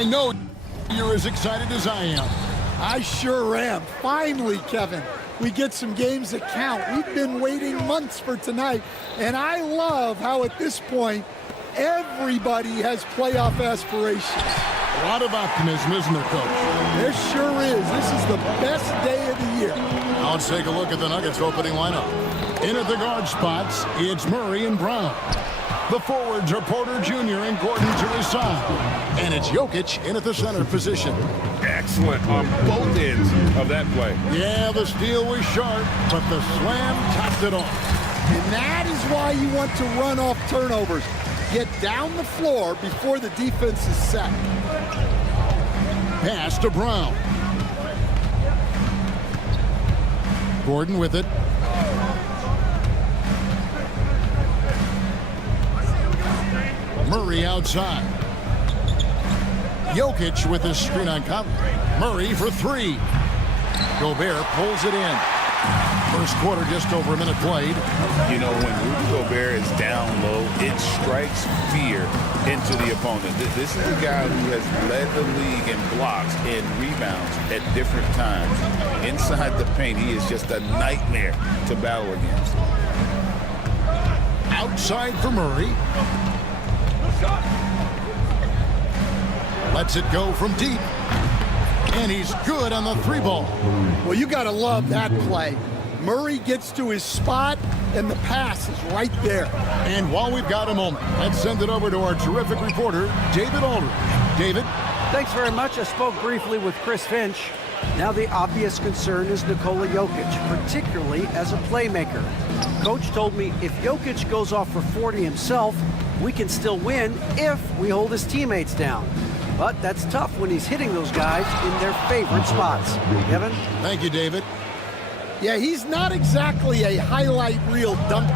I know you're as excited as I am. I sure am. Finally, Kevin, we get some games that count. We've been waiting months for tonight, and I love how at this point, everybody has playoff aspirations. A lot of optimism, isn't there, Coach? There sure is. This is the best day of the year. Now let's take a look at the Nuggets opening lineup. In at the guard spots, it's Murray and Brown. The forwards are Porter Jr. and Gordon to his side. And it's Jokic in at the center position. Excellent on both ends of that play. Yeah, the steal was sharp, but the slam topped it off. And that is why you want to run off turnovers. Get down the floor before the defense is set. Pass to Brown. Gordon with it. Murray outside. Jokic with his screen on Conley. Murray for three. Gobert pulls it in. First quarter, just over a minute played. You know, when Rudy Gobert is down low, it strikes fear into the opponent. This is a guy who has led the league in blocks and rebounds at different times. Inside the paint, he is just a nightmare to battle against. Outside for Murray. Lets it go from deep. And he's good on the three ball. Well, you got to love that play. Murray gets to his spot, and the pass is right there. And while we've got a moment, let's send it over to our terrific reporter, David Aldridge. David? Thanks very much. I spoke briefly with Chris Finch. Now the obvious concern is Nikola Jokic, particularly as a playmaker. Coach told me if Jokic goes off for 40 himself, we can still win if we hold his teammates down. But that's tough when he's hitting those guys in their favorite spots. Kevin? Thank you, David. Yeah, he's not exactly a highlight reel dunker,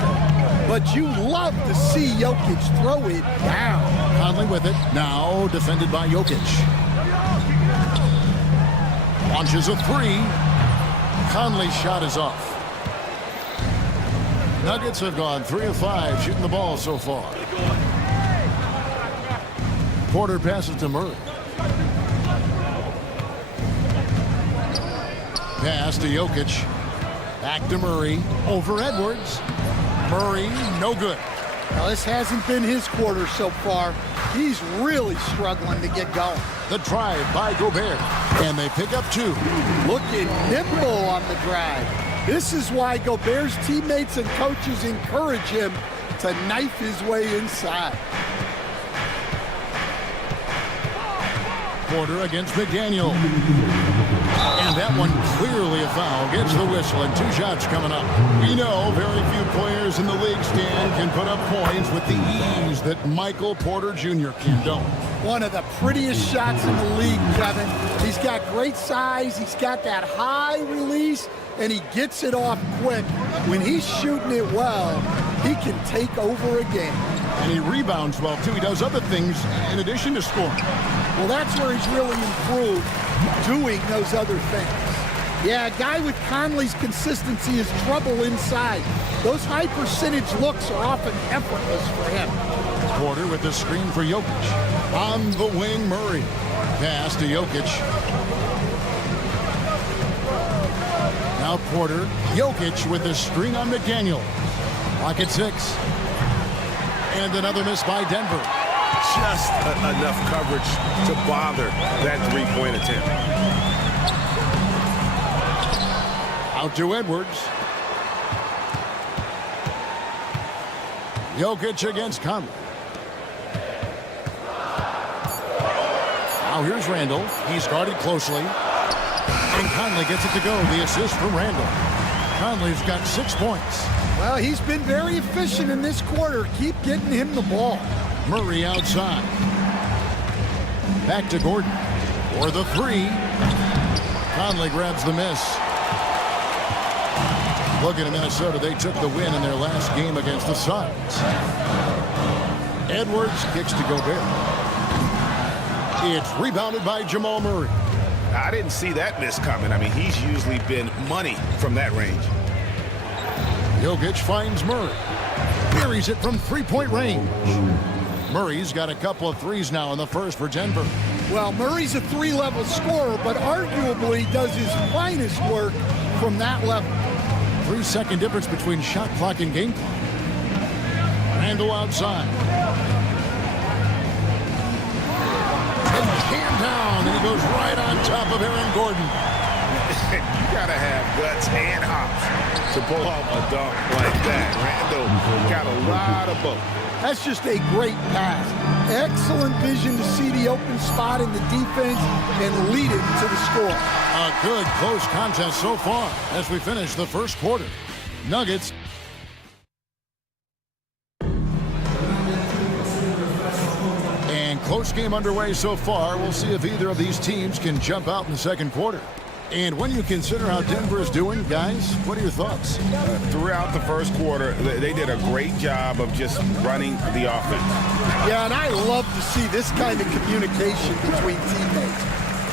but you love to see Jokic throw it down. Conley with it. Now defended by Jokic. Launches a three. Conley's shot is off. Nuggets have gone 3 of 5 shooting the ball so far. Porter passes to Murray. Pass to Jokic. Back to Murray. Over Edwards. Murray, no good. Now, this hasn't been his quarter so far. He's really struggling to get going. The drive by Gobert. And they pick up 2. Looking nimble on the drive. This is why Gobert's teammates and coaches encourage him to knife his way inside. Porter against McDaniel. And that one clearly a foul. Gets the whistle and 2 shots coming up. We know very few players in the league, Stan, can put up points with the ease that Michael Porter Jr. can do. One of the prettiest shots in the league, Kevin. He's got great size. He's got that high release, and he gets it off quick. When he's shooting it well, he can take over a game. And he rebounds well, too. He does other things in addition to scoring. Well, that's where he's really improved, doing those other things. Yeah, a guy with Conley's consistency is trouble inside. Those high percentage looks are often effortless for him. Porter with the screen for Jokic. On the wing, Murray. Pass to Jokic. Now Porter. Jokic with the screen on McDaniel. Lock at 6. And another miss by Denver. Just enough coverage to bother that three-point attempt. Out to Edwards. Jokic against Conley. Now here's Randall. He's guarded closely. And Conley gets it to go. The assist from Randall. Conley's got 6 points. Well, he's been very efficient in this quarter. Keep getting him the ball. Murray outside. Back to Gordon. For the 3. Conley grabs the miss. Looking at Minnesota, they took the win in their last game against the Suns. Edwards kicks to Gobert. It's rebounded by Jamal Murray. I didn't see that miss coming. I mean, he's usually been money from that range. Jokic finds Murray. Buries it from 3-point range. Murray's got a couple of threes now in the first for Denver. Well, Murray's a 3-level scorer, but arguably does his finest work from that level. 3-second difference between shot clock and game clock. Randall outside. And jammed down, and he goes right on top of Aaron Gordon. You got to have guts and hops to pull off a dunk like that. Randall got a lot of both. That's just a great pass. Excellent vision to see the open spot in the defense and lead it to the score. A good close contest so far as we finish the first quarter. Nuggets. And close game underway so far. We'll see if either of these teams can jump out in the second quarter. And when you consider how Denver is doing, guys, what are your thoughts? Throughout the first quarter, they did a great job of just running the offense. Yeah, and I love to see this kind of communication between teammates.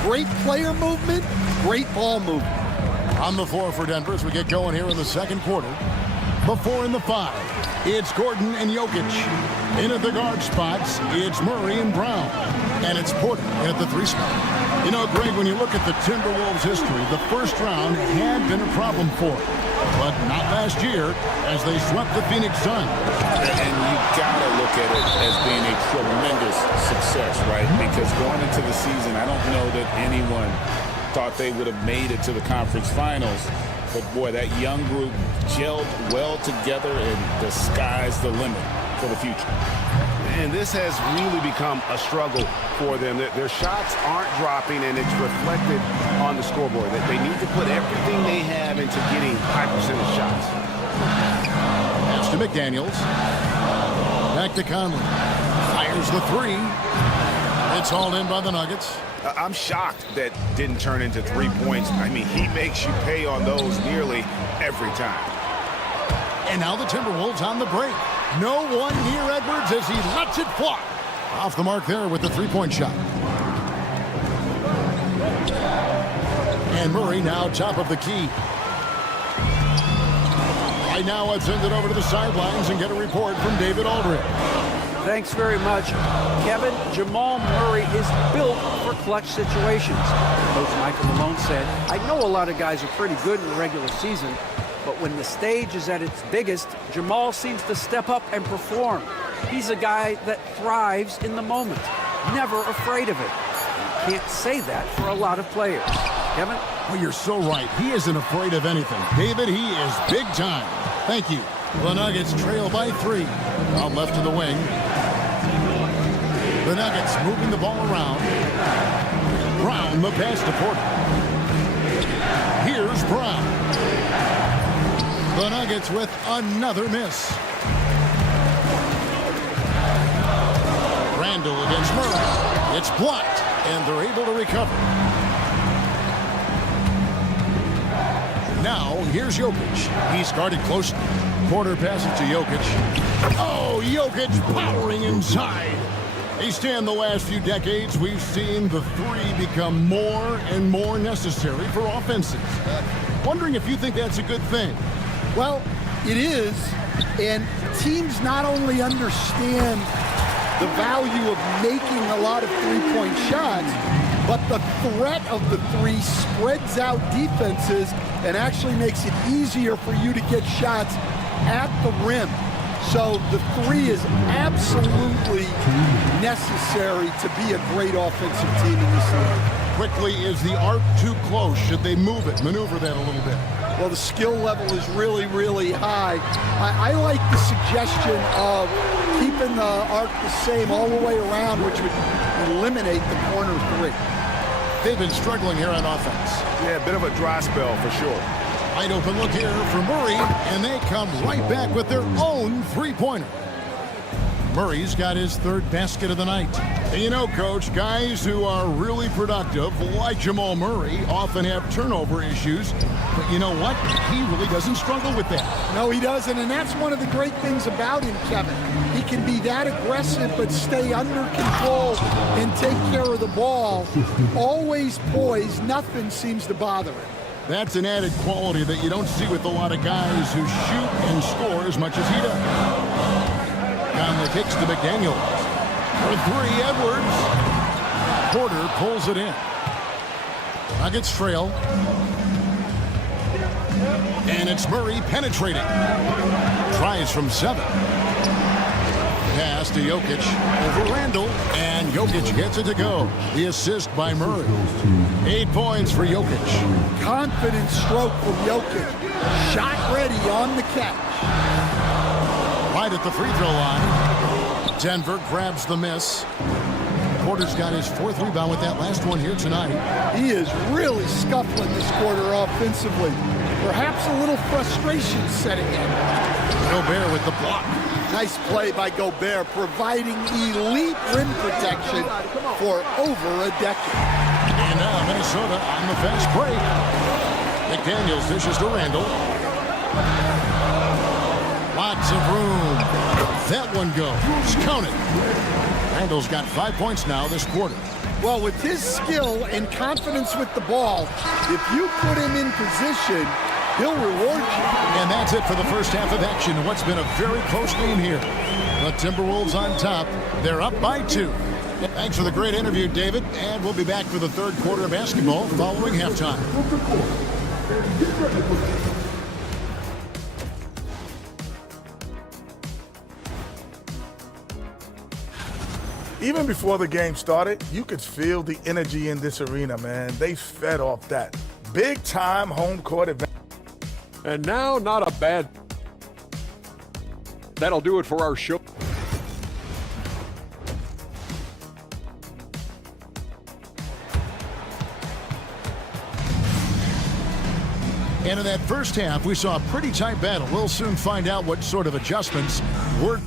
Great player movement, great ball movement. On the floor for Denver as we get going here in the second quarter. The 4 and the 5. It's Gordon and Jokic. In at the guard spots, it's Murray and Brown. And it's Porter at the 3 spot. You know, Greg, when you look at the Timberwolves' history, the first round had been a problem for them. But not last year, as they swept the Phoenix Suns. And you got to look at it as being a tremendous success, right? Because going into the season, I don't know that anyone thought they would have made it to the conference finals. But, boy, that young group gelled well together, and the sky's the limit for the future. And this has really become a struggle for them. Their shots aren't dropping, and it's reflected on the scoreboard. That they need to put everything they have into getting high percentage shots. Pass to McDaniels. Back to Conley. Fires the 3. It's hauled in by the Nuggets. I'm shocked that didn't turn into 3 points. I mean, he makes you pay on those nearly every time. And now the Timberwolves on the break. No one near Edwards as he lets it fly. Off the mark there with the 3-point shot. And Murray now top of the key. Right now let's send it over to the sidelines and get a report from David Aldridge. Thanks very much. Kevin, Jamal Murray is built for clutch situations. Coach Michael Malone said, I know a lot of guys are pretty good in the regular season, but when the stage is at its biggest, Jamal seems to step up and perform. He's a guy that thrives in the moment, never afraid of it. You can't say that for a lot of players. Kevin? Well, you're so right. He isn't afraid of anything. David, he is big time. Thank you. The Nuggets trail by 3. Out left to the wing. The Nuggets moving the ball around. Brown, the pass to Porter. Here's Brown. The Nuggets with another miss. Randall against Murray. It's blocked, and they're able to recover. Now, here's Jokic. He's guarded closely. Porter passes to Jokic. Oh, Jokic powering inside. They stand the last few decades. We've seen the 3 become more and more necessary for offenses. Wondering if you think that's a good thing. Well, it is, and teams not only understand the value of making a lot of 3-point shots, but the threat of the 3 spreads out defenses and actually makes it easier for you to get shots at the rim. So the 3 is absolutely necessary to be a great offensive team in this league. Quickly, is the arc too close? Should they move it, maneuver that a little bit? Well, the skill level is really, really high. I like the suggestion of keeping the arc the same all the way around, which would eliminate the corner 3. They've been struggling here on offense. Yeah, a bit of a dry spell for sure. Wide open look here for Murray, and they come right back with their own 3-pointer. Murray's got his 3rd basket of the night. And you know, Coach, guys who are really productive, like Jamal Murray, often have turnover issues. But you know what? He really doesn't struggle with that. No, he doesn't, and that's one of the great things about him, Kevin. He can be that aggressive but stay under control and take care of the ball. Always poised, nothing seems to bother him. That's an added quality that you don't see with a lot of guys who shoot and score as much as he does. Conley kicks to McDaniels. For 3, Edwards. Porter pulls it in. Nuggets trail. And it's Murray penetrating. Tries from 7. Pass to Jokic over Randall, and Jokic gets it to go. The assist by Murray. 8 points for Jokic. Confident stroke from Jokic. Shot ready on the catch. Right at the free throw line. Denver grabs the miss. Porter's got his 4th rebound with that last one here tonight. He is really scuffling this quarter offensively. Perhaps a little frustration setting in. Gobert with the block. Nice play by Gobert, providing elite rim protection for over a decade. And now Minnesota on the fast break. McDaniels dishes to Randall. Lots of room. That one goes. Count it. Randall's got 5 points now this quarter. Well, with his skill and confidence with the ball, if you put him in position, he'll reward you. And that's it for the first half of action in what's been a very close game here. The Timberwolves on top. They're up by 2. Thanks for the great interview, David. And we'll be back for the third quarter of basketball following halftime. Even before the game started, you could feel the energy in this arena, man. They fed off that. Big time home court advantage. And now, not a bad. That'll do it for our show. And in that first half, we saw a pretty tight battle. We'll soon find out what sort of adjustments were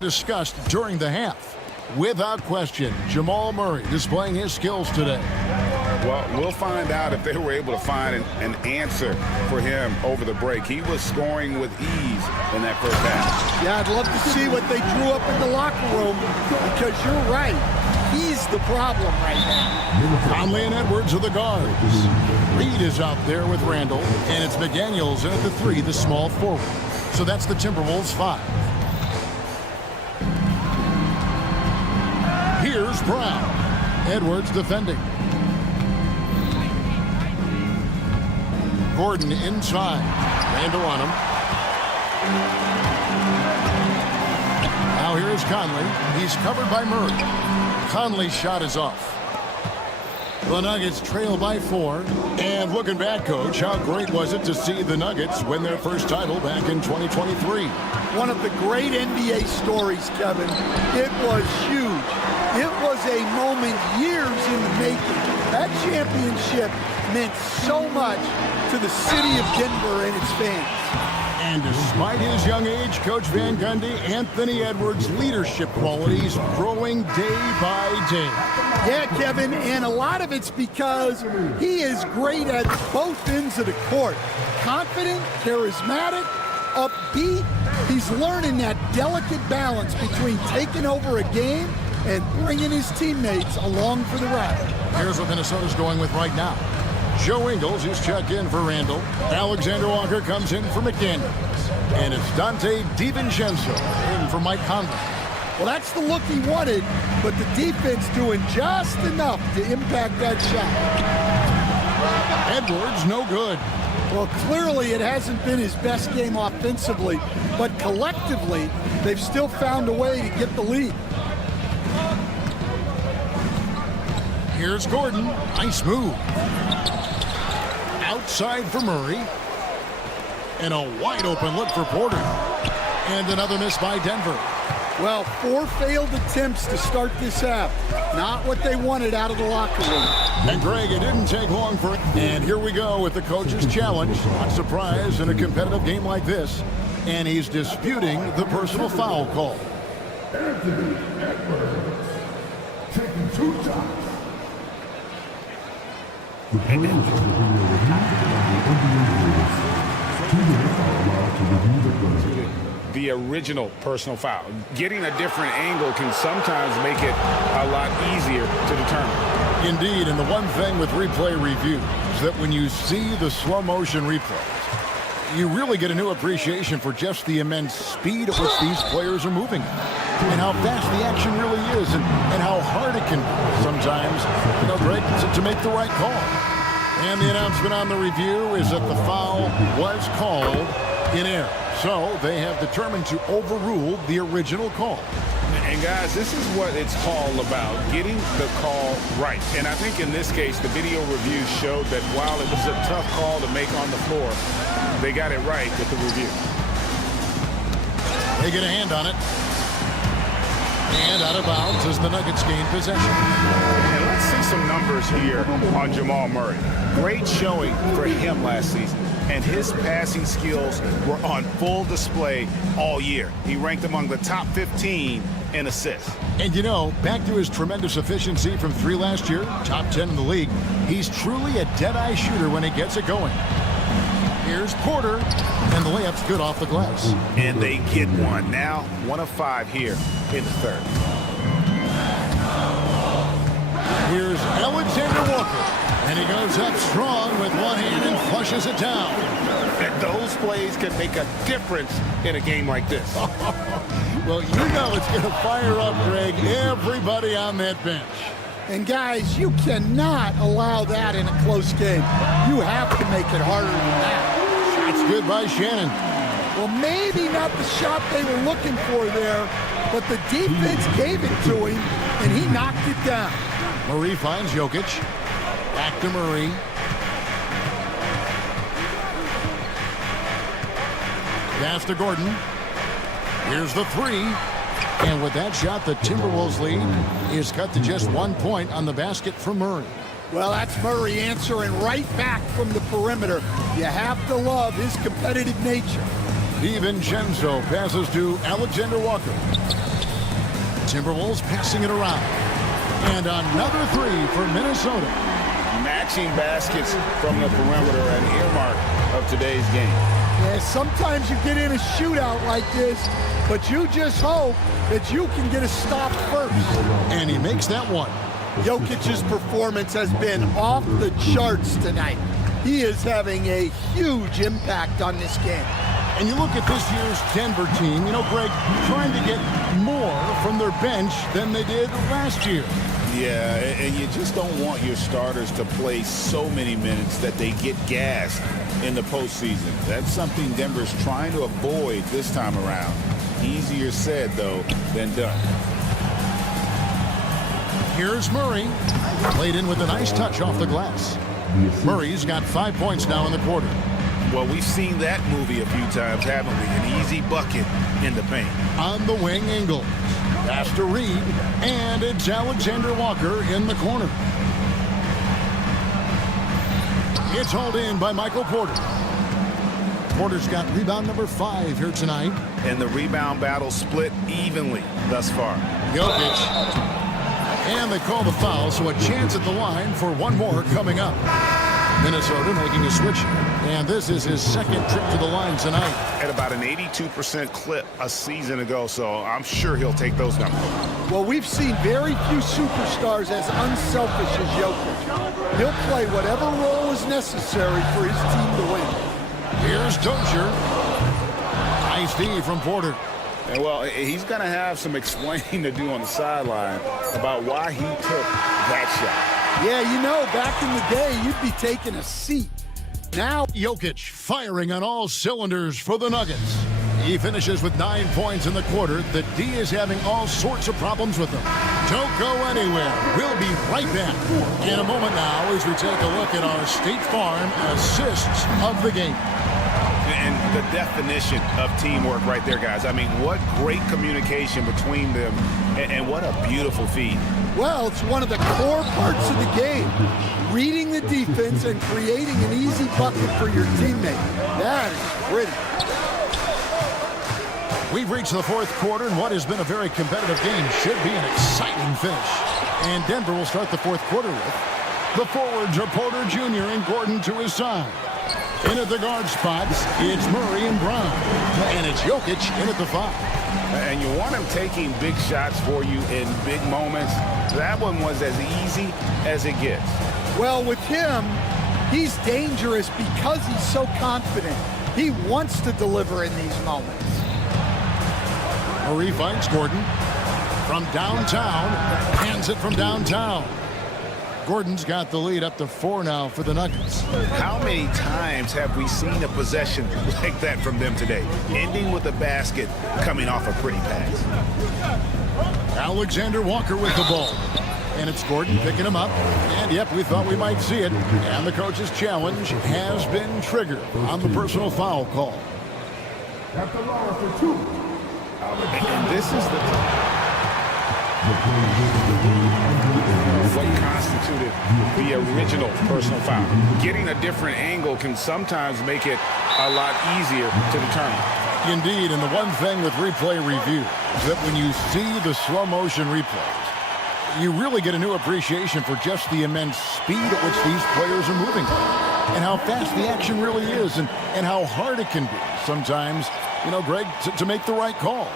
discussed during the half. Without question, Jamal Murray displaying his skills today. Well, we'll find out if they were able to find an answer for him over the break. He was scoring with ease in that first half. Yeah, I'd love to see what they drew up in the locker room, because you're right. He's the problem right now. Conley and Edwards are the guards. Reed is out there with Randall, and it's McDaniels in at the 3, the small forward. So that's the Timberwolves 5. Here's Brown. Edwards defending. Gordon inside. Randall on him. Now here's Conley. He's covered by Murray. Conley's shot is off. The Nuggets trail by 4. And looking back, Coach, how great was it to see the Nuggets win their first title back in 2023? One of the great NBA stories, Kevin. It was huge. It was a moment years in the making. That championship meant so much to the city of Denver and its fans. And despite his young age, Coach Van Gundy, Anthony Edwards' leadership qualities growing day by day. Yeah, Kevin, and a lot of it's because he is great at both ends of the court. Confident, charismatic, upbeat. He's learning that delicate balance between taking over a game and bringing his teammates along for the ride. Here's what Minnesota's going with right now. Joe Ingles is checked in for Randall. Alexander Walker comes in for McDaniels. And it's Dante DiVincenzo in for Mike Conley. Well, that's the look he wanted, but the defense doing just enough to impact that shot. Edwards, no good. Well, clearly it hasn't been his best game offensively, but collectively, they've still found a way to get the lead. Here's Gordon. Nice move. Outside for Murray. And a wide open look for Porter. And another miss by Denver. Well, 4 failed attempts to start this half. Not what they wanted out of the locker room. And Greg, it didn't take long for it. And here we go with the coach's challenge. Not surprised in a competitive game like this. And he's disputing the personal foul call. Anthony Edwards taking 2 shots. The players of the video reviewed the NBA rules. 2 minutes are allowed to review the play. The original personal foul. Getting a different angle can sometimes make it a lot easier to determine. Indeed, and the one thing with replay review is that when you see the slow motion replays, You really get a new appreciation for just the immense speed at which these players are moving and how fast the action really is and how hard it can be sometimes, Greg, to make the right call. And the announcement on the review is that the foul was called in error. So they have determined to overrule the original call. And guys, this is what it's all about, getting the call right. And I think in this case, the video review showed that while it was a tough call to make on the floor, they got it right with the review. They get a hand on it. And out of bounds as the Nuggets gain possession. And let's see some numbers here on Jamal Murray. Great showing for him last season. And his passing skills were on full display all year. He ranked among the top 15 in assists. And back to his tremendous efficiency from 3 last year, top 10 in the league, he's truly a dead-eye shooter when he gets it going. Here's Porter, and the layup's good off the glass. And they get one. Now 1 of 5 here in the third. Here's Alexander Walker. And he goes up strong with one hand and flushes it down. And those plays can make a difference in a game like this. Well, it's going to fire up, Greg, everybody on that bench. And guys, you cannot allow that in a close game. You have to make it harder than that. Shot's good by Shannon. Well, maybe not the shot they were looking for there, but the defense gave it to him, and he knocked it down. Murray finds Jokic. Back to Murray. Pass to Gordon. Here's the 3. And with that shot, the Timberwolves lead is cut to just 1 point on the basket from Murray. Well, that's Murray answering right back from the perimeter. You have to love his competitive nature. DiVincenzo passes to Alexander Walker. Timberwolves passing it around. And another 3 for Minnesota. Matching baskets from the perimeter, an earmark of today's game. Yeah, sometimes you get in a shootout like this, but you just hope that you can get a stop first. And he makes that one. Jokic's performance has been off the charts tonight. He is having a huge impact on this game. And you look at this year's Denver team, Greg, trying to get more from their bench than they did last year. Yeah, and you just don't want your starters to play so many minutes that they get gassed in the postseason. That's something Denver's trying to avoid this time around. Easier said, though, than done. Here's Murray. Played in with a nice touch off the glass. Murray's got 5 points now in the quarter. Well, we've seen that movie a few times, haven't we? An easy bucket in the paint. On the wing, Ingles. Pass to Reed, and it's Alexander Walker in the corner. It's hauled in by Michael Porter. Porter's got rebound number 5 here tonight. And the rebound battle split evenly thus far. Jokic. And they call the foul, so a chance at the line for one more coming up. Minnesota making a switch, and this is his second trip to the line tonight. At about an 82% clip a season ago, so I'm sure he'll take those numbers. Well, we've seen very few superstars as unselfish as Jokic. He'll play whatever role is necessary for his team to win. Here's Dozier. Nice D from Porter. And well, he's going to have some explaining to do on the sideline about why he took that shot. Yeah, back in the day, you'd be taking a seat. Now, Jokic firing on all cylinders for the Nuggets. He finishes with 9 points in the quarter. The D is having all sorts of problems with them. Don't go anywhere. We'll be right back in a moment now as we take a look at our State Farm assists of the game. And the definition of teamwork right there, guys. I mean, what great communication between them, and what a beautiful feed. Well, it's one of the core parts of the game. Reading the defense and creating an easy bucket for your teammate. That is pretty. We've reached the fourth quarter, and what has been a very competitive game should be an exciting finish. And Denver will start the fourth quarter with the forwards are Porter Jr. and Gordon to his side. In at the guard spots, it's Murray and Brown. And it's Jokic in at the 5. And you want him taking big shots for you in big moments. That one was as easy as it gets. Well, with him, he's dangerous because he's so confident. He wants to deliver in these moments. Murray finds Gordon from downtown, hands it from downtown. Gordon's got the lead up to 4 now for the Nuggets. How many times have we seen a possession like that from them today? Ending with a basket, coming off a pretty pass. Alexander Walker with the ball. And it's Gordon picking him up. And, yep, we thought we might see it. And the coach's challenge has been triggered on the personal foul call. At the line for 2. And this is what constituted the original personal foul. Getting a different angle can sometimes make it a lot easier to determine. Indeed, and the one thing with replay review is that when you see the slow motion replays, you really get a new appreciation for just the immense speed at which these players are moving and how fast the action really is and how hard it can be sometimes, you know, Greg, to make the right call.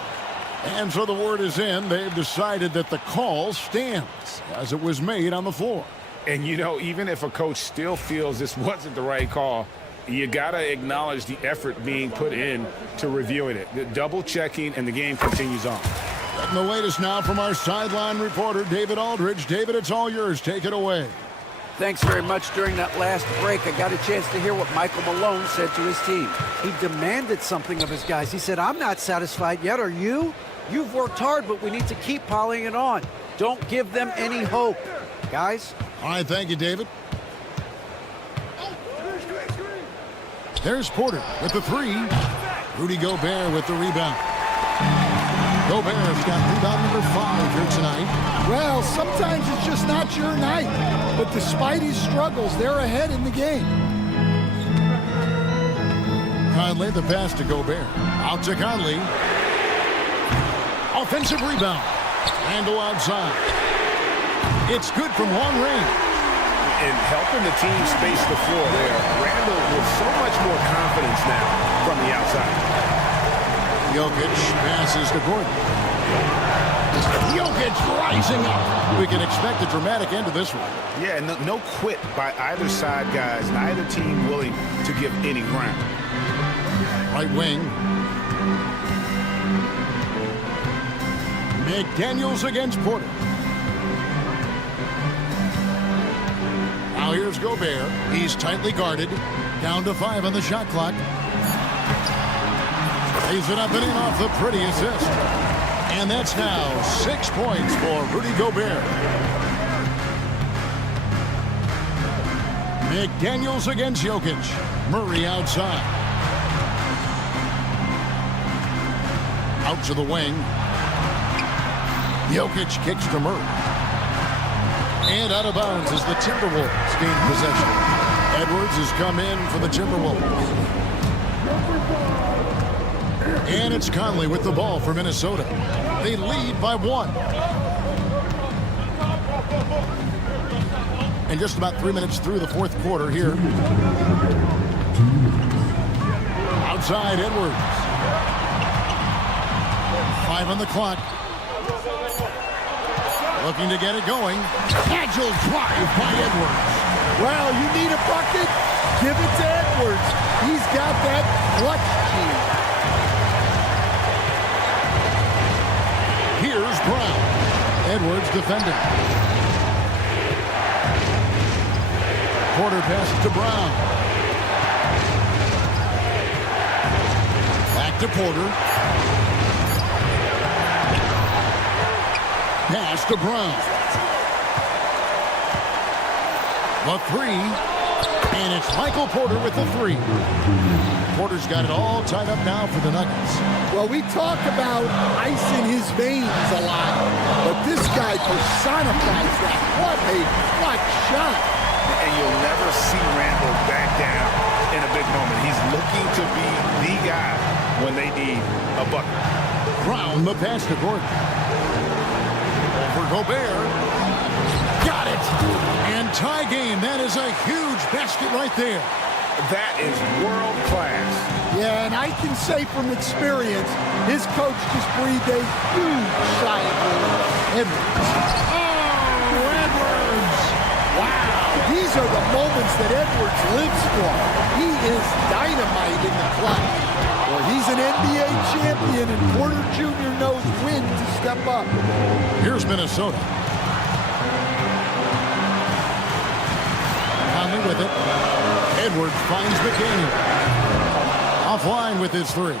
And so the word is in. They've decided that the call stands as it was made on the floor. And, you know, even if a coach still feels this wasn't the right call, you got to acknowledge the effort being put in to reviewing it. The double checking, and the game continues on. And the latest now from our sideline reporter, David Aldridge. David, it's all yours. Take it away. Thanks very much. During that last break, I got a chance to hear what Michael Malone said to his team. He demanded something of his guys. He said, I'm not satisfied yet. Are you? You've worked hard, but we need to keep piling it on. Don't give them any hope. Guys? All right, thank you, David. There's Porter with the 3. Rudy Gobert with the rebound. Gobert's got rebound number 5 here tonight. Well, sometimes it's just not your night. But despite his struggles, they're ahead in the game. Conley, the pass to Gobert. Out to Conley. Offensive rebound. Randall outside. It's good from long range. And helping the team space the floor there. Randall with so much more confidence now from the outside. Jokic passes to Gordon. Jokic rising up. We can expect a dramatic end to this one. Yeah, no quit by either side, guys. Neither team willing to give any ground. Right wing. McDaniels against Porter. Now here's Gobert. He's tightly guarded. Down to 5 on the shot clock. Lays it up and in off the pretty assist. And that's now 6 points for Rudy Gobert. McDaniels against Jokic. Murray outside. Out to the wing. Jokic kicks to Murray. And out of bounds as the Timberwolves gain possession. Edwards has come in for the Timberwolves. And it's Conley with the ball for Minnesota. They lead by 1. And just about 3 minutes through the 4th quarter here. Outside Edwards. 5 on the clock. Looking to get it going. Agile drive by Edwards. Well, you need a bucket? Give it to Edwards. He's got that clutch gene. Here's Brown. Edwards defending. Porter passes to Brown. Back to Porter. Pass to Brown. The 3. And it's Michael Porter with the 3. Porter's got it all tied up now for the Nuggets. Well, we talk about ice in his veins a lot, but this guy personifies that. What a clutch shot. And you'll never see Randall back down in a big moment. He's looking to be the guy when they need a bucket. Brown, the pass to Gordon. Over Gobert. Got it. And tie game. That is a huge basket right there. That is world class. Yeah, and I can say from experience, his coach just breathed a huge sigh of relief. Edwards. Oh, Edwards. Wow. These are the moments that Edwards lives for. He is dynamite in the clutch. Well, he's an NBA champion, and Porter Jr. knows when to step up. Here's Minnesota. Conley with it. Edwards finds McDaniel. Offline with his three.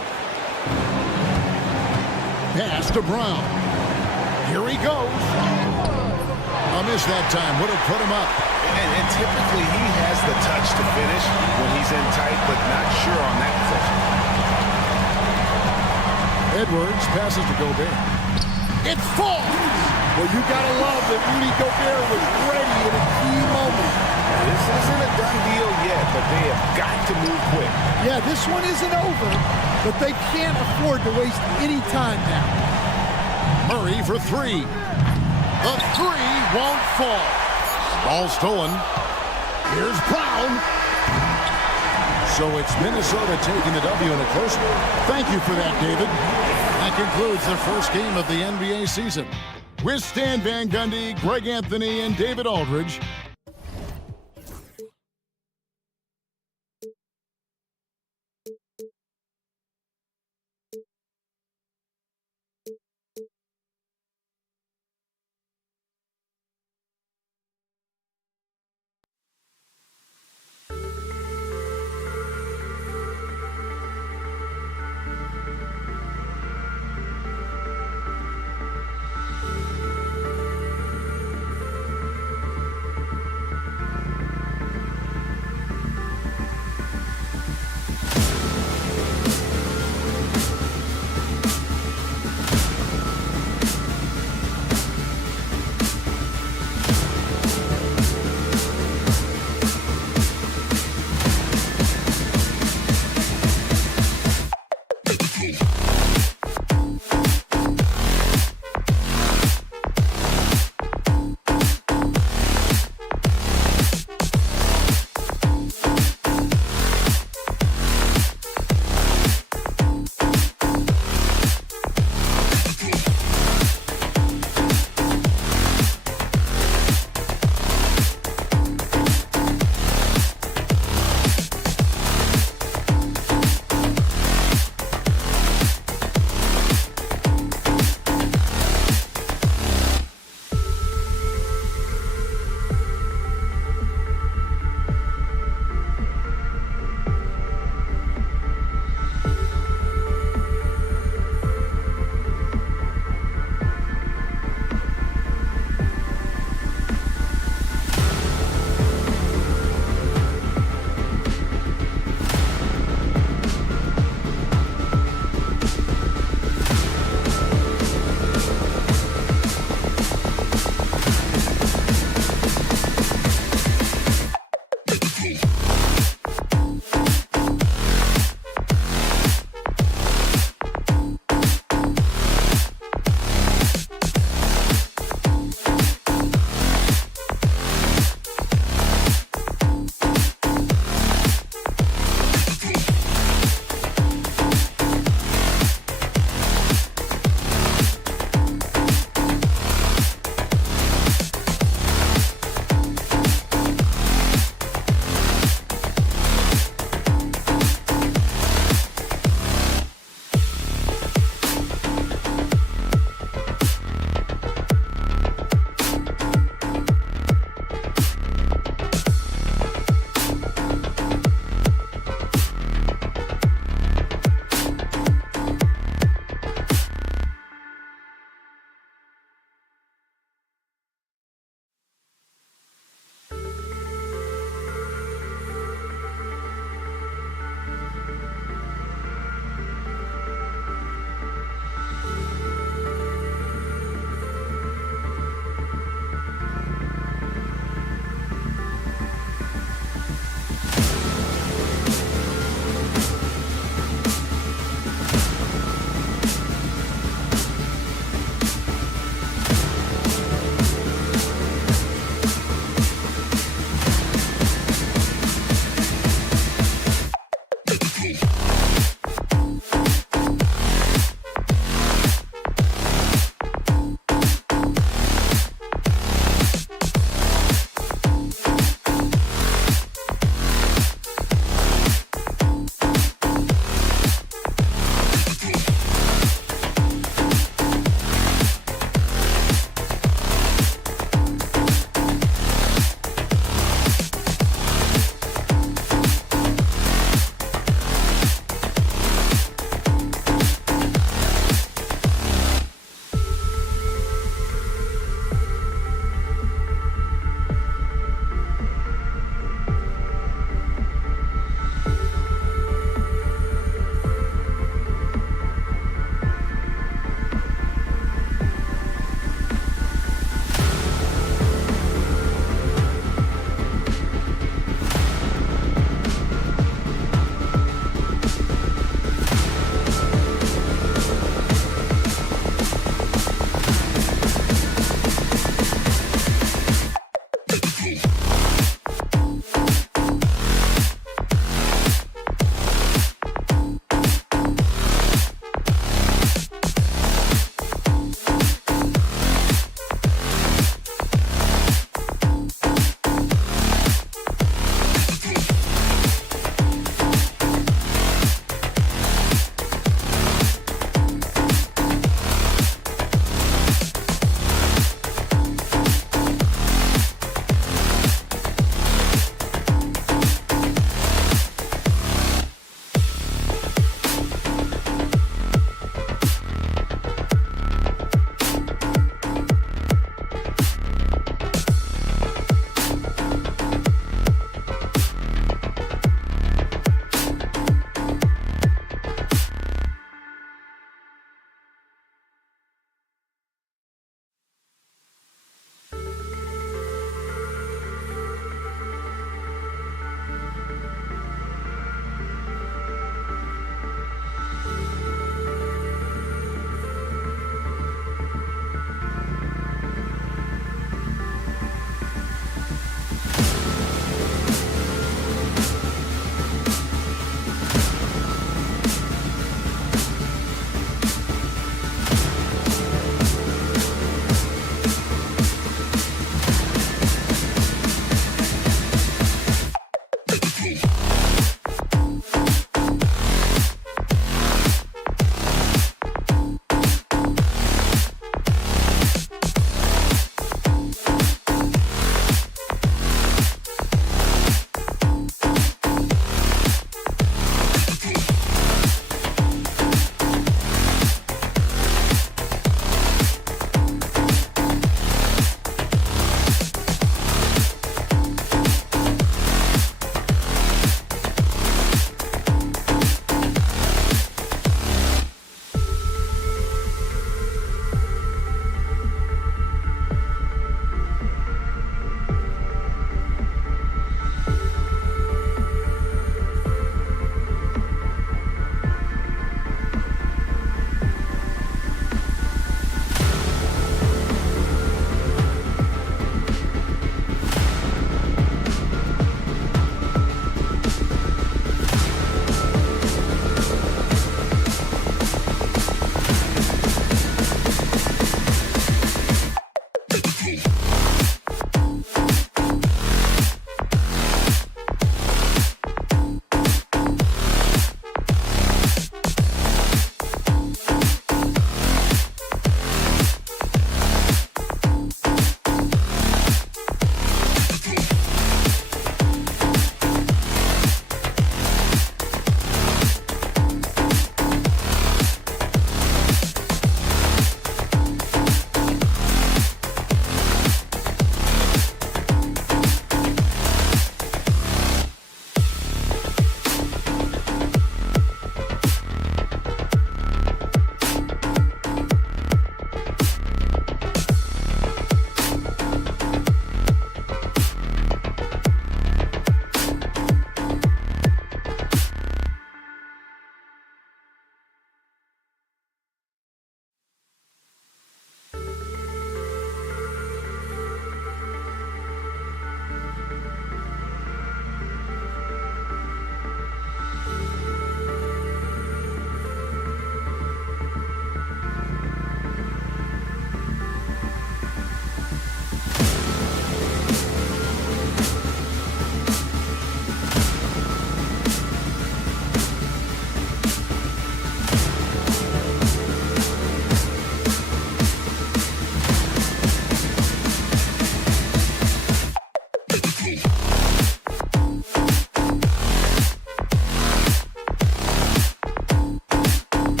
Pass to Brown. Here he goes. A miss that time. Would have put him up. And typically he has the touch to finish when he's in tight, but not sure on that possession. Edwards passes to Gobert. It falls! Well, you got to love that Rudy Gobert was ready at a key moment. This isn't a done deal yet, but they have got to move quick. Yeah, this one isn't over, but they can't afford to waste any time now. Murray for three. The three won't fall. Ball stolen. Here's Brown. So it's Minnesota taking the W in a close one. Thank you for that, David. That concludes the first game of the NBA season. With Stan Van Gundy, Greg Anthony, and David Aldridge.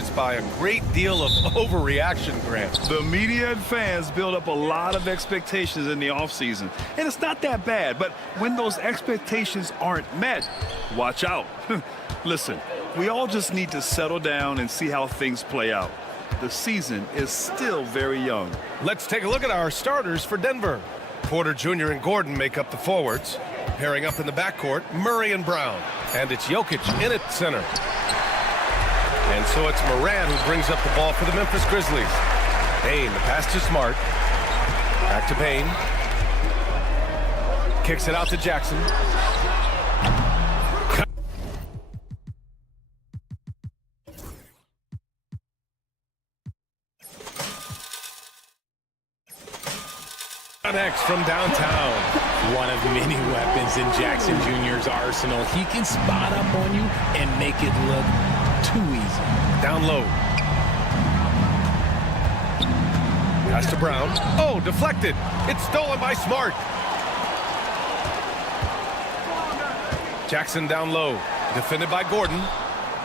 characterized by a great deal of overreaction, Grant. The media and fans build up a lot of expectations in the offseason, and it's not that bad, but when those expectations aren't met, watch out. Listen, we all just need to settle down and see how things play out. The season is still very young. Let's take a look at our starters for Denver. Porter Jr. and Gordon make up the forwards. Pairing up in the backcourt, Murray and Brown. And it's Jokic in at center. And so it's Moran who brings up the ball for the Memphis Grizzlies. Payne, the pass to Smart. Back to Payne. Kicks it out to Jackson. Next from downtown. One of many weapons in Jackson Jr.'s arsenal. He can spot up on you and make it look too easy. Down low. Pass to Brown. Oh, deflected. It's stolen by Smart. Jackson down low. Defended by Gordon.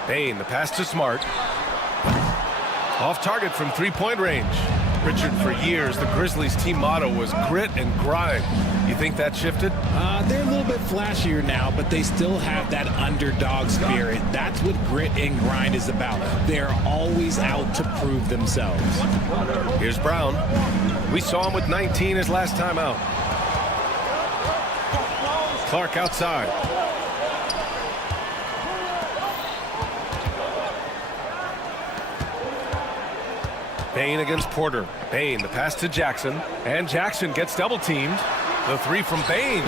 Payne, the pass to Smart. Off target from three-point range. Richard, for years, the Grizzlies' team motto was grit and grind. You think that shifted? They're a little bit flashier now, but they still have that underdog spirit. That's what grit and grind is about. They're always out to prove themselves. Here's Brown. We saw him with 19 his last time out. Clark outside. Payne against Porter. Payne, the pass to Jackson. And Jackson gets double teamed. The three from Payne.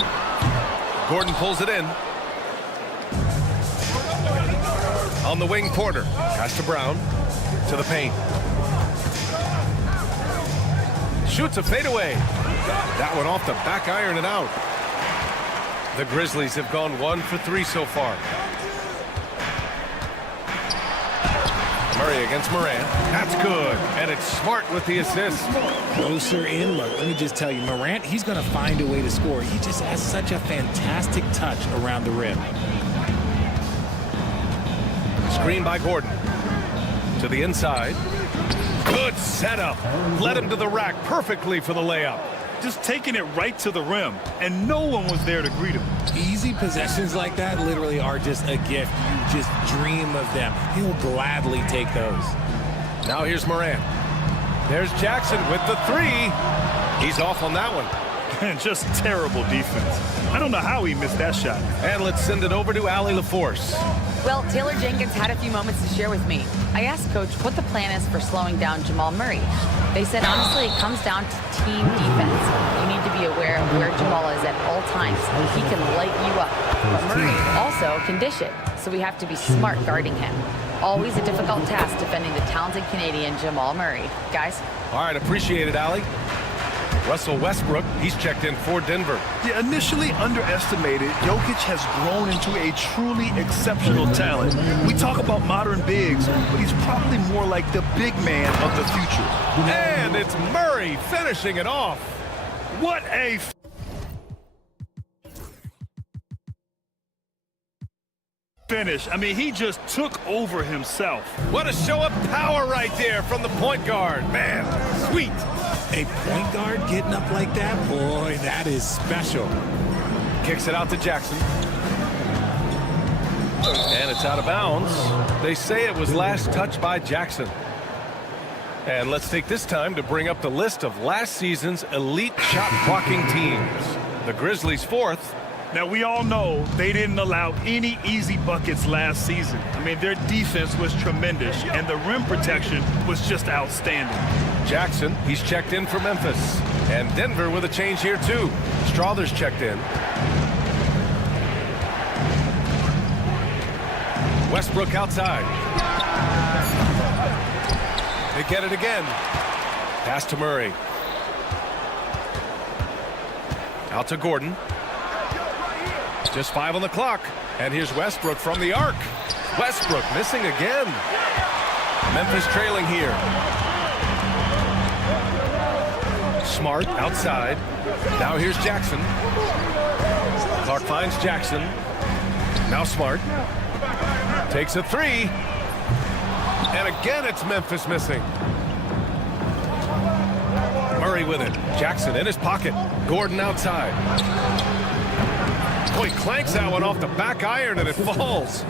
Gordon pulls it in. On the wing, Porter. Pass to Brown. To the paint. Shoots a fadeaway. That one off the back iron and out. The Grizzlies have gone 1 for 3 so far. Murray against Moran. That's good. And it's Smart with the assist. Closer in look. Let me just tell you, Morant, he's going to find a way to score. He just has such a fantastic touch around the rim. Screen by Gordon. To the inside. Good setup. Led him to the rack perfectly for the layup. Just taking it right to the rim, and no one was there to greet him. Easy possessions like that literally are just a gift. You just dream of them. He'll gladly take those. Now here's Moran. There's Jackson with the three. He's off on that one. And just terrible defense. I don't know how he missed that shot. And let's send it over to Allie LaForce. Well, Taylor Jenkins had a few moments to share with me. I asked Coach what the plan is for slowing down Jamal Murray. They said, honestly, it comes down to team defense. You need to be aware of where Jamal is at all times. He can light you up. But Murray also can dish it, so we have to be smart guarding him. Always a difficult task defending the talented Canadian Jamal Murray. Guys? All right, appreciate it, Allie. Russell Westbrook, he's checked in for Denver. Yeah, initially underestimated, Jokic has grown into a truly exceptional talent. We talk about modern bigs, but he's probably more like the big man of the future. And it's Murray finishing it off. What a finish. I mean, he just took over himself. What a show of power right there from the point guard. Man, sweet. A point guard getting up like that? Boy, that is special. Kicks it out to Jackson. And it's out of bounds. They say it was last touched by Jackson. And let's take this time to bring up the list of last season's elite shot blocking teams. The Grizzlies 4th. Now, we all know they didn't allow any easy buckets last season. I mean, their defense was tremendous, and the rim protection was just outstanding. Jackson, he's checked in for Memphis. And Denver with a change here, too. Strother's checked in. Westbrook outside. They get it again. Pass to Murray. Out to Gordon. Just 5 on the clock. And here's Westbrook from the arc. Westbrook missing again. Memphis trailing here. Smart outside. Now here's Jackson. Clark finds Jackson. Now Smart. Takes a three. And again, it's Memphis missing. Murray with it. Jackson in his pocket. Gordon outside. Oh, he clanks that one off the back iron and it falls.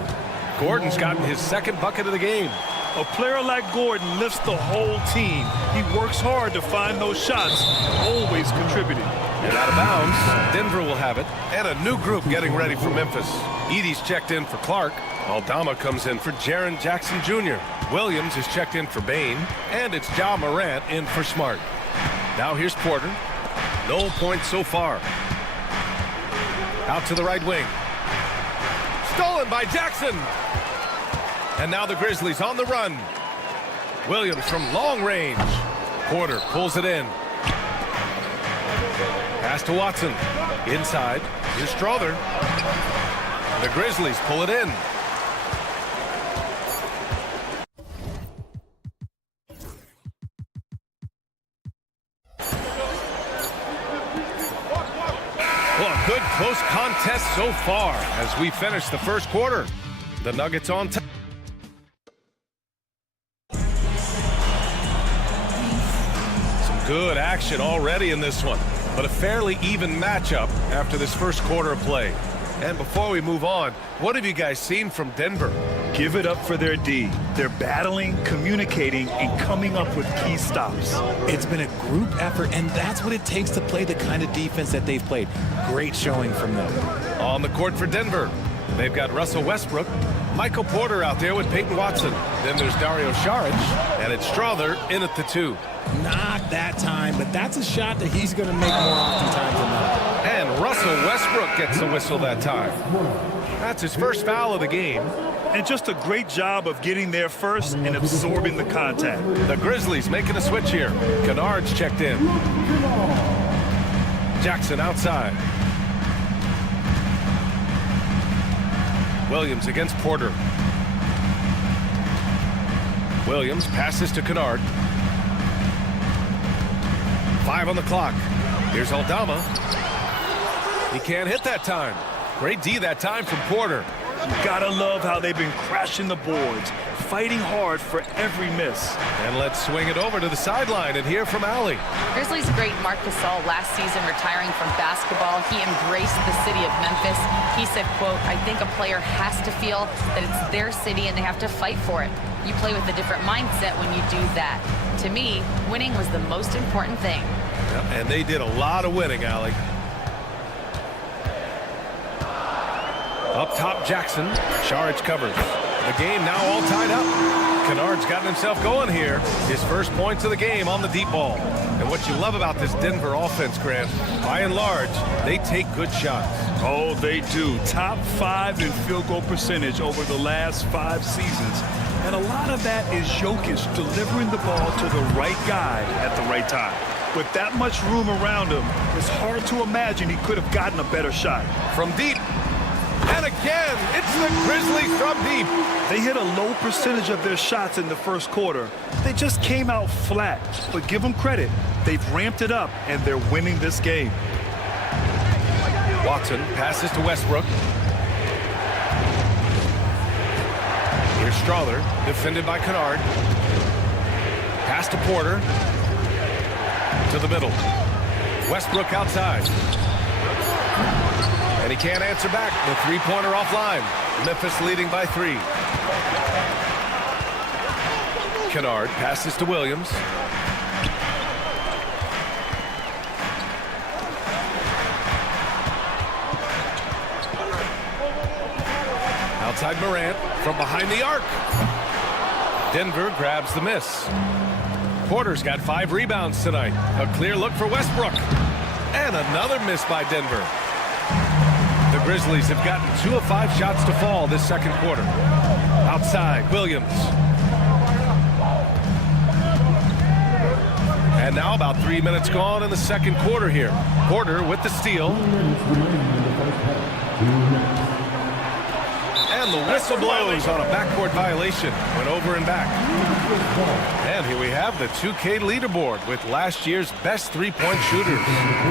Gordon's gotten his second bucket of the game. A player like Gordon lifts the whole team. He works hard to find those shots, always contributing. And out of bounds, Denver will have it. And a new group getting ready for Memphis. Edey's checked in for Clark. Aldama comes in for Jaren Jackson Jr. Williams is checked in for Bain. And it's Ja Morant in for Smart. Now here's Porter. No points so far. Out to the right wing. Stolen by Jackson. And now the Grizzlies on the run. Williams from long range. Porter pulls it in. Pass to Watson. Inside. Here's Strother. The Grizzlies pull it in. Well, a good close contest so far as we finish the first quarter. The Nuggets on top. Good action already in this one, but a fairly even matchup after this first quarter of play. And before we move on, what have you guys seen from Denver? Give it up for their D. They're battling, communicating, and coming up with key stops. It's been a group effort, and that's what it takes to play the kind of defense that they've played. Great showing from them. On the court for Denver, they've got Russell Westbrook, Michael Porter out there with Peyton Watson. Then there's Dario Saric, and it's Strother in at the 2. Not that time, but that's a shot that he's going to make more oftentimes than not. And Russell Westbrook gets the whistle that time. That's his first foul of the game. And just a great job of getting there first and absorbing the contact. The Grizzlies making a switch here. Kennard's checked in. Jackson outside. Williams against Porter. Williams passes to Kennard. 5 on the clock. Here's Aldama. He can't hit that time. Great D that time from Porter. You gotta love how they've been crashing the boards, fighting hard for every miss. And let's swing it over to the sideline and hear from Allie. Grizzlies great Marc Gasol last season retiring from basketball. He embraced the city of Memphis. He said, quote, "I think a player has to feel that it's their city and they have to fight for it. You play with a different mindset when you do that. To me, winning was the most important thing." Yep, and they did a lot of winning, Allie. Up top, Jackson. Saric covers. The game now all tied up. Kennard's gotten himself going here. His first points of the game on the deep ball. And what you love about this Denver offense, Grant, by and large, they take good shots. Oh, they do. Top 5 in field goal percentage over the last 5 seasons. And a lot of that is Jokic delivering the ball to the right guy at the right time. With that much room around him, it's hard to imagine he could have gotten a better shot. From deep. And again, it's the Grizzlies from deep. They hit a low percentage of their shots in the first quarter. They just came out flat. But give them credit. They've ramped it up, and they're winning this game. Watson passes to Westbrook. Here's Strother, defended by Kennard. Pass to Porter. To the middle. Westbrook outside. And he can't answer back. The three-pointer offline. Memphis leading by 3. Kennard passes to Williams. Outside Morant from behind the arc. Denver grabs the miss. Porter's got 5 rebounds tonight. A clear look for Westbrook. And another miss by Denver. The Grizzlies have gotten 2 of 5 shots to fall this second quarter. Outside, Williams. And now about 3 minutes gone in the second quarter here. Porter with the steal. And the whistle blows on a backcourt violation. Went over and back. And here we have the 2K leaderboard with last year's best three-point shooters.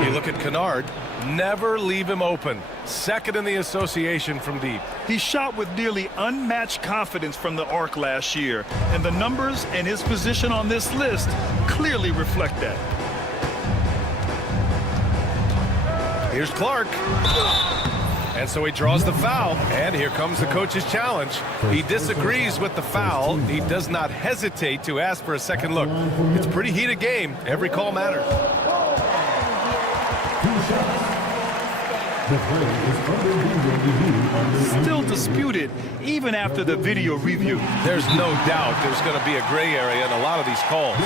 You look at Kennard, never leave him open. Second in the association from deep. He shot with nearly unmatched confidence from the arc last year, and the numbers and his position on this list clearly reflect that. Here's Clark. And so he draws the foul, and here comes the coach's challenge. He disagrees with the foul. He does not hesitate to ask for a second look. It's a pretty heated game. Every call matters. Still disputed even after the video review. There's no doubt there's going to be a gray area in a lot of these calls.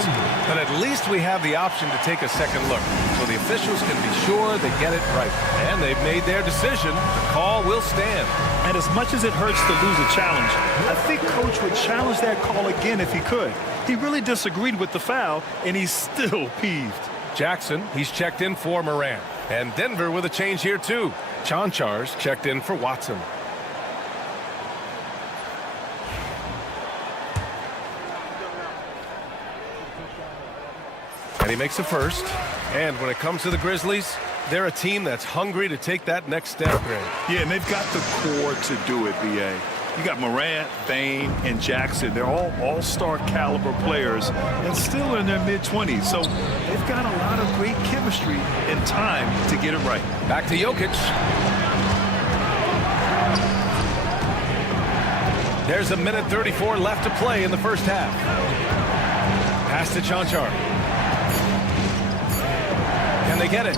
But at least we have the option to take a second look, so the officials can be sure they get it right. And they've made their decision. The call will stand. And as much as it hurts to lose a challenge, I think Coach would challenge that call again if he could. He really disagreed with the foul, and he's still peeved. Jackson, he's checked in for Moran. And Denver with a change here, too. Chanchar's checked in for Watson. And he makes a first. And when it comes to the Grizzlies, they're a team that's hungry to take that next step, Greg. Yeah, and they've got the core to do it, B.A. You got Morant, Bane, and Jackson. They're all all-star caliber players and still in their mid-20s. So they've got a lot of great chemistry and time to get it right. Back to Jokic. There's a minute 34 left to play in the first half. Pass to Chanchar. Can they get it?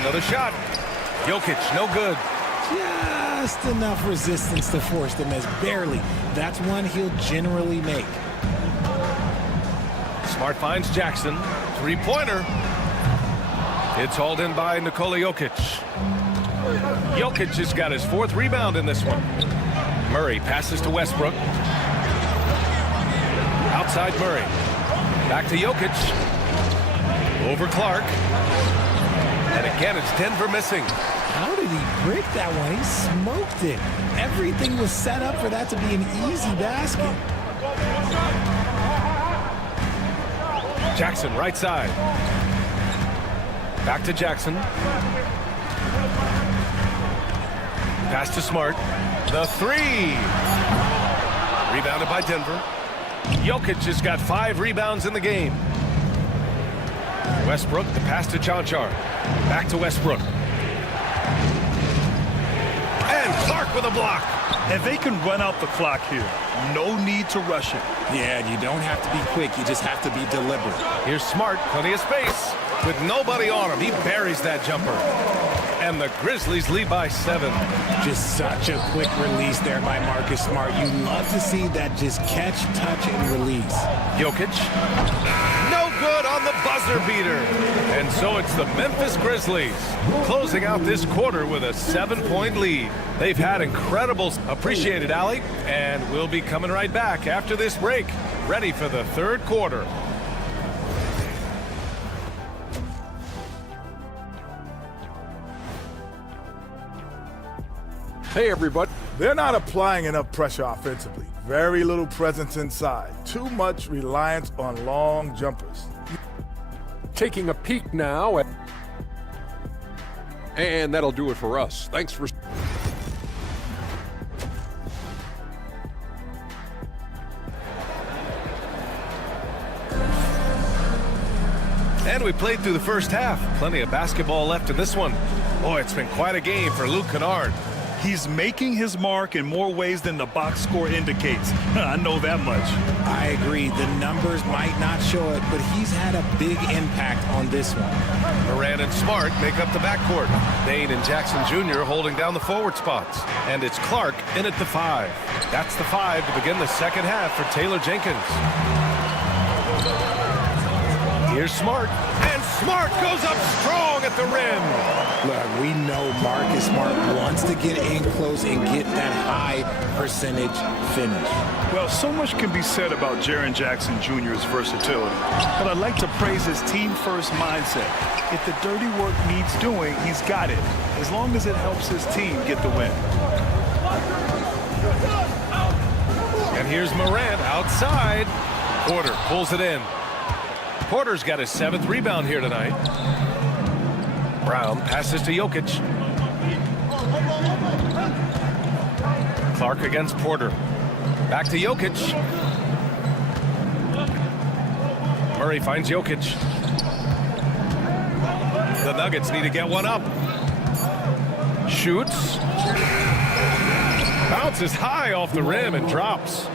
Another shot. Jokic, no good. Just enough resistance to force them as barely. That's one he'll generally make. Smart finds Jackson. Three-pointer. It's hauled in by Nikola Jokic. Jokic has got his fourth rebound in this one. Murray passes to Westbrook. Outside Murray. Back to Jokic. Over Clark. And again, it's Denver missing. How did he break that one? He smoked it. Everything was set up for that to be an easy basket. Jackson, right side. Back to Jackson. Pass to Smart. The three. Rebounded by Denver. Jokic has got 5 rebounds in the game. Westbrook, the pass to Chanchar. Back to Westbrook. And Clark with a block. And they can run out the clock here. No need to rush it. Yeah, you don't have to be quick. You just have to be deliberate. Here's Smart, plenty of space. With nobody on him, he buries that jumper. And the Grizzlies lead by 7. Just such a quick release there by Marcus Smart. You love to see that just catch, touch, and release. Jokic. No good on the buzzer beater. And so it's the Memphis Grizzlies closing out this quarter with a 7-point lead. They've had incredible. Appreciated, Allie. And we'll be coming right back after this break. Ready for the third quarter. Hey, everybody. They're not applying enough pressure offensively. Very little presence inside. Too much reliance on long jumpers. Taking a peek now. And that'll do it for us. Thanks for... And we played through the first half. Plenty of basketball left in this one. Boy, it's been quite a game for Luke Kennard. He's making his mark in more ways than the box score indicates. I know that much. I agree. The numbers might not show it, but he's had a big impact on this one. Moran and Smart make up the backcourt. Bane and Jackson Jr. holding down the forward spots. And it's Clark in at the 5. That's the 5 to begin the second half for Taylor Jenkins. Here's Smart. And Smart goes up strong at the rim. Look, we know Marcus Smart wants to get in close and get that high percentage finish. Well, so much can be said about Jaren Jackson Jr.'s versatility, but I'd like to praise his team-first mindset. If the dirty work needs doing, he's got it, as long as it helps his team get the win. And here's Morant outside. Porter pulls it in. Porter's got his 7th rebound here tonight. Brown passes to Jokic. Clark against Porter. Back to Jokic. Murray finds Jokic. The Nuggets need to get one up. Shoots. Bounces high off the rim and drops.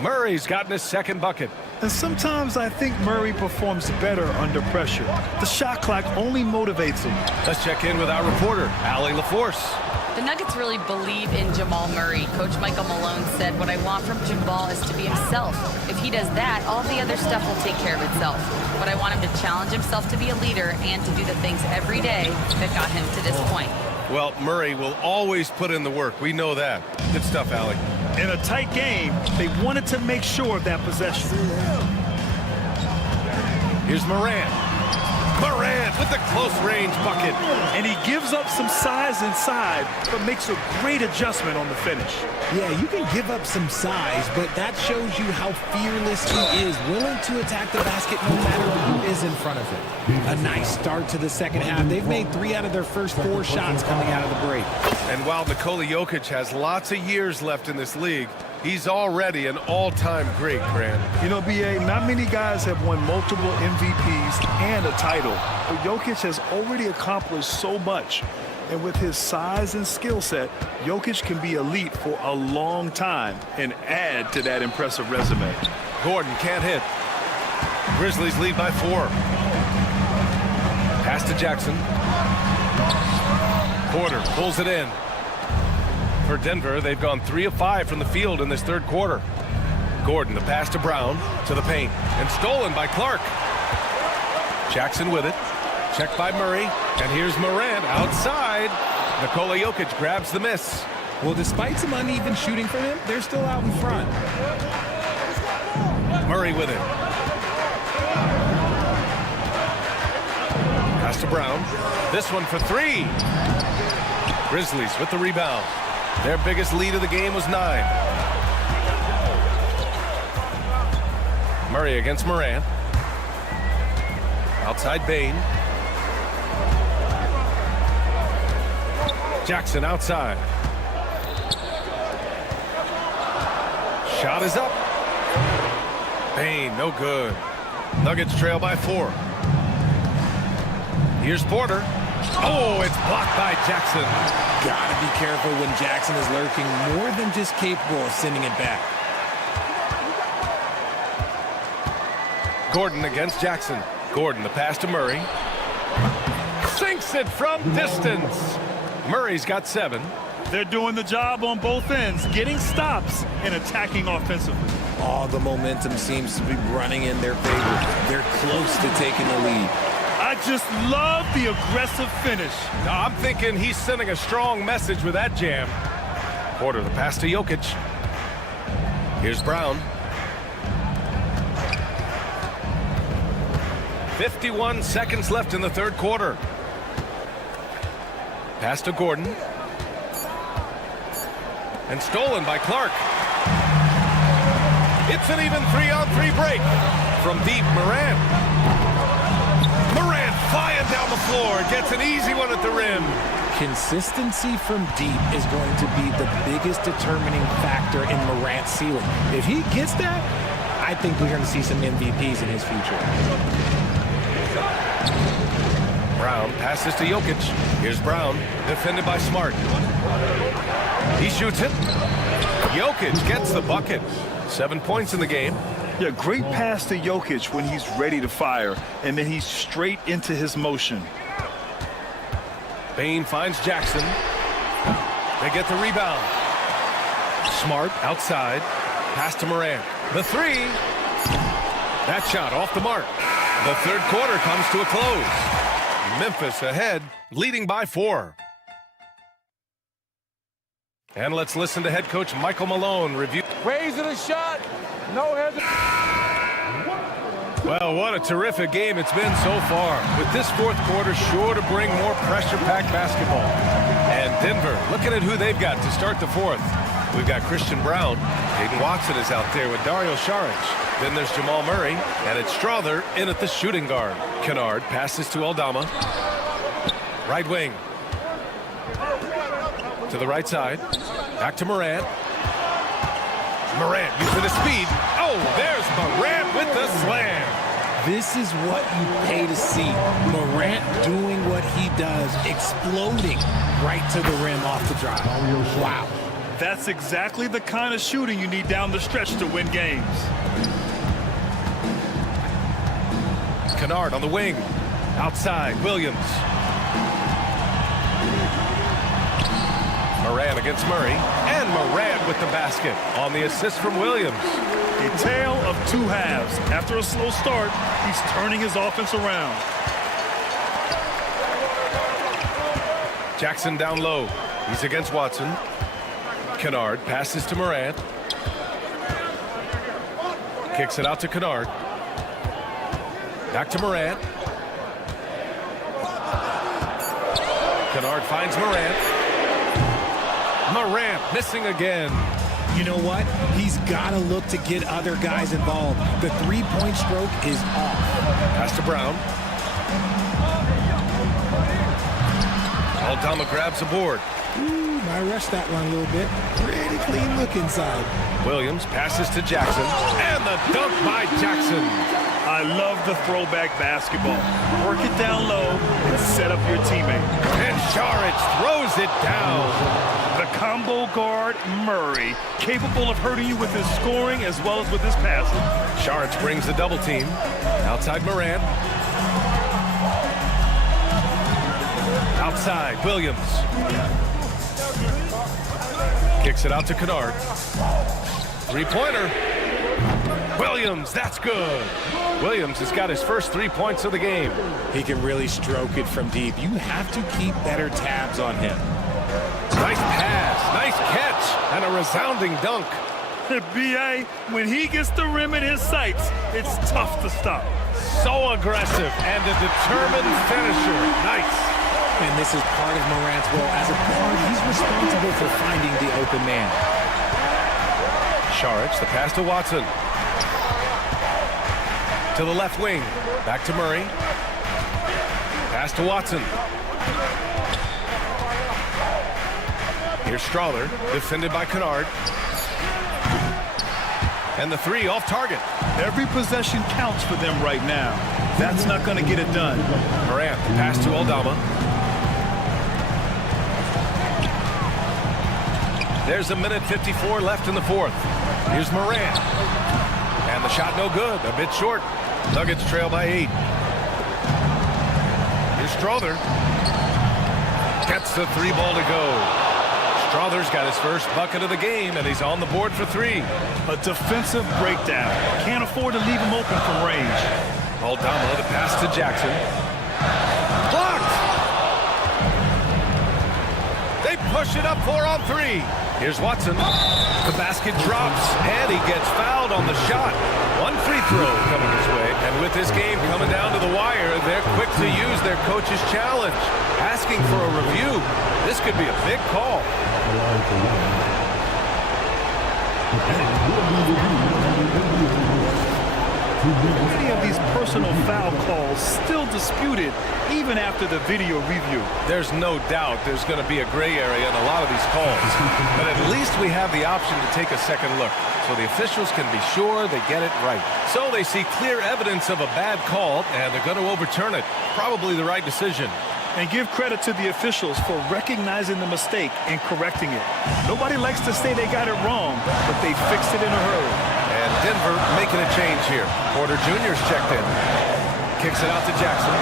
Murray's gotten his 2nd bucket. And sometimes I think Murray performs better under pressure. The shot clock only motivates him. Let's check in with our reporter, Allie LaForce. The Nuggets really believe in Jamal Murray. Coach Michael Malone said, what I want from Jamal is to be himself. If he does that, all the other stuff will take care of itself. But I want him to challenge himself to be a leader and to do the things every day that got him to this point. Well, Murray will always put in the work. We know that. Good stuff, Allie. In a tight game, they wanted to make sure of that possession. Here's Morant. Morant with the close-range bucket. And he gives up some size inside, but makes a great adjustment on the finish. Yeah, you can give up some size, but that shows you how fearless he is, willing to attack the basket no matter who is in front of him. A nice start to the second half. They've made 3 out of their first 4 shots coming out of the break. And while Nikola Jokic has lots of years left in this league, he's already an all-time great, Grant. You know, B.A., not many guys have won multiple MVPs and a title, but Jokic has already accomplished so much. And with his size and skill set, Jokic can be elite for a long time and add to that impressive resume. Gordon can't hit. Grizzlies lead by 4. Pass to Jackson. Porter pulls it in. For Denver, they've gone 3 of 5 from the field in this 3rd quarter. Gordon, the pass to Brown, to the paint, and stolen by Clark. Jackson with it. Checked by Murray, and here's Morant outside. Nikola Jokic grabs the miss. Well, despite some uneven shooting for him, they're still out in front. Murray with it. Pass to Brown. This one for 3. Grizzlies with the rebound. Their biggest lead of the game was 9. Murray against Morant. Outside Bane. Jackson outside. Shot is up. Bane, no good. Nuggets trail by 4. Here's Porter. Oh, it's blocked by Jackson. Gotta be careful when Jackson is lurking, more than just capable of sending it back. Gordon against Jackson. Gordon, the pass to Murray. Sinks it from distance. Murray's got 7. They're doing the job on both ends, getting stops and attacking offensively. All the momentum seems to be running in their favor. They're close to taking the lead. I just love the aggressive finish. Now, I'm thinking he's sending a strong message with that jam. Porter, the pass to Jokic. Here's Brown. 51 seconds left in the 3rd quarter. Pass to Gordon. And stolen by Clark. It's an even 3-on-3 break. From deep, Morant. Morant flying down the floor. Gets an easy one at the rim. Consistency from deep is going to be the biggest determining factor in Morant's ceiling. If he gets that, I think we're going to see some MVPs in his future. Brown passes to Jokic. Here's Brown, defended by Smart. He shoots it. Jokic gets the bucket. 7 points in the game. Yeah, great pass to Jokic when he's ready to fire, and then he's straight into his motion. Bane finds Jackson. They get the rebound. Smart outside. Pass to Morant. The 3. That shot off the mark. The 3rd quarter comes to a close. Memphis ahead, leading by 4. And let's listen to head coach Michael Malone review. Raising a shot. No hesitation. Well, what a terrific game it's been so far. With this 4th quarter sure to bring more pressure-packed basketball. And Denver, looking at who they've got to start the 4th. We've got Christian Brown. Hayden Watson is out there with Dario Saric. Then there's Jamal Murray, and it's Strother in at the shooting guard. Kennard passes to Aldama. Right wing. To the right side. Back to Morant. Morant using his speed. Oh, there's Morant with the slam. This is what you pay to see. Morant doing what he does, exploding right to the rim off the drive. Wow. That's exactly the kind of shooting you need down the stretch to win games. Kennard on the wing. Outside, Williams. Morant against Murray. And Morant with the basket on the assist from Williams. A tale of two halves. After a slow start, he's turning his offense around. Jackson down low. He's against Watson. Kennard passes to Morant. Kicks it out to Kennard. Back to Morant. Kennard finds Morant. Morant missing again. You know what? He's got to look to get other guys involved. The three-point stroke is off. Pass to Brown. Aldama grabs the board. Ooh, I rushed that one a little bit. Pretty clean look inside. Williams passes to Jackson. And the dunk by Jackson. I love the throwback basketball. Work it down low and set up your teammate. And Saric throws it down. The combo guard, Murray, capable of hurting you with his scoring as well as with his passing. Saric brings the double team. Outside Morant. Outside, Williams. Kicks it out to Kennard. Three-pointer. Williams, that's good. Williams has got his first 3 points of the game. He can really stroke it from deep. You have to keep better tabs on him. Nice pass, nice catch, and a resounding dunk. B.A., when he gets the rim in his sights, it's tough to stop. So aggressive and a determined finisher. Nice. And this is part of Morant's role. As a guard, he's responsible for finding the open man. Saric, the pass to Watson. To the left wing. Back to Murray. Pass to Watson. Here's Strother, defended by Kennard. And the three off target. Every possession counts for them right now. That's not going to get it done. Morant, the pass to Aldama. There's a minute 54 left in the fourth. Here's Morant. And the shot no good, a bit short. Nuggets trail by 8. Here's Strother. Gets the three ball to go. Strother's got his first bucket of the game, and he's on the board for 3. A defensive breakdown. Can't afford to leave him open from range. Aldama, the pass to Jackson. Blocked! They push it up 4 on 3. Here's Watson. The basket drops, and he gets fouled on the shot. One free throw coming his way. And with this game coming down to the wire, they're quick to use their coach's challenge. Asking for a review. This could be a big call. Many of these personal foul calls still disputed even after the video review. There's no doubt there's going to be a gray area in a lot of these calls. But at least we have the option to take a second look, so the officials can be sure they get it right. So they see clear evidence of a bad call, and they're going to overturn it. Probably the right decision. And give credit to the officials for recognizing the mistake and correcting it. Nobody likes to say they got it wrong, but they fixed it in a hurry. And Denver making a change here. Porter Jr.'s checked in. Kicks it out to Jackson.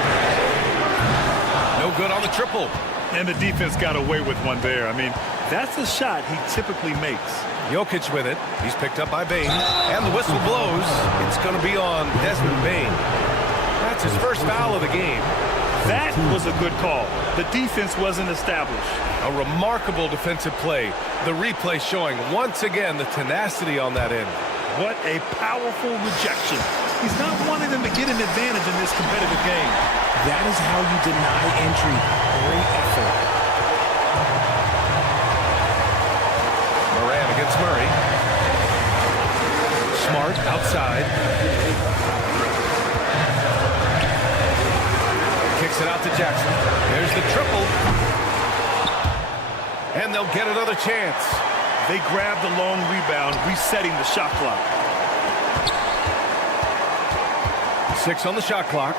No good on the triple. And the defense got away with one there. I mean, that's a shot he typically makes. Jokic with it. He's picked up by Bane. And the whistle blows. It's going to be on Desmond Bane. That's his first foul of the game. That was a good call. The defense wasn't established. A remarkable defensive play. The replay showing once again the tenacity on that end. What a powerful rejection. He's not wanting them to get an advantage in this competitive game. That is how you deny entry. Great effort. Morant against against Murray. Smart outside. Kicks it out to Jackson. There's the triple. And they'll get another chance. They grab the long rebound, resetting the shot clock. 6 on the shot clock.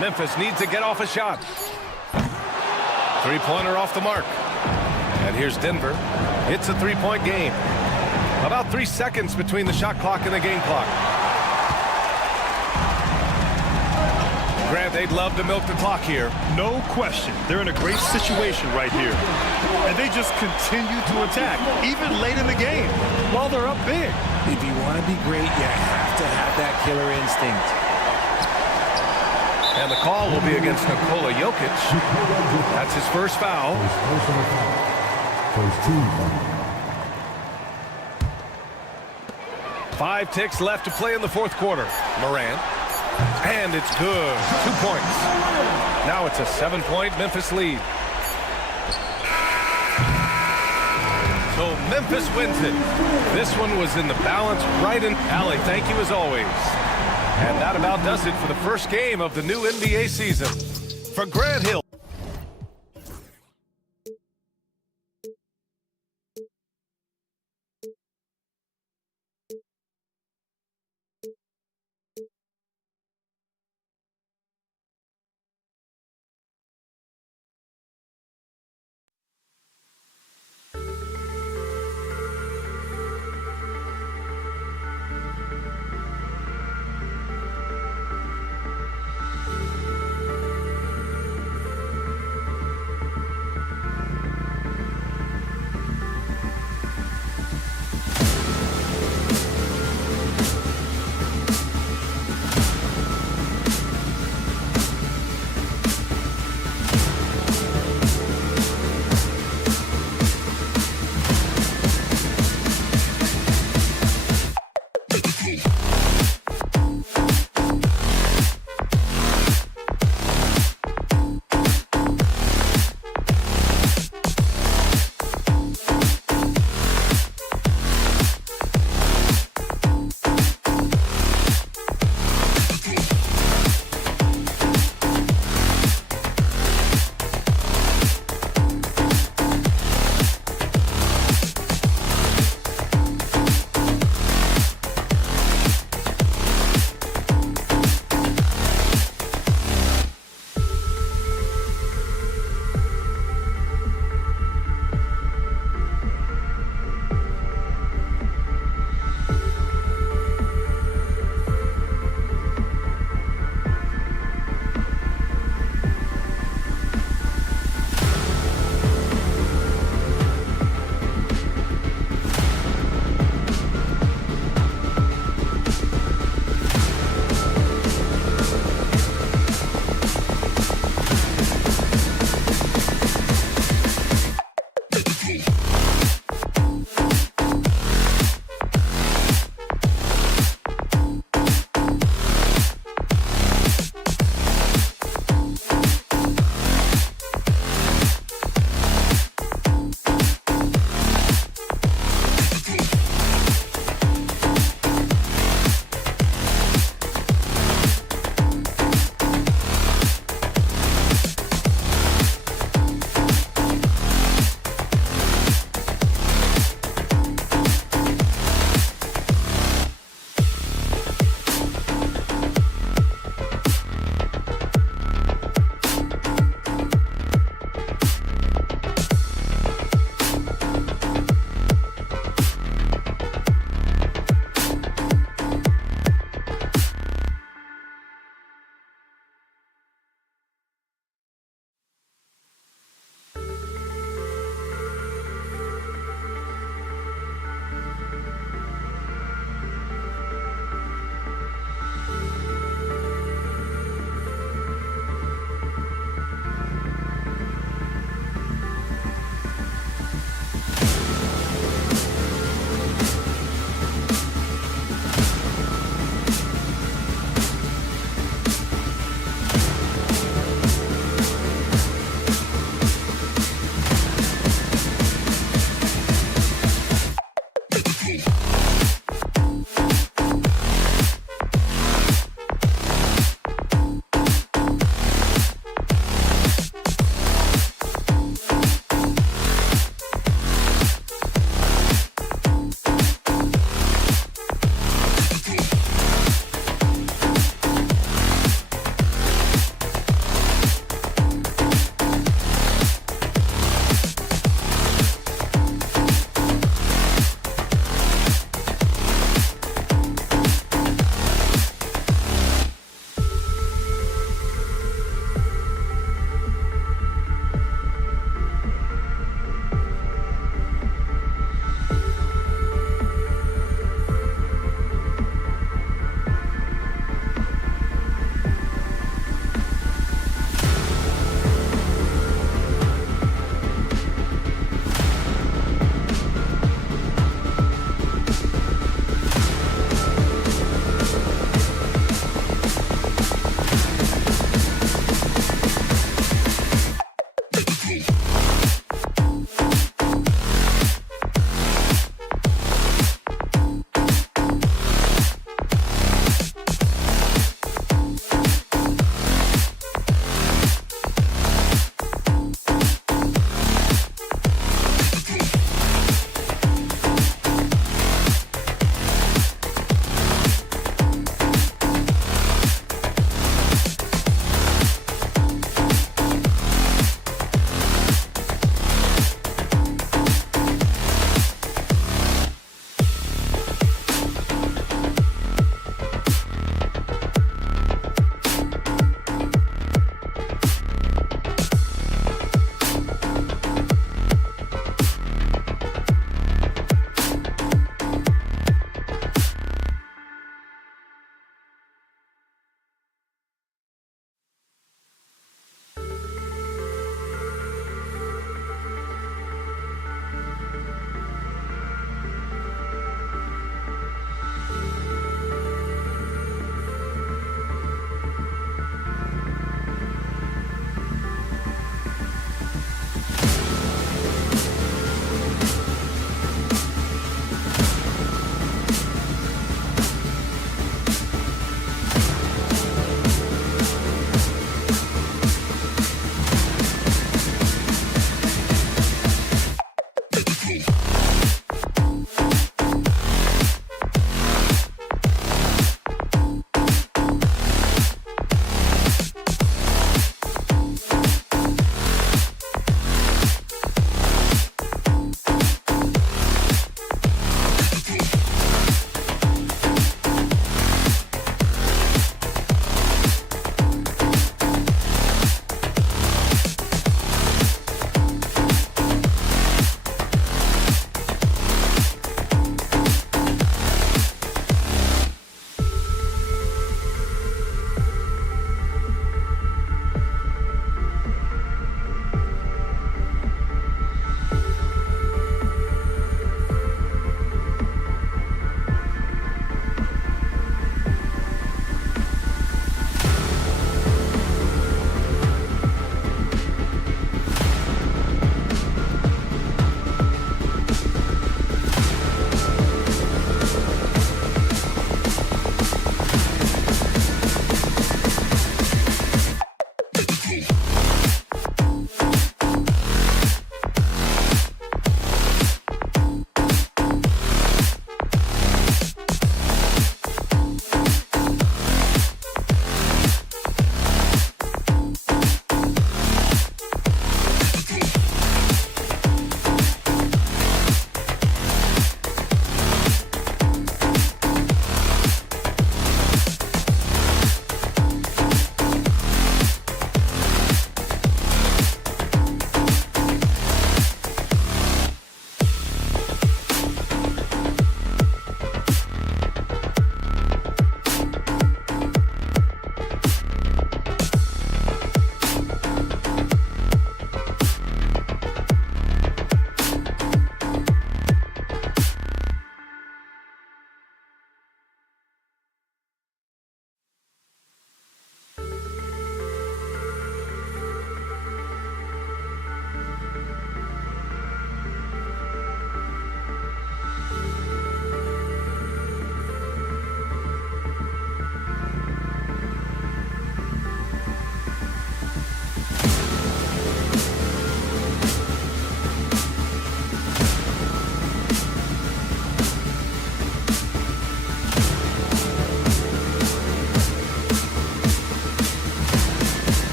Memphis needs to get off a shot. Three-pointer off the mark. And here's Denver. It's a three-point game. About 3 seconds between the shot clock and the game clock. Grant, they'd love to milk the clock here. No question. They're in a great situation right here. And they just continue to attack, even late in the game, while they're up big. If you want to be great, you have to have that killer instinct. And the call will be against Nikola Jokic. That's his first foul. First team foul. 5 ticks left to play in the fourth quarter. Morant. And it's good. 2 points. Now it's a 7-point Memphis lead. So Memphis wins it. This one was in the balance right in. Allie, thank you as always. And that about does it for the first game of the new NBA season. For Grant Hill.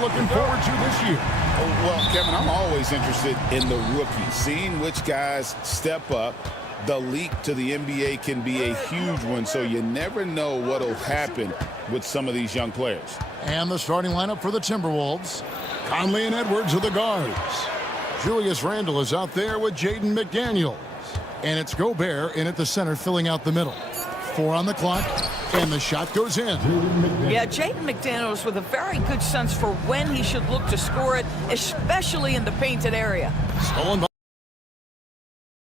looking forward to this year? Well, Kevin, I'm always interested in the rookies, seeing which guys step up. The leap to the NBA can be a huge one, so you never know what will happen with some of these young players. And the starting lineup for the Timberwolves. Conley and Edwards are the guards. Julius Randle is out there with Jaden McDaniels. And it's Gobert in at the center, filling out the middle. 4 on the clock, and the shot goes in. Yeah, Jaden McDaniels with a very good sense for when he should look to score it, especially in the painted area. Stolen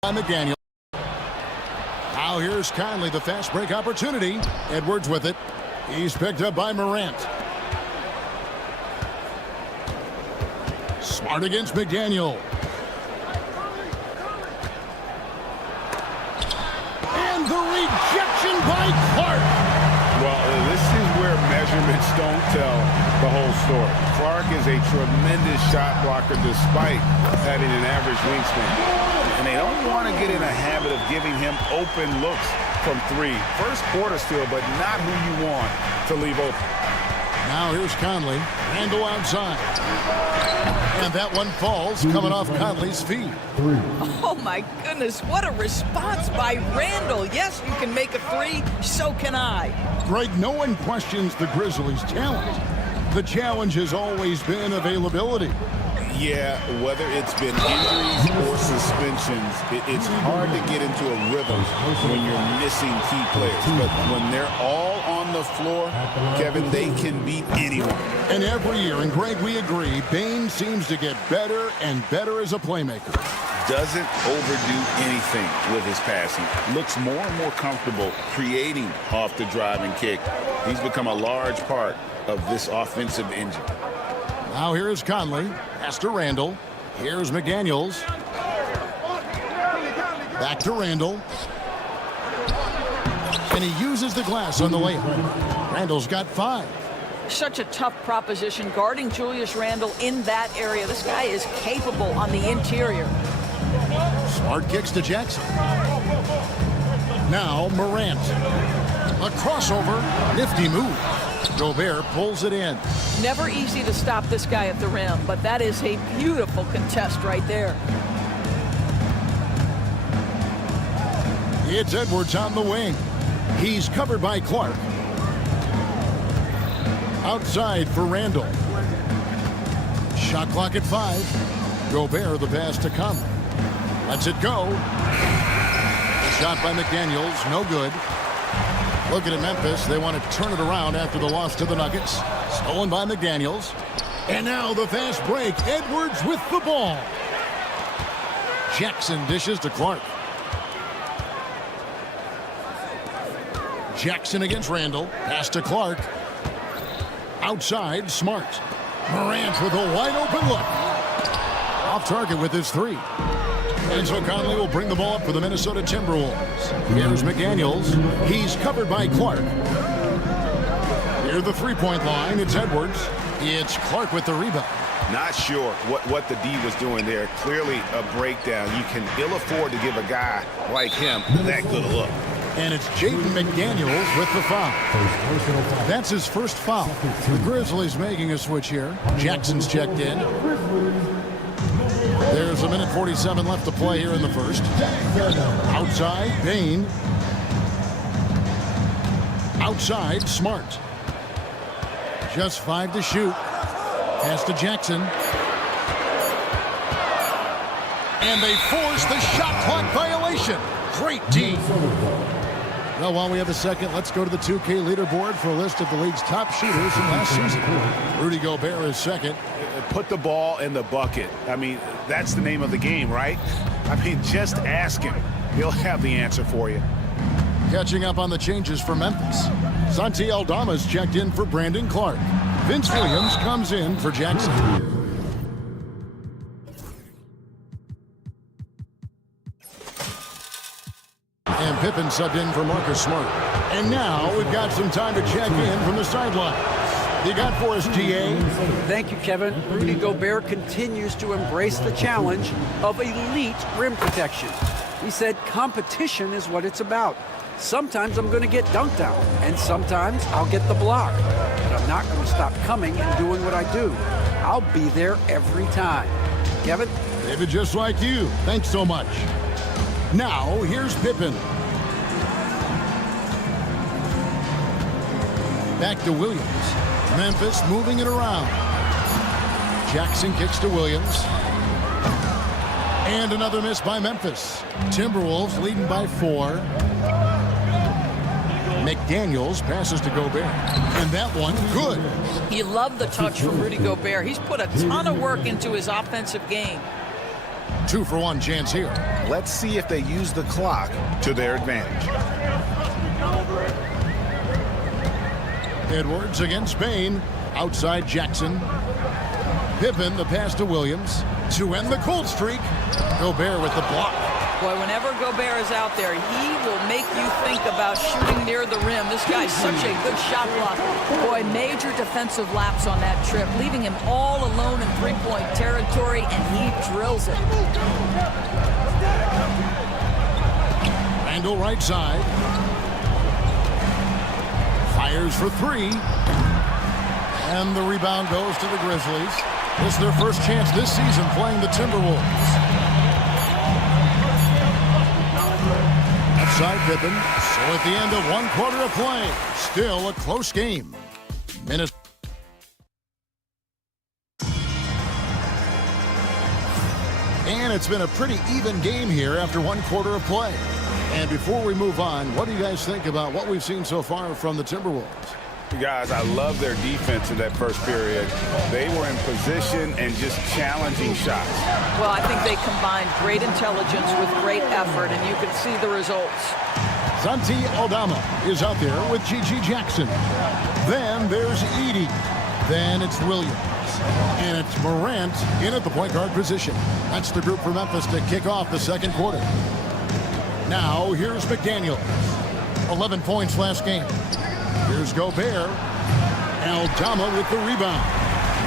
by McDaniels. Now here's Conley, the fast break opportunity. Edwards with it. He's picked up by Morant. Smart against McDaniel. And the rejection by Clark. Well, this is where measurements don't tell the whole story. Clark is a tremendous shot blocker despite having an average wingspan. And they don't want to get in a habit of giving him open looks from 3. First quarter still, but not who you want to leave open. Now here's Conley. Randle outside. And that one falls, coming off Conley's feet. Oh, my goodness. What a response by Randle. Yes, you can make a 3. So can I. Greg, no one questions the Grizzlies' talent. The challenge has always been availability. Yeah, whether it's been injuries or suspensions, it's hard to get into a rhythm when you're missing key players. But when they're all on the floor, Kevin, they can beat anyone. And every year, and Greg, we agree, Bane seems to get better and better as a playmaker. Doesn't overdo anything with his passing. Looks more and more comfortable creating off the driving kick. He's become a large part of this offensive engine. Now here's Conley. Pass to Randle. Here's McDaniels. Back to Randle. And he uses the glass on the layup. Randle's got 5. Such a tough proposition guarding Julius Randle in that area. This guy is capable on the interior. Smart kicks to Jackson. Now Morant. A crossover. Nifty move. Gobert pulls it in. Never easy to stop this guy at the rim, but that is a beautiful contest right there. It's Edwards on the wing. He's covered by Clark. Outside for Randle. Shot clock at 5. Gobert the pass to Conley. Lets it go. A shot by McDaniels, no good. Looking at Memphis, they want to turn it around after the loss to the Nuggets. Stolen by McDaniels. And now the fast break. Edwards with the ball. Jackson dishes to Clark. Jackson against Randle. Pass to Clark. Outside, Smart. Morant with a wide open look. Off target with his 3. And so Conley will bring the ball up for the Minnesota Timberwolves. Here's McDaniels. He's covered by Clark. Near the 3-point line, it's Edwards. It's Clark with the rebound. Not sure what the D was doing there. Clearly a breakdown. You can ill afford to give a guy like him that good a look. And it's Jaden McDaniels with the foul. That's his first foul. The Grizzlies making a switch here. Jackson's checked in. There's 1:47 left to play here in the first. Outside, Bane. Outside, Smart. Just 5 to shoot. Pass to Jackson. And they force the shot clock violation. Great D. Well, while we have a second, let's go to the 2K leaderboard for a list of the league's top shooters from last season. Rudy Gobert is second. Put the ball in the bucket. I mean, that's the name of the game, right? I mean, just ask him. He'll have the answer for you. Catching up on the changes for Memphis. Santi Aldama's checked in for Brandon Clark. Vince Williams comes in for Jackson. And Pippen subbed in for Marcus Smart. And now we've got some time to check in from the sidelines. You got for us, GA? Thank you, Kevin. Rudy Gobert continues to embrace the challenge of elite rim protection. He said competition is what it's about. Sometimes I'm going to get dunked out, and sometimes I'll get the block. But I'm not going to stop coming and doing what I do. I'll be there every time. Kevin? David, just like you. Thanks so much. Now, here's Pippen. Back to Williams. Memphis moving it around. Jackson kicks to Williams. And another miss by Memphis. Timberwolves leading by 4. McDaniels passes to Gobert. And that one, good. You love the touch from Rudy Gobert. He's put a ton of work into his offensive game. 2-for-1 chance here. Let's see if they use the clock to their advantage. Edwards against Bain. Outside Jackson. Pippen, the pass to Williams. To end the cold streak. Gobert with the block. Boy, whenever Gobert is out there, he will make you think about shooting near the rim. This guy's such a good shot blocker. Boy, major defensive lapse on that trip, leaving him all alone in three-point territory, and he drills it. Randall right side. Fires for 3. And the rebound goes to the Grizzlies. This is their first chance this season playing the Timberwolves. Outside Pippen. So at the end of 1 quarter of play, still a close game. Minnesota. And it's been a pretty even game here after 1 quarter of play. And before we move on, what do you guys think about what we've seen so far from the Timberwolves? Guys, I love their defense in that first period. They were in position and just challenging shots. Well, I think they combined great intelligence with great effort, and you can see the results. Santi Aldama is out there with G.G. Jackson. Then there's Edey. Then it's Williams. And it's Morant in at the point guard position. That's the group for Memphis to kick off the second quarter. Now, here's McDaniels. 11 points last game. Here's Gobert. Aldama with the rebound.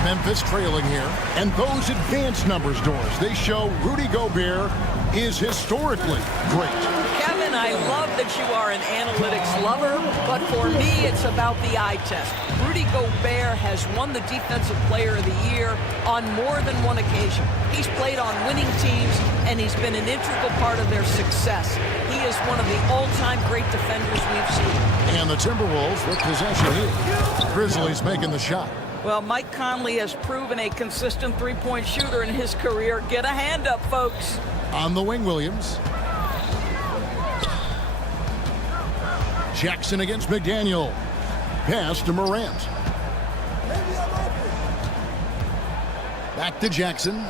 Memphis trailing here. And those advanced numbers, Doris, they show Rudy Gobert is historically great. Kevin, I love that you are an analytics lover, but for me, it's about the eye test. Rudy Gobert has won the Defensive Player of the Year on more than one occasion. He's played on winning teams, and he's been an integral part of their success. He is one of the all-time great defenders we've seen. And the Timberwolves with possession here. Grizzlies making the shot. Well, Mike Conley has proven a consistent three-point shooter in his career. Get a hand up, folks. On the wing, Williams. Jackson against McDaniel. Pass to Morant. Back to Jackson.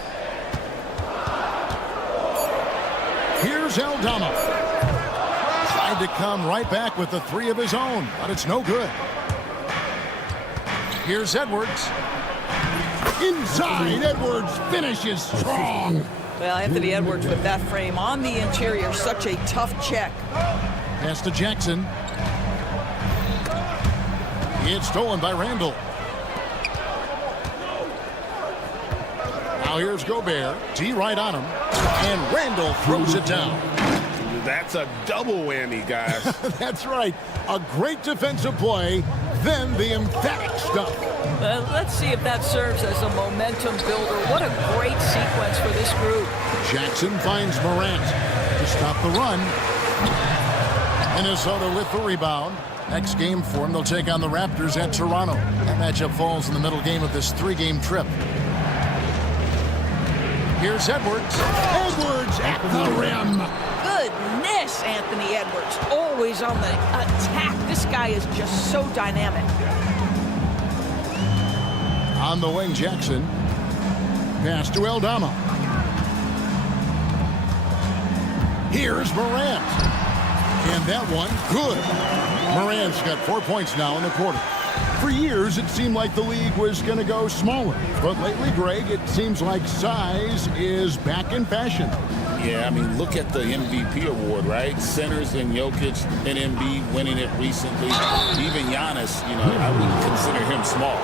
Here's Aldama. Tried to come right back with the 3 of his own, but it's no good. Here's Edwards. Inside, Edwards finishes strong. Well, Anthony Edwards with that frame on the interior, such a tough check. Pass to Jackson. It's stolen by Randall. Now here's Gobert. D right on him. And Randall throws it down. That's a double whammy, guys. That's right. A great defensive play, then the emphatic stuff. Let's see if that serves as a momentum builder. What a great sequence for this group. Jackson finds Morant to stop the run. Minnesota with the rebound. Next game for them, they'll take on the Raptors at Toronto. That matchup falls in the middle game of this 3-game trip. Here's Edwards. Edwards at the rim. Goodness, Anthony Edwards. Always on the attack. This guy is just so dynamic. On the wing, Jackson. Pass to Aldama. Here's Morant. And that one, good. Morant's got 4 points now in the quarter. For years, it seemed like the league was going to go smaller. But lately, Greg, it seems like size is back in fashion. Yeah, I mean, look at the MVP award, right? Centers and Jokic and Embiid winning it recently. Even Giannis, you know, I wouldn't consider him small.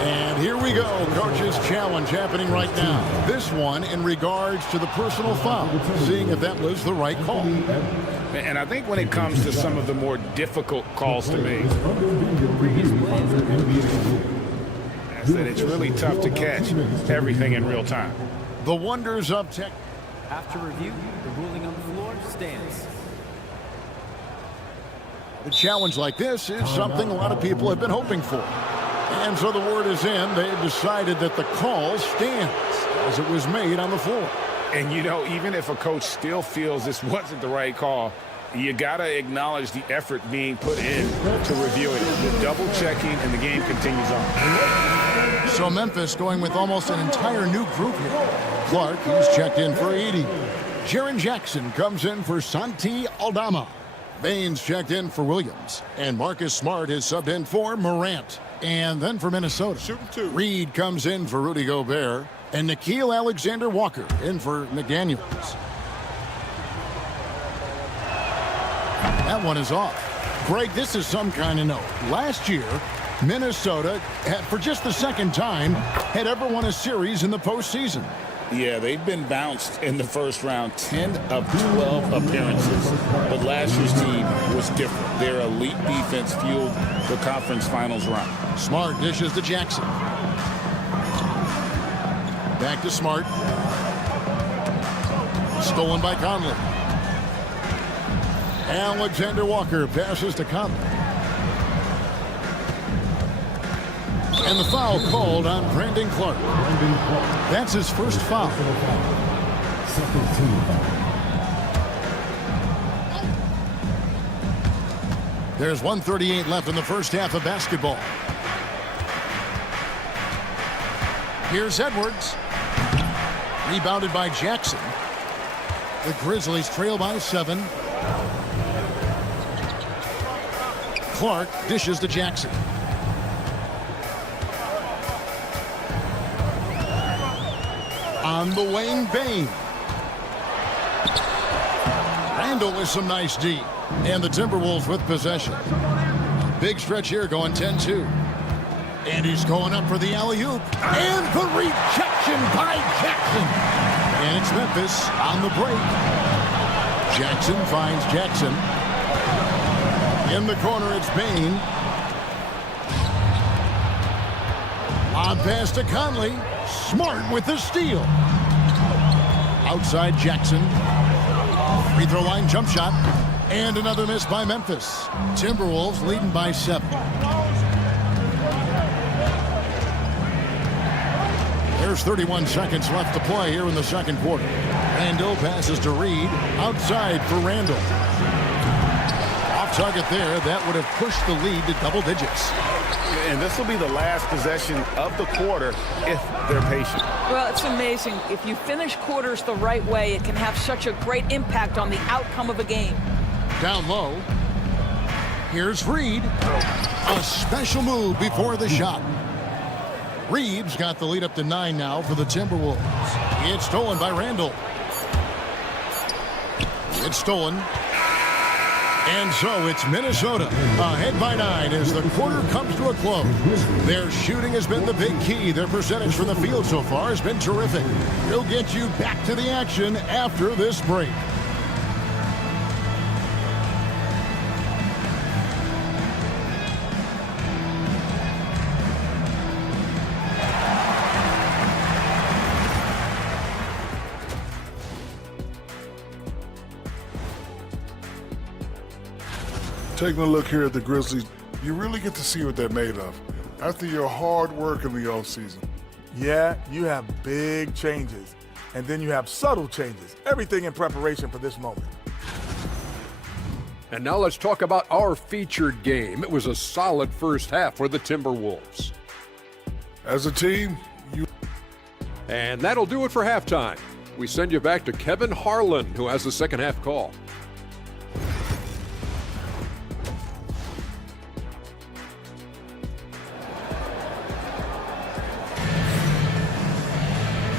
And here we go. Coach's challenge happening right now. This one in regards to the personal foul. Seeing if that was the right call. And I think when it comes to some of the more difficult calls to make, fast that it's really tough to catch everything in real time. The wonders of tech. After review, the ruling on the floor stands. A challenge like this is something a lot of people have been hoping for. And so the word is in. They've decided that the call stands as it was made on the floor. And, you know, even if a coach still feels this wasn't the right call, you got to acknowledge the effort being put in to review it. The double checking, and the game continues on. So Memphis going with almost an entire new group here. Clark, he's checked in for 80. Jaren Jackson comes in for Santi Aldama. Baines checked in for Williams. And Marcus Smart is subbed in for Morant. And then for Minnesota, Reed comes in for Rudy Gobert. And Nickeil Alexander-Walker in for McDaniels. That one is off. Greg, this is some kind of note. Last year, Minnesota, for just the second time, had ever won a series in the postseason. Yeah, they've been bounced in the first round, 10 of 12 appearances. But last year's team was different. Their elite defense fueled the conference finals run. Smart dishes to Jackson. Back to Smart. Stolen by Conley. Alexander Walker passes to Conley. And the foul called on Brandon Clark. That's his first foul. There's 1:38 left in the first half of basketball. Here's Edwards. Rebounded by Jackson. The Grizzlies trail by 7. Clark dishes to Jackson. On the wing, Bain. Randall with some nice D. And the Timberwolves with possession. Big stretch here going 10-2. And he's going up for the alley-oop. And the rejection by Jackson. And it's Memphis on the break. Jackson finds Jackson. In the corner, it's Bain. On pass to Conley. Smart with the steal. Outside Jackson. Free throw line jump shot. And another miss by Memphis. Timberwolves leading by 7. There's 31 seconds left to play here in the second quarter. Randall passes to Reed. Outside for Randall. Off target there. That would have pushed the lead to double digits. And this will be the last possession of the quarter if they're patient. Well, it's amazing. If you finish quarters the right way, it can have such a great impact on the outcome of a game. Down low. Here's Reed. A special move before the shot. Reed's got the lead up to 9 now for the Timberwolves. It's stolen by Randall. It's stolen. And so it's Minnesota ahead by 9 as the quarter comes to a close. Their shooting has been the big key. Their percentage from the field so far has been terrific. We'll get you back to the action after this break. Taking a look here at the Grizzlies, you really get to see what they're made of. After your hard work in the offseason, yeah, you have big changes, and then you have subtle changes. Everything in preparation for this moment. And now let's talk about our featured game. It was a solid first half for the Timberwolves. As a team, And that'll do it for halftime. We send you back to Kevin Harlan, who has the second half call.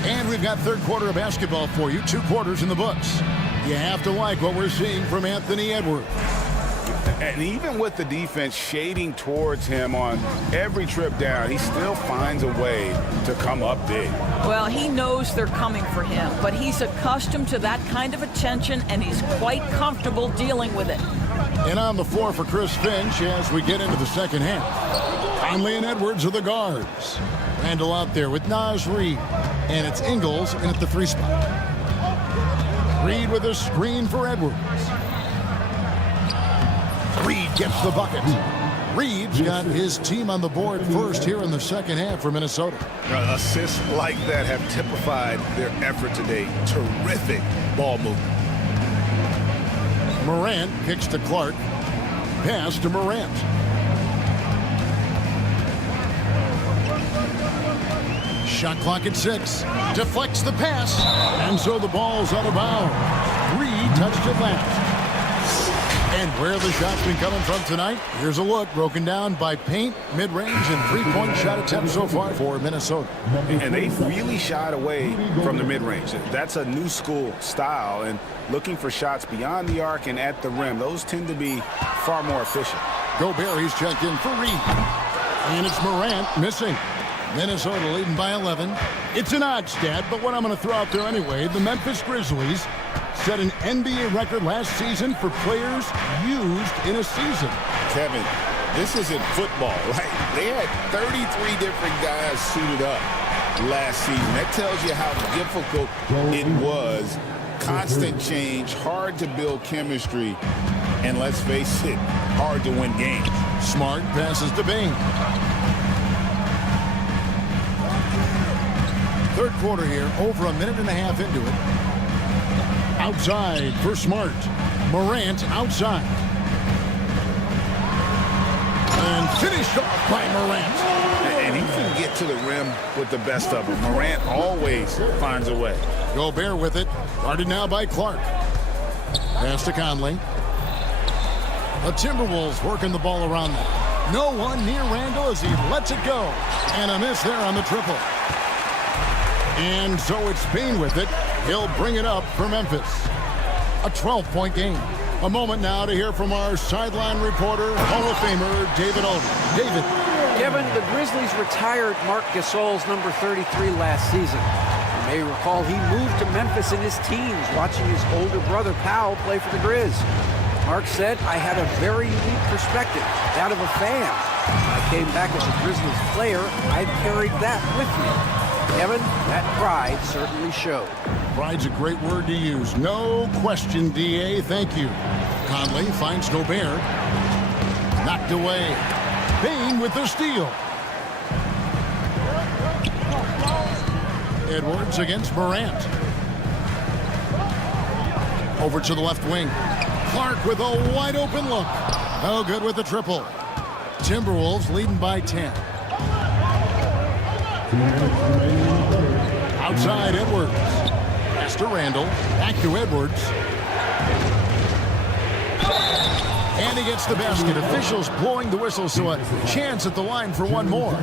And we've got third quarter of basketball for you. 2 quarters in the books. You have to like what we're seeing from Anthony Edwards. And even with the defense shading towards him on every trip down, he still finds a way to come up big. Well, he knows they're coming for him, but he's accustomed to that kind of attention, and he's quite comfortable dealing with it. And on the floor for Chris Finch as we get into the second half. Conley and Edwards are the guards. Randall out there with Naz Reid. And it's Ingles in at the 3 spot. Reid with a screen for Edwards. Reid gets the bucket. Reid's got his team on the board first here in the second half for Minnesota. Assists like that have typified their effort today. Terrific ball movement. Morant kicks to Clark. Pass to Morant. Shot clock at 6. Deflects the pass. And so the ball's out of bounds. Reid touched it last. And where the shot's been coming from tonight, here's a look broken down by paint, mid-range, and three-point shot attempts so far for Minnesota. And they've really shied away from the mid-range. That's a new school style, and looking for shots beyond the arc and at the rim, those tend to be far more efficient. Gobert, he's checked in for Reid. And it's Morant missing. Minnesota leading by 11. It's an odd stat, but what I'm going to throw out there anyway, the Memphis Grizzlies set an NBA record last season for players used in a season. Kevin, this isn't football, right? They had 33 different guys suited up last season. That tells you how difficult it was. Constant change, hard to build chemistry, and let's face it, hard to win games. Smart passes to Bane. Third quarter here, over a minute and a half into it. Outside for Smart. Morant outside. And finished off by Morant. And he can get to the rim with the best of them. Morant always finds a way. Gobert with it. Guarded now by Clark. Pass to Conley. The Timberwolves working the ball around them. No one near Randall as he lets it go. And a miss there on the triple. And so it's Bane with it. He'll bring it up for Memphis. A 12-point game. A moment now to hear from our sideline reporter, Hall of Famer David Aldridge. David. Kevin, the Grizzlies retired Marc Gasol's number 33 last season. You may recall he moved to Memphis in his teens, watching his older brother Powell play for the Grizz. Marc said, I had a very unique perspective, that of a fan. When I came back as a Grizzlies player, I carried that with me. Kevin, that pride certainly showed. Pride's a great word to use. No question, D.A. Thank you. Conley finds Gobert. Knocked away. Bane with the steal. Edwards against Morant. Over to the left wing. Clark with a wide open look. No good with the triple. Timberwolves leading by 10. Outside Edwards. Pass to Randall. Back to Edwards. And he gets the basket. Officials blowing the whistle, so a chance at the line for one more.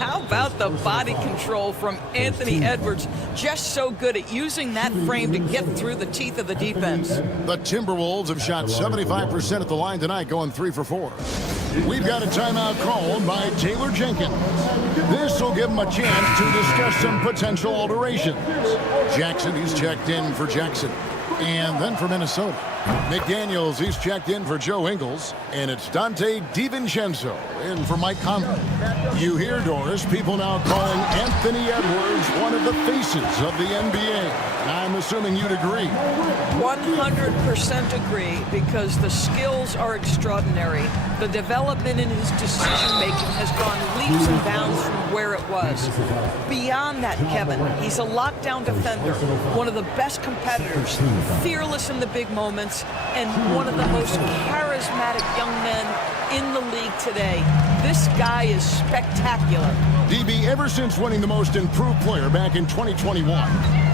How about the body control from Anthony Edwards? Just so good at using that frame to get through the teeth of the defense. The Timberwolves have shot 75% at the line tonight, going 3 for 4. We've got a timeout called by Taylor Jenkins. This will give him a chance to discuss some potential alterations. Jackson, he's checked in for Jackson. And then for Minnesota, McDaniels, he's checked in for Joe Ingles. And it's Dante DiVincenzo in for Mike Conley. You hear, Doris, people now calling Anthony Edwards one of the faces of the NBA. I'm assuming you'd agree. 100% agree, because the skills are extraordinary. The development in his decision-making has gone leaps and bounds from where it was. Beyond that, Kevin, he's a lockdown defender, one of the best competitors, fearless in the big moments, and one of the most charismatic young men in the league today. This guy is spectacular. DB, ever since winning the most improved player back in 2021,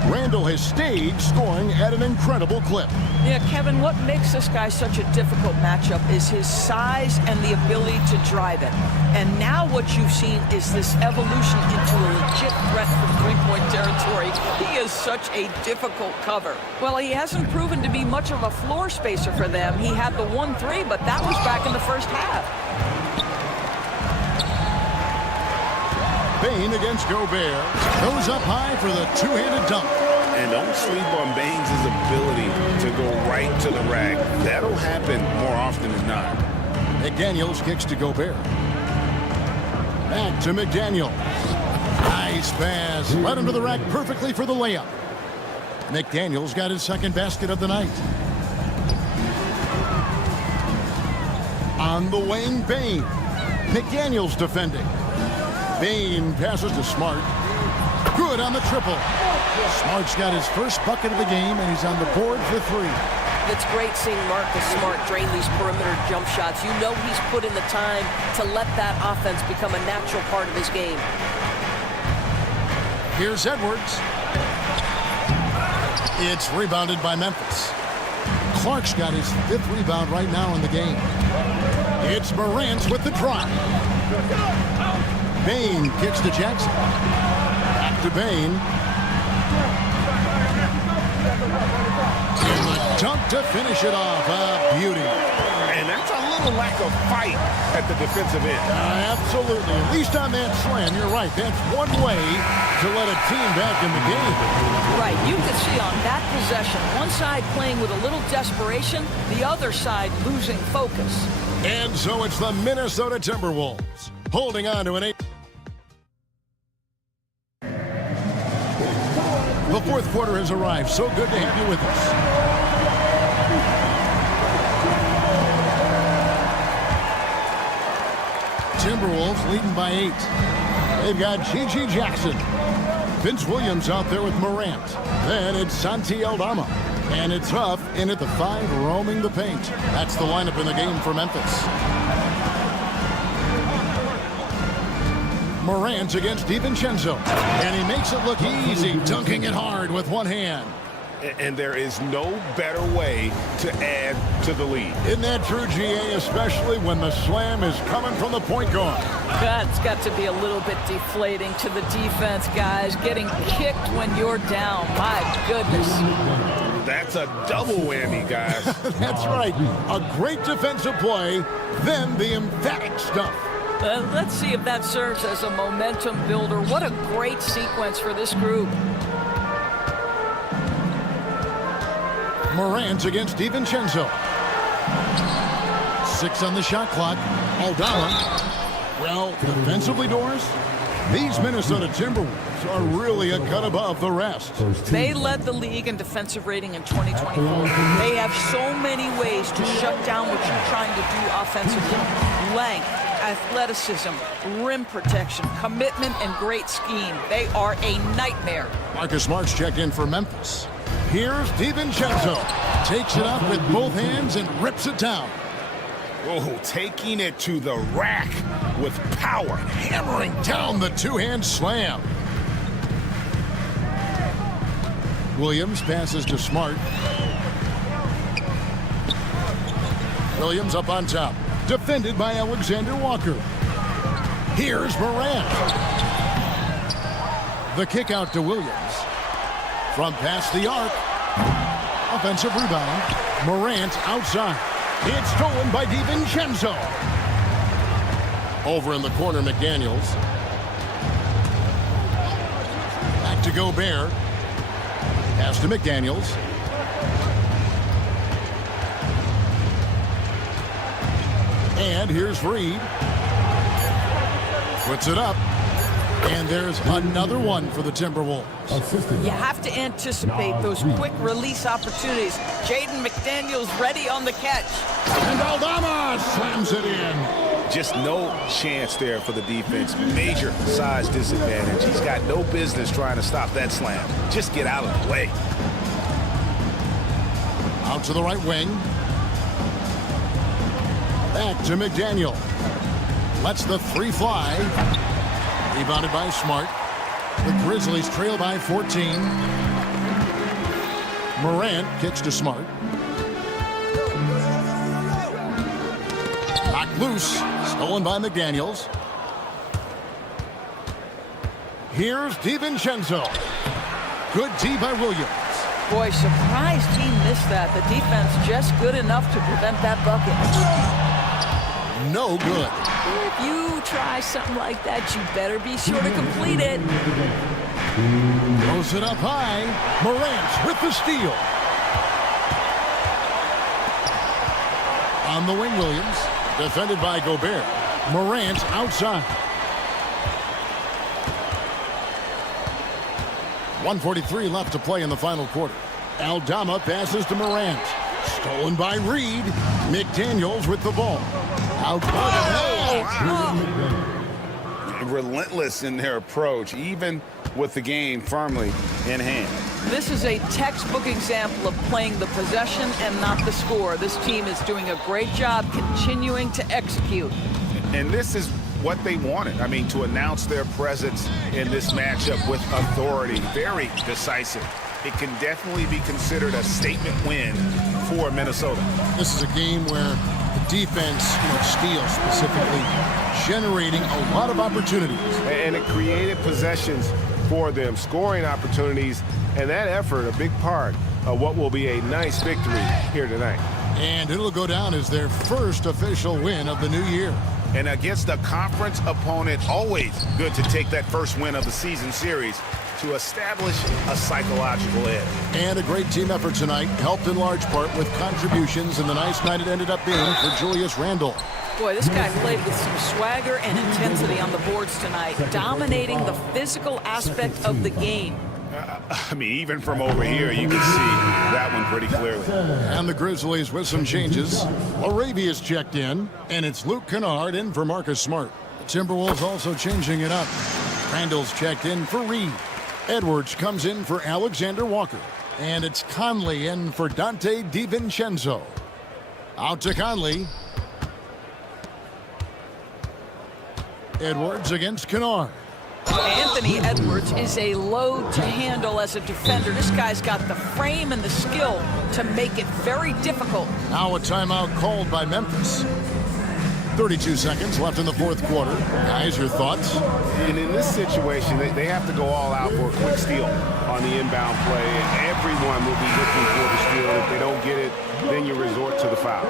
Randall has stayed scoring at an incredible clip. Yeah, Kevin, what makes this guy such a difficult matchup is his size and the ability to drive it. And now what you've seen is this evolution into a legit threat from three-point territory. He is such a difficult cover. Well, he hasn't proven to be much of a floor spacer for them. He had the 1-3, but that was back in the first half. Bane against Gobert. Goes up high for the two-handed dunk. And don't sleep on Baines' ability to go right to the rack. That'll happen more often than not. McDaniels kicks to Gobert. Back to McDaniel. Nice pass. Led him to the rack perfectly for the layup. McDaniel's got his second basket of the night. On the wing, Bain. McDaniel's defending. Bain passes to Smart. Good on the triple. Smart's got his first bucket of the game, and he's on the board for 3. It's great seeing Marcus Smart drain these perimeter jump shots. You know he's put in the time to let that offense become a natural part of his game. Here's Edwards. It's rebounded by Memphis. Clark's got his 5th rebound right now in the game. It's Morant with the drive. Bain kicks to Jackson. Back to Bain. And the dunk to finish it off. A beauty. And that's a little lack of fight at the defensive end. Absolutely. At least on that slam, you're right. That's one way to let a team back in the game. Right. You can see on that possession, one side playing with a little desperation, the other side losing focus. And so it's the Minnesota Timberwolves holding on to an 8. The fourth quarter has arrived. So good to have you with us. Timberwolves leading by 8. They've got G.G. Jackson. Vince Williams out there with Morant. Then it's Santi Aldama. And it's Huff in at the 5, roaming the paint. That's the lineup in the game for Memphis. Morant against DiVincenzo. And he makes it look easy, dunking it hard with one hand. And there is no better way to add to the lead. Isn't that true, GA, especially when the slam is coming from the point guard? That's got to be a little bit deflating to the defense, guys. Getting kicked when you're down. My goodness. That's a double whammy, guys. That's right. A great defensive play, then the emphatic stuff. Let's see if that serves as a momentum builder. What a great sequence for this group. Morant against DiVincenzo. 6 on the shot clock. Aldama. Well, defensively, Doris, these Minnesota Timberwolves are really a cut above the rest. They led the league in defensive rating in 2024. They have so many ways to shut down what you're trying to do offensively. Length, athleticism, rim protection, commitment, and great scheme. They are a nightmare. Marcus Smart's checked in for Memphis. Here's DiVincenzo. Takes it up with both hands and rips it down. Oh, taking it to the rack with power. Hammering down the two-hand slam. Williams passes to Smart. Williams up on top. Defended by Alexander Walker. Here's Morant. The kick out to Williams. From past the arc. Offensive rebound. Morant outside. It's stolen by DiVincenzo. Over in the corner, McDaniels. Back to Gobert. Pass to McDaniels. And here's Freez. Puts it up. And there's another one for the Timberwolves. You have to anticipate those quick release opportunities. Jaden McDaniels ready on the catch. And Aldama slams it in. Just no chance there for the defense. Major size disadvantage. He's got no business trying to stop that slam. Just get out of the way. Out to the right wing. Back to McDaniel. Lets the 3 fly. Rebounded by Smart. The Grizzlies trail by 14. Morant kicks to Smart. Knocked loose. Stolen by McDaniels. Here's DiVincenzo. Good D by Williams. Boy, surprised he missed that. The defense just good enough to prevent that bucket. No good. If you try something like that, you better be sure to complete it. Throws it up high. Morant with the steal. On the wing, Williams. Defended by Gobert. Morant outside. 1:43 left to play in the final quarter. Aldama passes to Morant. Stolen by Reed. McDaniels with the ball. Out relentless in their approach, even with the game firmly in hand. This is a textbook example of playing the possession and not the score. This team is doing a great job continuing to execute. And this is what they wanted. I mean, to announce their presence in this matchup with authority, very decisive. It can definitely be considered a statement win for Minnesota. This is a game where the defense, steals specifically, generating a lot of opportunities. And it created possessions for them, scoring opportunities, and that effort, a big part of what will be a nice victory here tonight. And it'll go down as their first official win of the new year. And against a conference opponent, always good to take that first win of the season series to establish a psychological edge. And a great team effort tonight, helped in large part with contributions, and the nice night it ended up being for Julius Randle. Boy, this guy played with some swagger and intensity on the boards tonight, dominating the physical aspect of the game. I mean, even from over here, you can see that one pretty clearly. And the Grizzlies with some changes. Arabia's checked in, and it's Luke Kennard in for Marcus Smart. The Timberwolves also changing it up. Randall's checked in for Reed. Edwards comes in for Alexander Walker. And it's Conley in for Dante DiVincenzo. Out to Conley. Edwards against Kennard. Anthony Edwards is a load to handle as a defender. This guy's got the frame and the skill to make it very difficult. Now a timeout called by Memphis. 32 seconds left in the fourth quarter. Guys, your thoughts? And in this situation, they have to go all out for a quick steal on the inbound play. Everyone will be looking for the steal. If they don't get it, then you resort to the foul.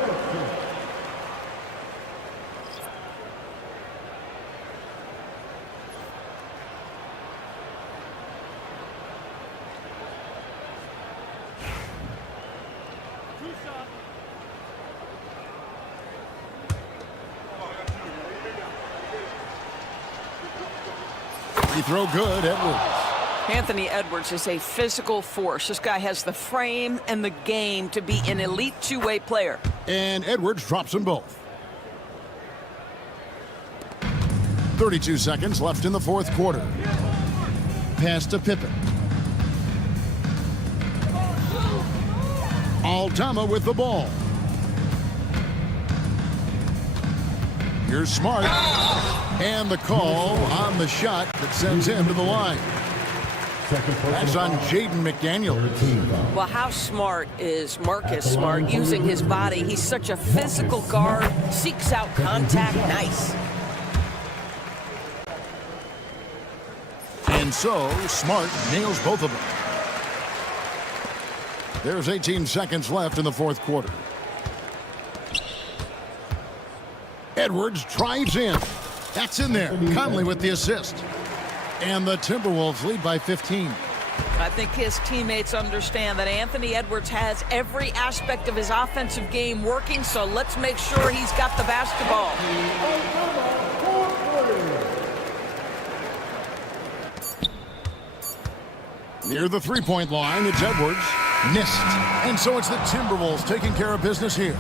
Free throw good, Edwards. Anthony Edwards is a physical force. This guy has the frame and the game to be an elite two-way player. And Edwards drops them both. 32 seconds left in the fourth quarter. Pass to Pippen. Aldama with the ball. Here's Smart. And the call on the shot that sends him to the line. That's on Jaden McDaniels. Well, how smart is Marcus Smart using his body? He's such a physical guard, seeks out contact. Nice. And so, Smart nails both of them. There's 18 seconds left in the fourth quarter. Edwards drives in. That's in there. Conley with the assist. And the Timberwolves lead by 15. I think his teammates understand that Anthony Edwards has every aspect of his offensive game working, so let's make sure he's got the basketball. Near the three-point line, it's Edwards. Missed. And so it's the Timberwolves taking care of business here.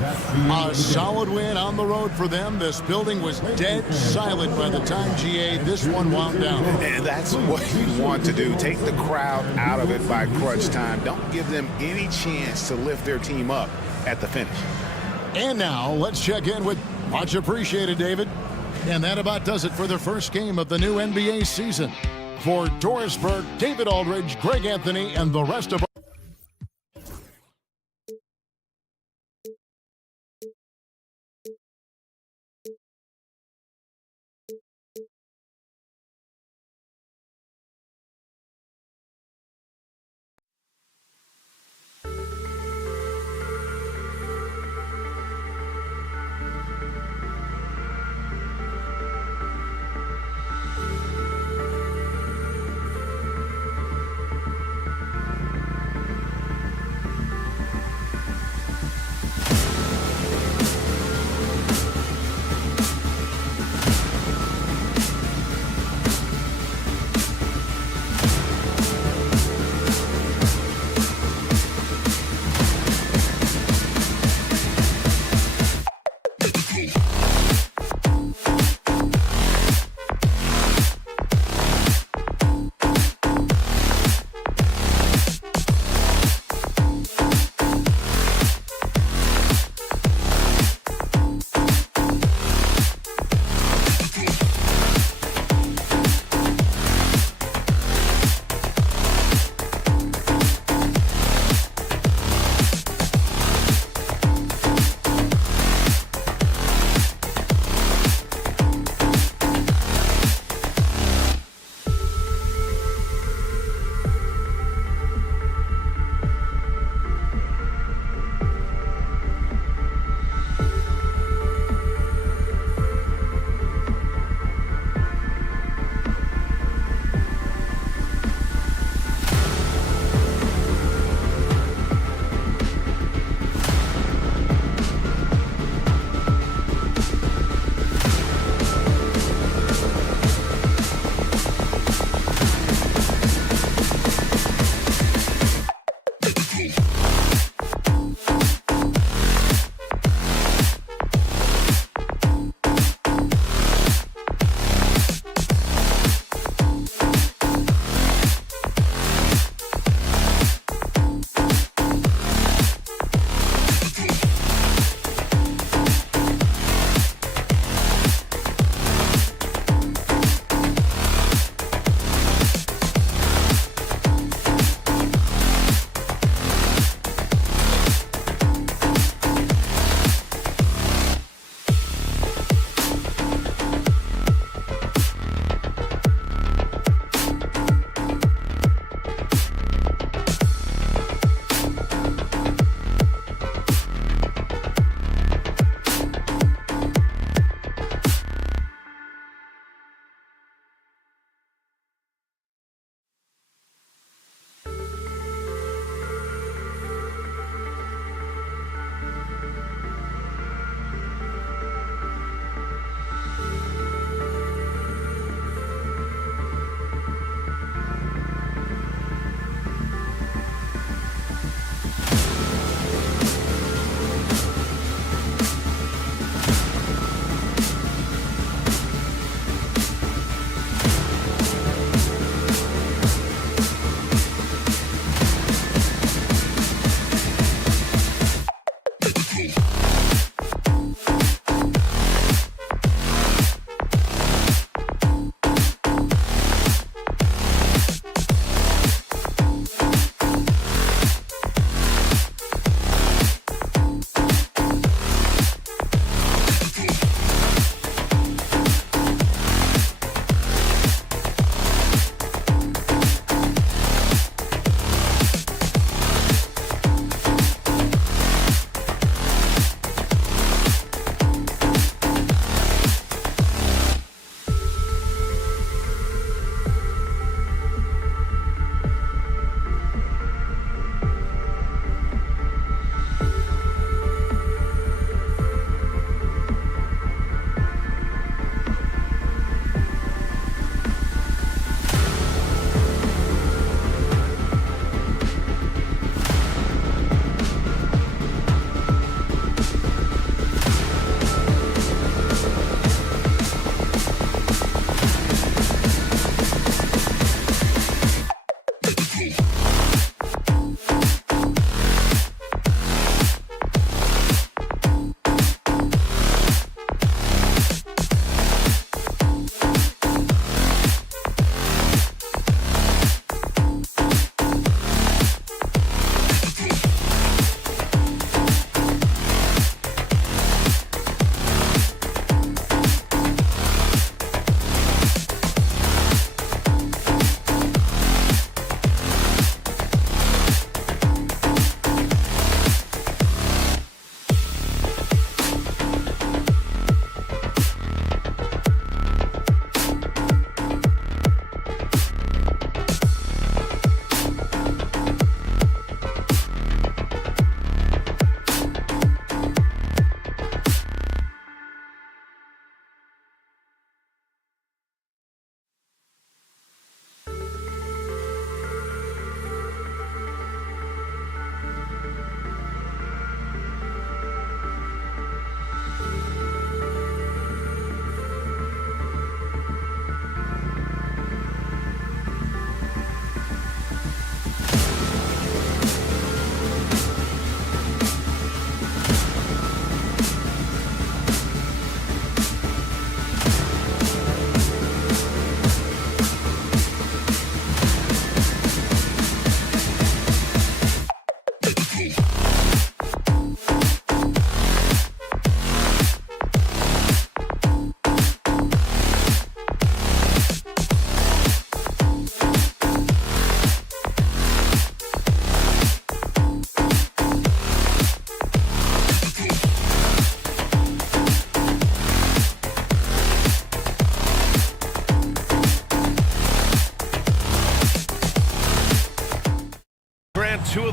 A solid win on the road for them. This building was dead silent by the time, GA, this one wound down. And that's what you want to do. Take the crowd out of it by crunch time. Don't give them any chance to lift their team up at the finish. And now let's check in with much appreciated, David. And that about does it for the first game of the new NBA season. For Doris Burke, David Aldridge, Greg Anthony, and the rest of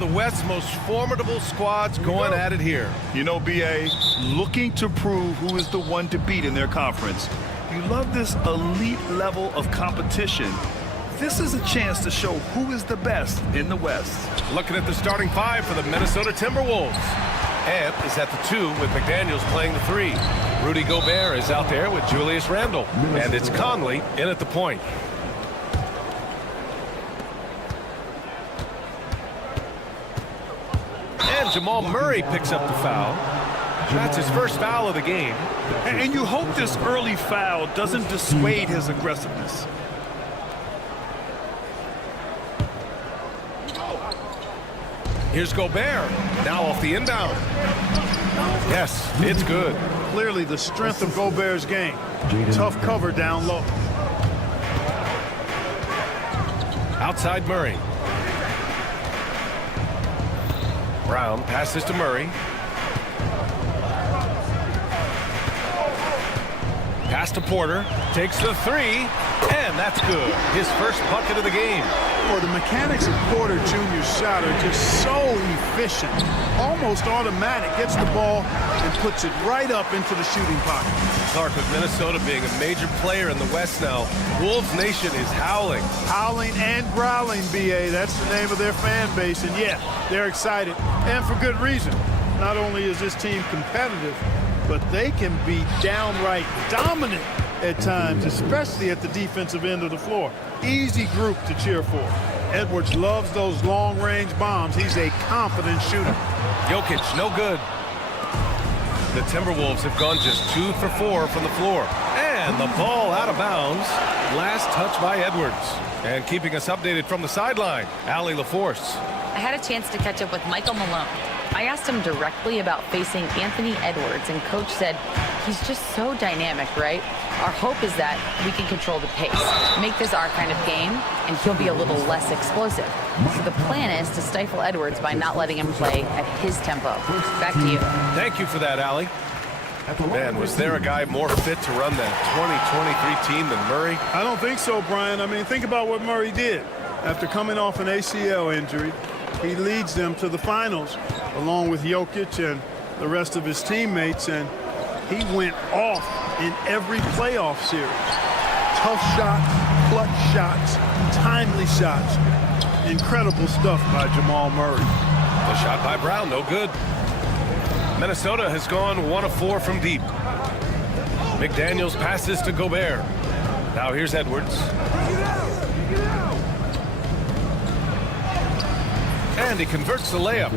the West's most formidable squads going at it here. You know, B.A., looking to prove who is the one to beat in their conference. You love this elite level of competition. This is a chance to show who is the best in the West. Looking at the starting five for the Minnesota Timberwolves. Ant is at the 2 with McDaniels playing the 3. Rudy Gobert is out there with Julius Randle. And it's Conley in at the point. And Jamal Murray picks up the foul. That's his first foul of the game. And you hope this early foul doesn't dissuade his aggressiveness. Here's Gobert, now off the inbound. Yes, it's good. Clearly the strength of Gobert's game. Tough cover down low. Outside Murray. Brown passes to Murray. Pass to Porter, takes the 3, and that's good. His first bucket of the game. Well, the mechanics of Porter Jr.'s shot are just so efficient. Almost automatic. Gets the ball and puts it right up into the shooting pocket. Clark, with Minnesota being a major player in the West now, Wolves Nation is howling. Howling and growling, B.A. That's the name of their fan base. And, yeah, they're excited. And for good reason. Not only is this team competitive, but they can be downright dominant at times, especially at the defensive end of the floor. Easy group to cheer for. Edwards loves those long-range bombs. He's a confident shooter. Jokic, no good. The Timberwolves have gone just 2 for 4 from the floor. And the ball out of bounds. Last touch by Edwards. And keeping us updated from the sideline, Allie LaForce. I had a chance to catch up with Michael Malone. I asked him directly about facing Anthony Edwards, and Coach said he's just so dynamic, right? Our hope is that we can control the pace, make this our kind of game, and he'll be a little less explosive. So the plan is to stifle Edwards by not letting him play at his tempo. Back to you. Thank you for that, Allie. Man, was there a guy more fit to run that 2023 team than Murray? I don't think so, Brian. I mean, think about what Murray did. After coming off an ACL injury, he leads them to the finals along with Jokic and the rest of his teammates, and he went off in every playoff series. Tough shots, clutch shots, timely shots. Incredible stuff by Jamal Murray. The shot by Brown, no good. Minnesota has gone 1 of 4 from deep. McDaniels passes to Gobert. Now here's Edwards. And he converts the layup.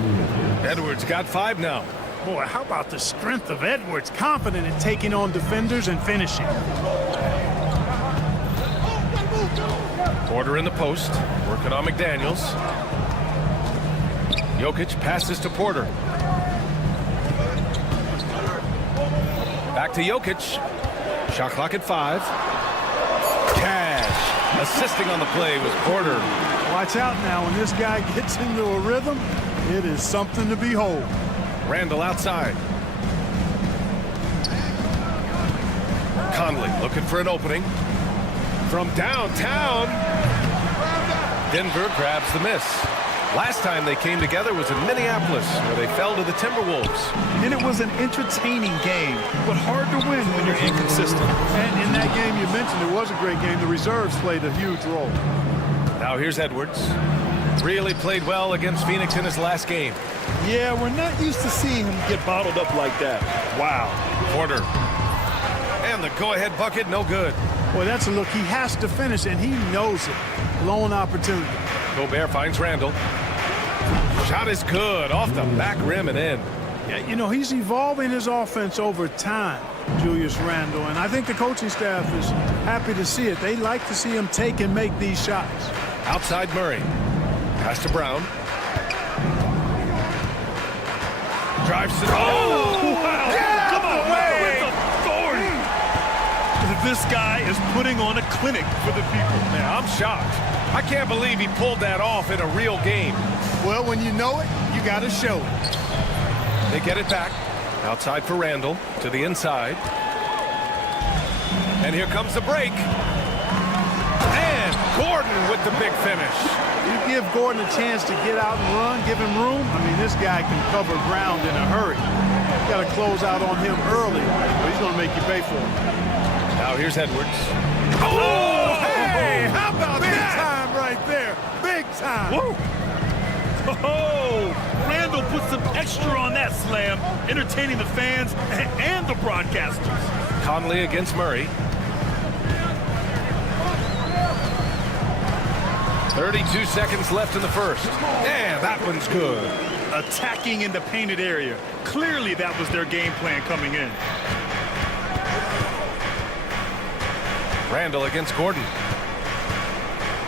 Edwards got 5 now. Boy, how about the strength of Edwards? Confident in taking on defenders and finishing. Porter in the post, working on McDaniels. Jokic passes to Porter. Back to Jokic. Shot clock at 5. Cash. Assisting on the play was Porter. Watch out now. When this guy gets into a rhythm, it is something to behold. Randle outside. Conley looking for an opening. From downtown. Denver grabs the miss. Last time they came together was in Minneapolis, where they fell to the Timberwolves. And it was an entertaining game, but hard to win when you're inconsistent. And in that game you mentioned, it was a great game. The reserves played a huge role. Now here's Edwards. Really played well against Phoenix in his last game. Yeah, we're not used to seeing him get bottled up like that. Wow. Porter. And the go-ahead bucket, no good. Boy, that's a look he has to finish, and he knows it. Lone opportunity. Gobert finds Randle. Shot is good, off the back rim and in. Yeah, you know, he's evolving his offense over time, Julius Randle, and I think the coaching staff is happy to see it. They like to see him take and make these shots. Outside Murray. Pass to Brown. Drives to... Oh! Wow! Get out the way! With authority! This guy is putting on a clinic for the people. Man, I'm shocked. I can't believe he pulled that off in a real game. Well, when you know it, you got to show it. They get it back. Outside for Randle. To the inside. And here comes the break. And Gordon with the big finish. You give Gordon a chance to get out and run, give him room. I mean, this guy can cover ground in a hurry. You got to close out on him early, but he's going to make you pay for it. Now here's Edwards. Oh, hey, how about big time right there? Big time. Woo! Oh, Randall put some extra on that slam, entertaining the fans and the broadcasters. Conley against Murray. 32 seconds left in the first. Yeah, that one's good. Attacking in the painted area. Clearly that was their game plan coming in. Randall against Gordon.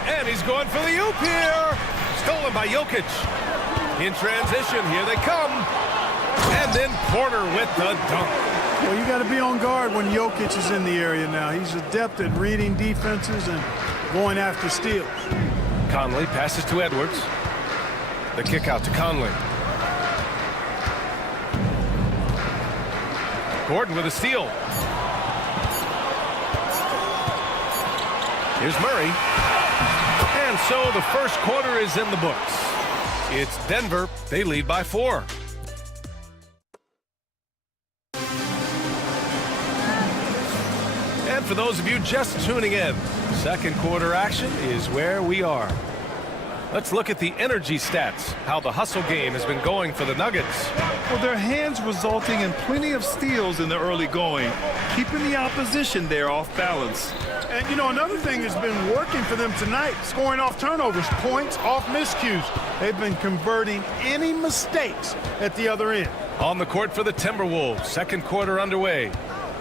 And he's going for the oop here. Stolen by Jokic. In transition, here they come. And then Porter with the dunk. Well, you got to be on guard when Jokic is in the area now. He's adept at reading defenses and going after steals. Conley passes to Edwards. The kick out to Conley. Gordon with a steal. Here's Murray. And so the first quarter is in the books. It's Denver. They lead by 4. And for those of you just tuning in, second quarter action is where we are. Let's look at the energy stats, how the hustle game has been going for the Nuggets. Well, their hands resulting in plenty of steals in the early going, keeping the opposition there off balance. And, you know, another thing that's been working for them tonight, scoring off turnovers, points off miscues. They've been converting any mistakes at the other end. On the court for the Timberwolves, second quarter underway.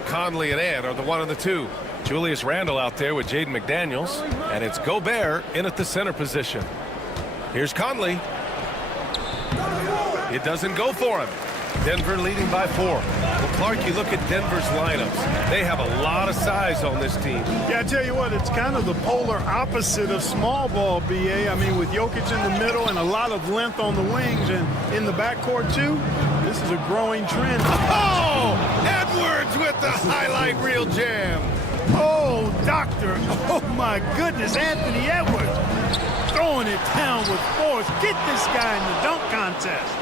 Conley and Ant are the 1 and the 2. Julius Randle out there with Jaden McDaniels, and it's Gobert in at the center position. Here's Conley. It doesn't go for him. Denver leading by 4. Well, Clark, you look at Denver's lineups. They have a lot of size on this team. Yeah, I tell you what, it's kind of the polar opposite of small ball, BA. I mean, with Jokic in the middle and a lot of length on the wings and in the backcourt, too, this is a growing trend. Oh! Edwards with the highlight reel jam. Oh, doctor. Oh, my goodness, Anthony Edwards. Throwing it down with force. Get this guy in the dunk contest.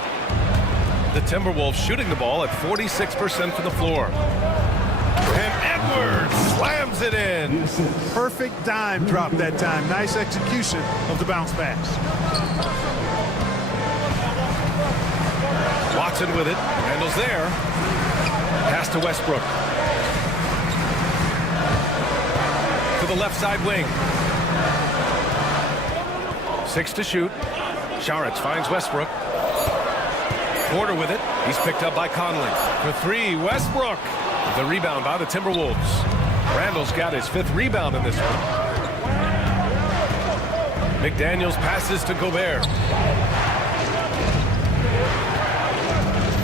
The Timberwolves shooting the ball at 46% from the floor. And Edwards slams it in. Perfect dime drop that time. Nice execution of the bounce pass. Watson with it. Randall's there. Pass to Westbrook. To the left side wing. 6 to shoot. Saric finds Westbrook. Porter with it. He's picked up by Conley. For 3, Westbrook. The rebound by the Timberwolves. Randall's got his 5th rebound in this one. McDaniels passes to Gobert.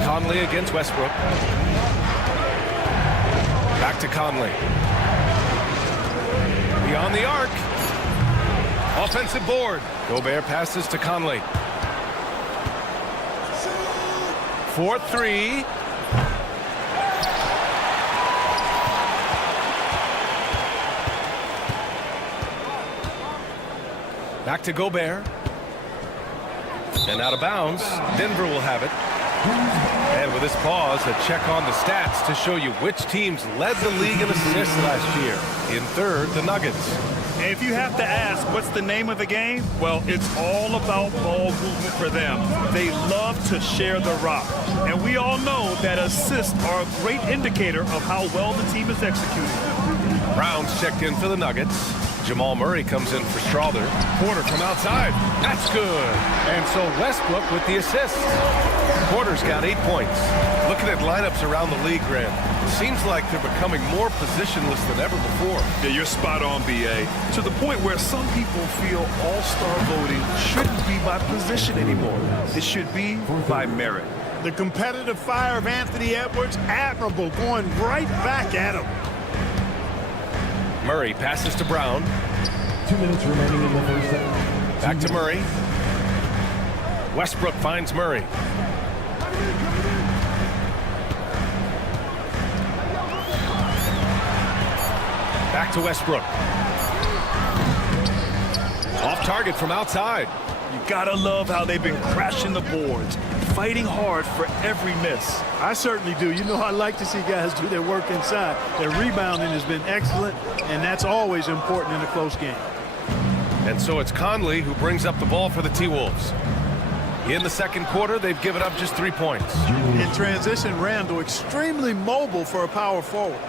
Conley against Westbrook. Back to Conley. Beyond the arc. Offensive board. Gobert passes to Conley. 4-3. Back to Gobert. And out of bounds. Denver will have it. And with this pause, a check on the stats to show you which teams led the league in assists last year. In third, the Nuggets. And if you have to ask, what's the name of the game? Well, it's all about ball movement for them. They love to share the rock. And we all know that assists are a great indicator of how well the team is executing. Brown's checked in for the Nuggets. Jamal Murray comes in for Strother. Porter from outside. That's good. And so Westbrook with the assists. Porter's got 8 points. Looking at lineups around the league, Grant, it seems like they're becoming more positionless than ever before. Yeah, you're spot on, BA. To the point where some people feel all-star voting shouldn't be by position anymore. It should be by merit. The competitive fire of Anthony Edwards, admirable, going right back at him. Murray passes to Brown. 2 minutes remaining in the first set. Back to Murray. Westbrook finds Murray. Back to Westbrook. Off target from outside. You gotta love how they've been crashing the boards, fighting hard for every miss. I certainly do. You know, I like to see guys do their work inside. Their rebounding has been excellent, and that's always important in a close game. And so it's Conley who brings up the ball for the T-Wolves. In the second quarter, they've given up just 3 points. In transition, Randall, extremely mobile for a power forward.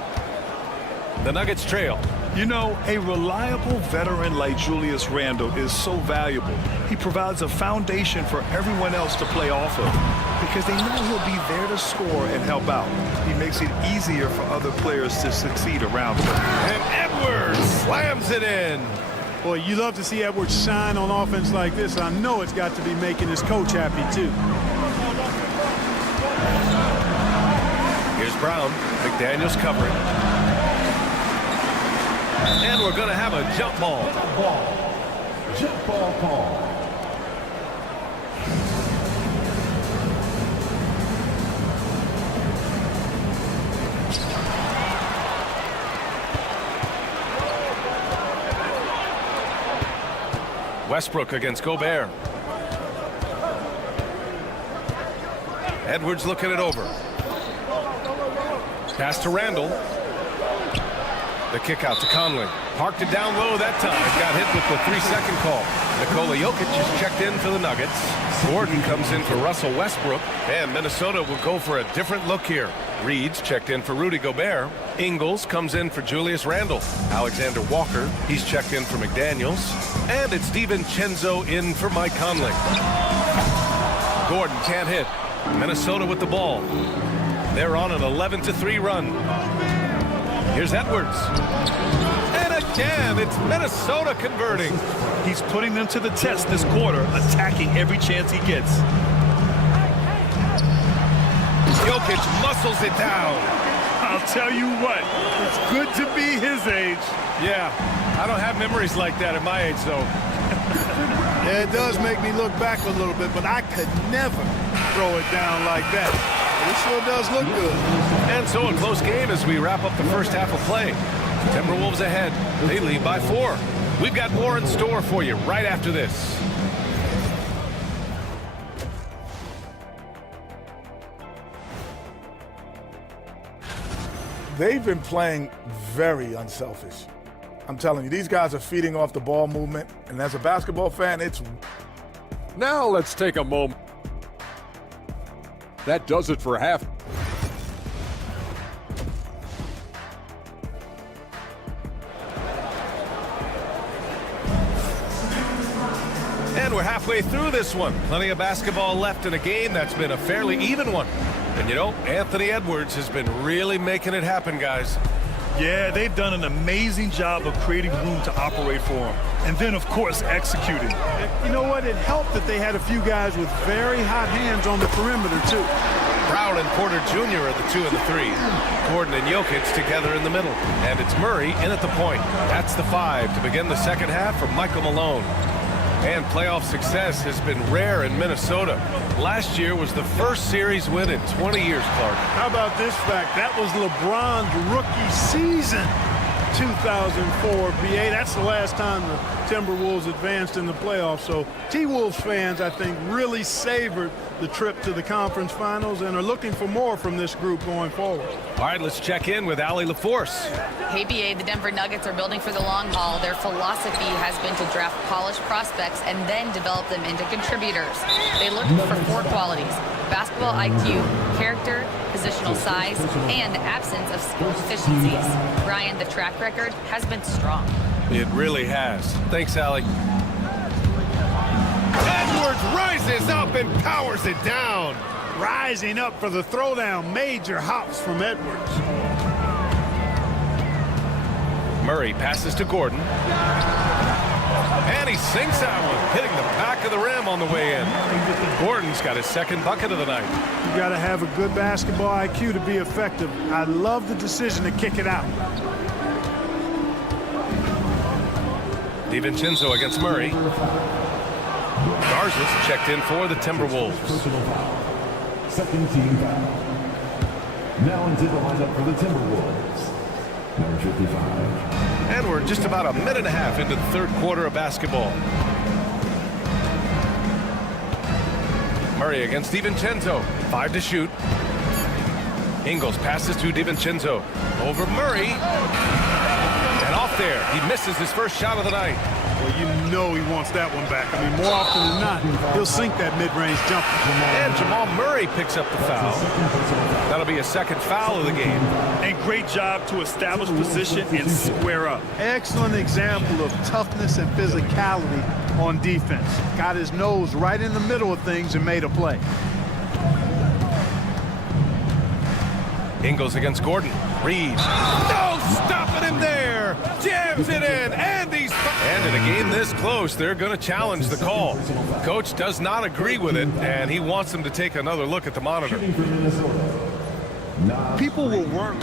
The Nuggets trail. You know, a reliable veteran like Julius Randle is so valuable. He provides a foundation for everyone else to play off of because they know he'll be there to score and help out. He makes it easier for other players to succeed around him. And Edwards slams it in. Boy, you love to see Edwards shine on offense like this. I know it's got to be making his coach happy, too. Here's Brown. McDaniels covering. And we're going to have a jump ball. Jump ball call. Westbrook against Gobert. Edwards looking it over. Pass to Randall. The kick out to Conley. Parked it down low that time. Got hit with the 3-second call. Nikola Jokic is checked in for the Nuggets. Gordon comes in for Russell Westbrook. And Minnesota will go for a different look here. Reed's checked in for Rudy Gobert. Ingles comes in for Julius Randle. Alexander Walker, he's checked in for McDaniels. And it's DiVincenzo in for Mike Conley. Gordon can't hit. Minnesota with the ball. They're on an 11-3 run. Here's Edwards. And again, it's Minnesota converting. He's putting them to the test this quarter, attacking every chance he gets. Jokic muscles it down. I'll tell you what, it's good to be his age. Yeah, I don't have memories like that at my age, though. Yeah, it does make me look back a little bit, but I could never throw it down like that. It sure does look good. And so a close game as we wrap up the first half of play. Timberwolves ahead. They lead by 4. We've got more in store for you right after this. They've been playing very unselfish. I'm telling you, these guys are feeding off the ball movement, and as a basketball fan, it's... Now let's take a moment. That does it for half. And we're halfway through this one. Plenty of basketball left in a game that's been a fairly even one. And you know, Anthony Edwards has been really making it happen, guys. Yeah, they've done an amazing job of creating room to operate for him. And then, of course, executing. You know what? It helped that they had a few guys with very hot hands on the perimeter, too. Brown and Porter Jr. are the 2 and the 3. Gordon and Jokic together in the middle. And it's Murray in at the point. That's the 5 to begin the second half for Michael Malone. And playoff success has been rare in Minnesota. Last year was the first series win in 20 years, Clark. How about this fact? That was LeBron's rookie season, 2004, BA. That's the last time the Timberwolves advanced in the playoffs. So T-Wolves fans, I think, really savored the trip to the conference finals and are looking for more from this group going forward. All right, let's check in with Allie LaForce. Hey, BA, the Denver Nuggets are building for the long haul. Their philosophy has been to draft polished prospects and then develop them into contributors. They look for 4 qualities: basketball IQ, character, positional size, and the absence of skill deficiencies. Ryan, the track record has been strong. It really has. Thanks, Allie. Edwards rises up and powers it down. Rising up for the throwdown. Major hops from Edwards. Murray passes to Gordon. And he sinks that one, hitting the back of the rim on the way in. Gordon's got his second bucket of the night. You got to have a good basketball IQ to be effective. I love the decision to kick it out. DiVincenzo against Murray. Garza's checked in for the Timberwolves. Second team foul. Now into the lineup for the Timberwolves. Number 55. And we're just about a minute and a half into the third quarter of basketball. Murray against DiVincenzo. 5 to shoot. Ingles passes to DiVincenzo. Over Murray. And off there. He misses his first shot of the night. Well, you know he wants that one back. I mean, more often than not, he'll sink that mid-range jumper. And Jamal Murray picks up the foul. That'll be a second foul of the game. And great job to establish position and square up. Excellent example of toughness and physicality on defense. Got his nose right in the middle of things and made a play. Ingles against Gordon. Reed. No stopping him there. Jams it in. And he's... And in a game this close, they're going to challenge the call. Coach does not agree with it, and he wants them to take another look at the monitor. People will work.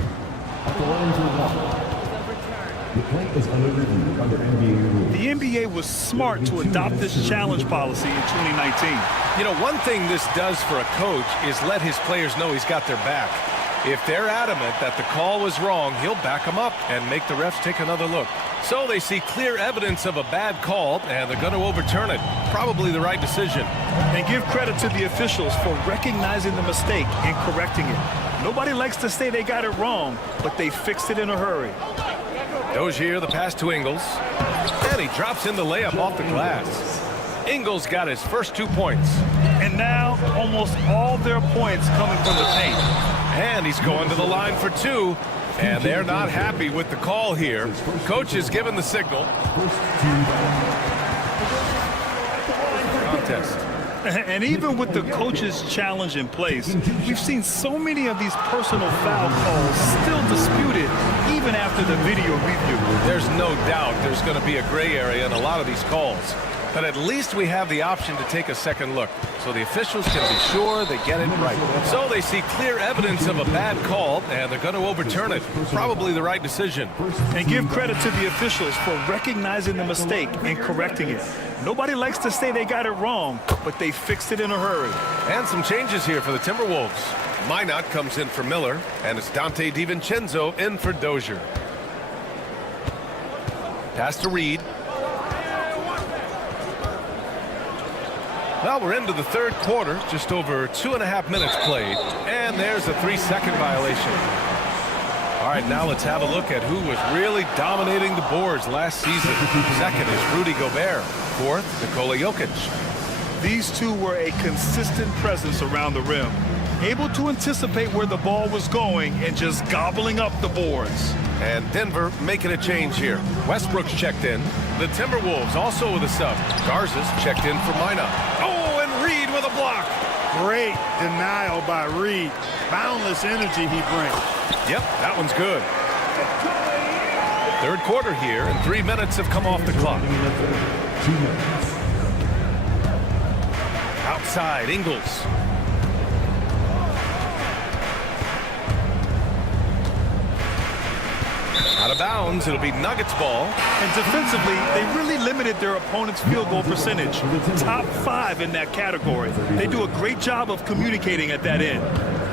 The NBA was smart to adopt this challenge policy in 2019. You know, one thing this does for a coach is let his players know he's got their back. If they're adamant that the call was wrong, he'll back them up and make the refs take another look. So they see clear evidence of a bad call, and they're going to overturn it. Probably the right decision. And give credit to the officials for recognizing the mistake and correcting it. Nobody likes to say they got it wrong, but they fixed it in a hurry. Dozier, the pass to Ingles. And he drops in the layup off the glass. Ingles got his first 2 points. And now, almost all their points coming from the paint. And he's going to the line for 2. And they're not happy with the call here. Coach has given the signal. Contest. And even with the coach's challenge in place, we've seen so many of these personal foul calls still disputed even after the video review. There's no doubt there's going to be a gray area in a lot of these calls. But at least we have the option to take a second look, so the officials can be sure they get it right. So they see clear evidence of a bad call, and they're going to overturn it. Probably the right decision. And give credit to the officials for recognizing the mistake and correcting it. Nobody likes to say they got it wrong, but they fixed it in a hurry. And some changes here for the Timberwolves. Minot comes in for Miller, and it's Dante DiVincenzo in for Dozier. Pass to Reed. Well, we're into the third quarter, just over 2.5 minutes played, and there's a 3-second violation. All right, now let's have a look at who was really dominating the boards last season. Second is Rudy Gobert. Fourth, Nikola Jokic. These two were a consistent presence around the rim, able to anticipate where the ball was going and just gobbling up the boards. And Denver making a change here. Westbrook's checked in. The Timberwolves also with a sub. Garza's checked in for Minot. Oh, and Reed with a block. Great denial by Reed. Boundless energy he brings. Yep, that one's good. Third quarter here, and 3 minutes have come off the clock. Outside, Ingles. Out of bounds, it'll be Nuggets ball. And defensively, they really limited their opponent's field goal percentage. Top 5 in that category. They do a great job of communicating at that end.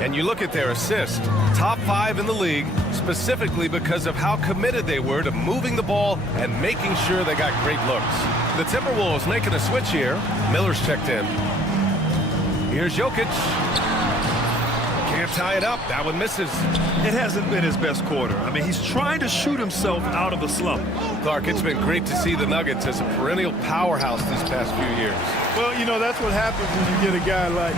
And you look at their assists, top 5 in the league, specifically because of how committed they were to moving the ball and making sure they got great looks. The Timberwolves making a switch here. Miller's checked in. Here's Jokic. Can't tie it up. That one misses. It hasn't been his best quarter. I mean, he's trying to shoot himself out of the slump. Clark, it's been great to see the Nuggets as a perennial powerhouse these past few years. Well, you know, that's what happens when you get a guy like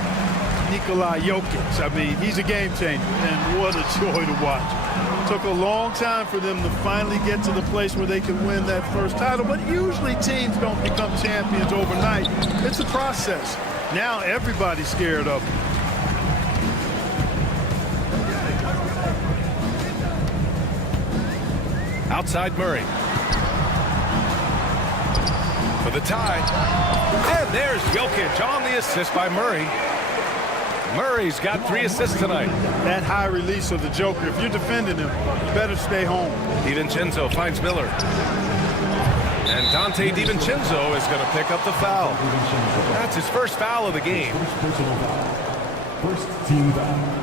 Nikola Jokic. I mean, he's a game changer, and what a joy to watch. Took a long time for them to finally get to the place where they can win that first title, but usually teams don't become champions overnight. It's a process. Now everybody's scared of him. Outside Murray. For the tie. And there's Jokic on the assist by Murray. Murray's got 3 assists tonight. That high release of the Joker, if you're defending him, you better stay home. DiVincenzo finds Miller. And Dante DiVincenzo is going to pick up the foul. That's his first foul of the game. First team foul.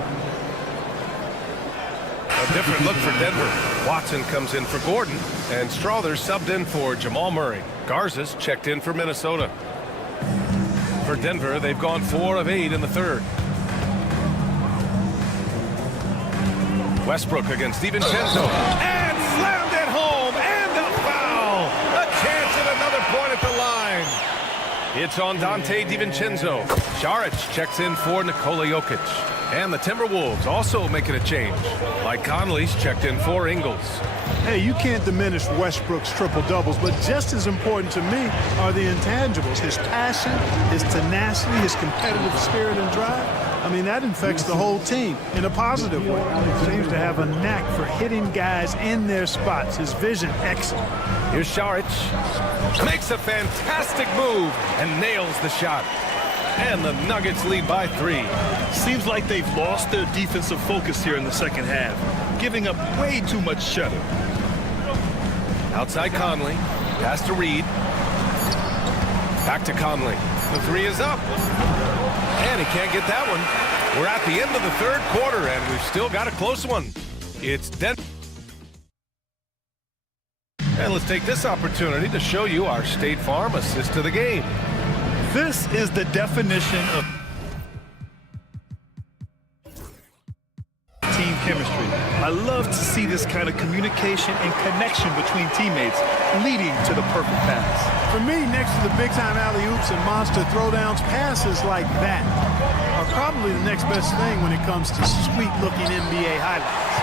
A different look for Denver. Watson comes in for Gordon, and Strother's subbed in for Jamal Murray. Garza's checked in for Minnesota. For Denver, they've gone 4 of 8 in the third. Westbrook against DiVincenzo. And slammed it home. And a foul. A chance at another point at the line. It's on Dante DiVincenzo. Saric checks in for Nikola Jokic. And the Timberwolves also making a change. Mike Conley's checked in for Ingles. Hey, you can't diminish Westbrook's triple-doubles, but just as important to me are the intangibles. His passion, his tenacity, his competitive spirit and drive. I mean, that infects the whole team in a positive way. Seems to have a knack for hitting guys in their spots. His vision, excellent. Here's Saric. Makes a fantastic move and nails the shot. And the Nuggets lead by 3. Seems like they've lost their defensive focus here in the second half, giving up way too much cheddar. Outside Conley. Pass to Reed. Back to Conley. The 3 is up. And he can't get that one. We're at the end of the third quarter, and we've still got a close one. It's Denver. And let's take this opportunity to show you our State Farm assist to the game. This is the definition of team chemistry. I love to see this kind of communication and connection between teammates leading to the perfect pass. For me, next to the big-time alley-oops and monster throwdowns, passes like that are probably the next best thing when it comes to sweet-looking NBA highlights.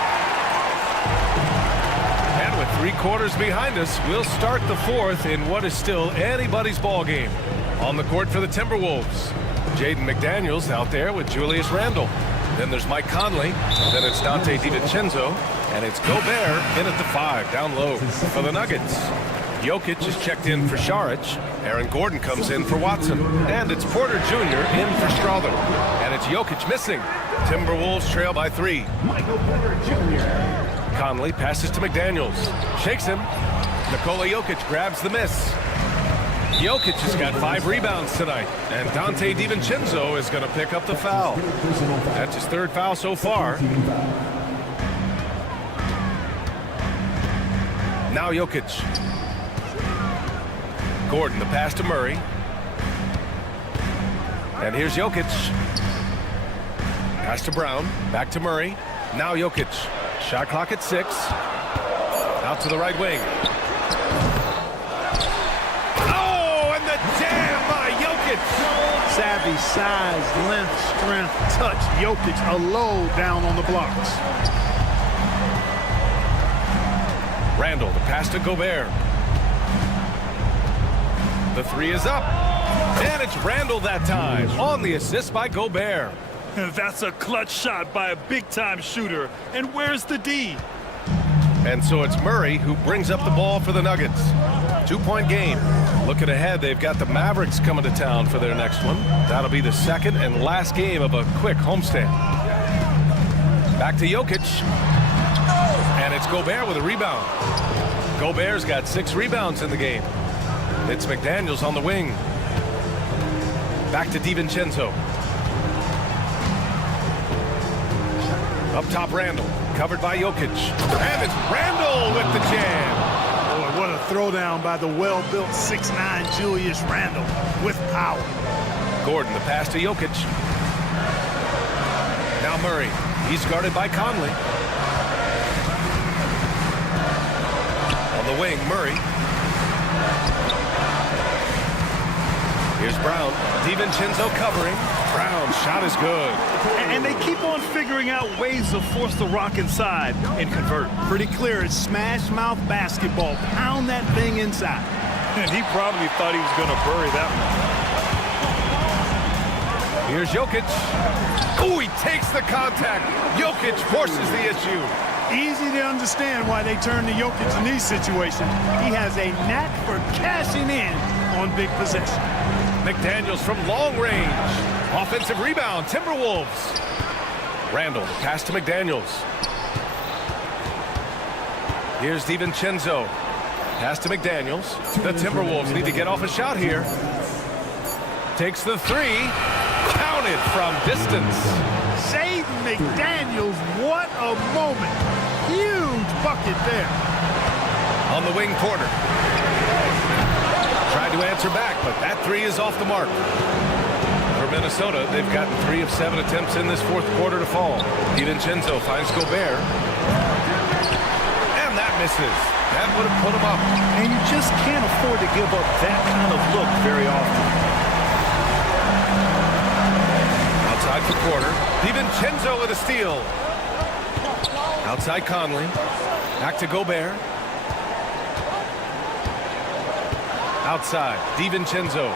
And with 3 quarters behind us, we'll start the fourth in what is still anybody's ball game. On the court for the Timberwolves, Jaden McDaniels out there with Julius Randle. Then there's Mike Conley. Then it's Dante DiVincenzo. And it's Gobert in at the 5, down low for the Nuggets. Jokic is checked in for Saric. Aaron Gordon comes in for Watson. And it's Porter Jr. in for Strother. And it's Jokic missing. Timberwolves trail by 3. Conley passes to McDaniels. Shakes him. Nikola Jokic grabs the miss. Jokic has got 5 rebounds tonight, and Dante DiVincenzo is going to pick up the foul. That's his 3rd foul so far. Now Jokic. Gordon, the pass to Murray. And here's Jokic. Pass to Brown, back to Murray. Now Jokic. Shot clock at 6. Out to the right wing. Savvy, size, length, strength, touch. Jokic a low down on the blocks. Randle, the pass to Gobert. The 3 is up. And it's Randle that time on the assist by Gobert. That's a clutch shot by a big-time shooter. And where's the D? And so it's Murray who brings up the ball for the Nuggets. 2-point game. Looking ahead, they've got the Mavericks coming to town for their next one. That'll be the second and last game of a quick homestand. Back to Jokic. And it's Gobert with a rebound. Gobert's got 6 rebounds in the game. It's McDaniels on the wing. Back to DiVincenzo. Up top, Randle. Covered by Jokic. And it's Randle with the jam. Boy, what a throwdown by the well-built 6'9" Julius Randle with power. Gordon, the pass to Jokic. Now Murray. He's guarded by Conley. On the wing, Murray. Here's Brown. DiVincenzo covering. Brown, shot is good. And they keep on figuring out ways to force the rock inside and convert. Pretty clear, it's smash mouth basketball. Pound that thing inside. And he probably thought he was going to bury that one. Here's Jokic. Oh, he takes the contact. Jokic forces the issue. Easy to understand why they turn to Jokic in these situations. He has a knack for cashing in on big possession. McDaniels from long range. Offensive rebound, Timberwolves. Randle, pass to McDaniels. Here's DiVincenzo. Pass to McDaniels. The Timberwolves need to get off a shot here. Takes the 3. Counted from distance. Jaden McDaniels, what a moment. Huge bucket there. On the wing, Porter. Tried to answer back, but that 3 is off the mark. For Minnesota, they've gotten 3 of 7 attempts in this fourth quarter to fall. DiVincenzo finds Gobert. And that misses. That would have put him up. And you just can't afford to give up that kind of look very often. Outside for Porter. DiVincenzo with a steal. Outside Conley. Back to Gobert. Outside, DiVincenzo.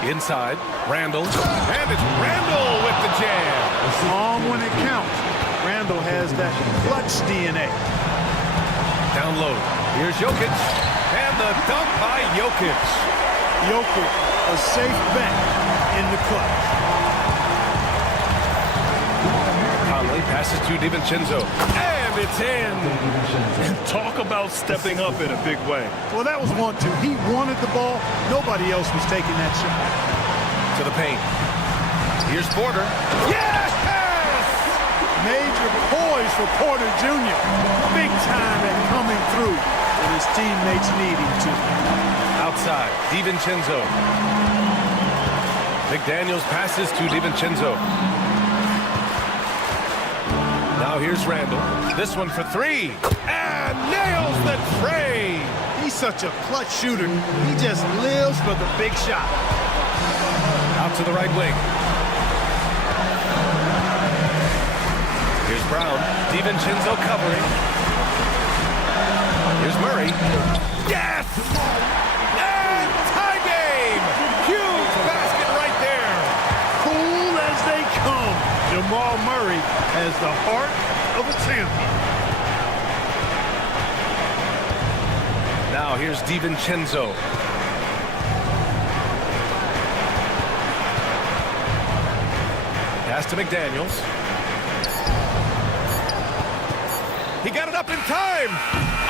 Inside, Randall. And it's Randall with the jam. On when it counts. Randall has that clutch DNA. Down low. Here's Jokic. And the dunk by Jokic. Jokic, a safe bet in the clutch. Conley passes to DiVincenzo. And it's in. And talk about stepping up in a big way. Well, that was 1-2. He wanted the ball. Nobody else was taking that shot. To the paint. Here's Porter. Yes! Major poise for Porter Jr. Big time at coming through when his teammates need him to. Outside, DiVincenzo. McDaniels passes to DiVincenzo. Now here's Randall. This one for 3. And nails the tray. He's such a clutch shooter. He just lives for the big shot. Out to the right wing. Here's Brown. DiVincenzo covering. Here's Murray. Yes! And tie game! Huge basket right there. Cool as they come. Jamal Murray has the heart of a champion. Now here's DiVincenzo. Pass to McDaniels. He got it up in time.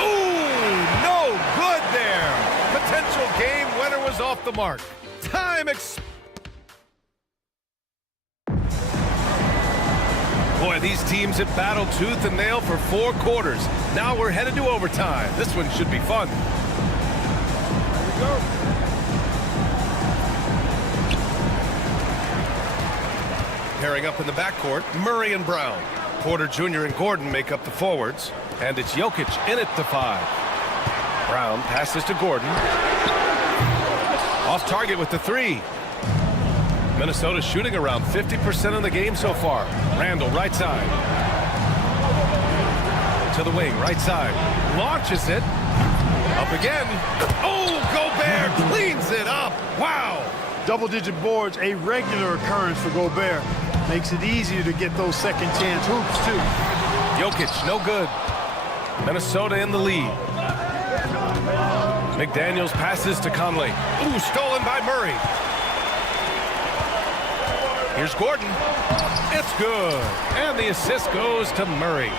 Ooh, no good there. Potential game winner was off the mark. Time Boy, these teams have battled tooth and nail for 4 quarters. Now we're headed to overtime. This one should be fun. Here we go. Pairing up in the backcourt, Murray and Brown. Porter Jr. and Gordon make up the forwards. And it's Jokic in at the 5. Brown passes to Gordon. Off target with the 3. Minnesota shooting around 50% in the game so far. Randall, right side. To the wing, right side. Launches it. Up again. Oh, Gobert cleans it up. Wow. Double-digit boards, a regular occurrence for Gobert. Makes it easier to get those second-chance hoops, too. Jokic, no good. Minnesota in the lead. McDaniels passes to Conley. Ooh, stolen by Murray. Here's Gordon. It's good. And the assist goes to Murray.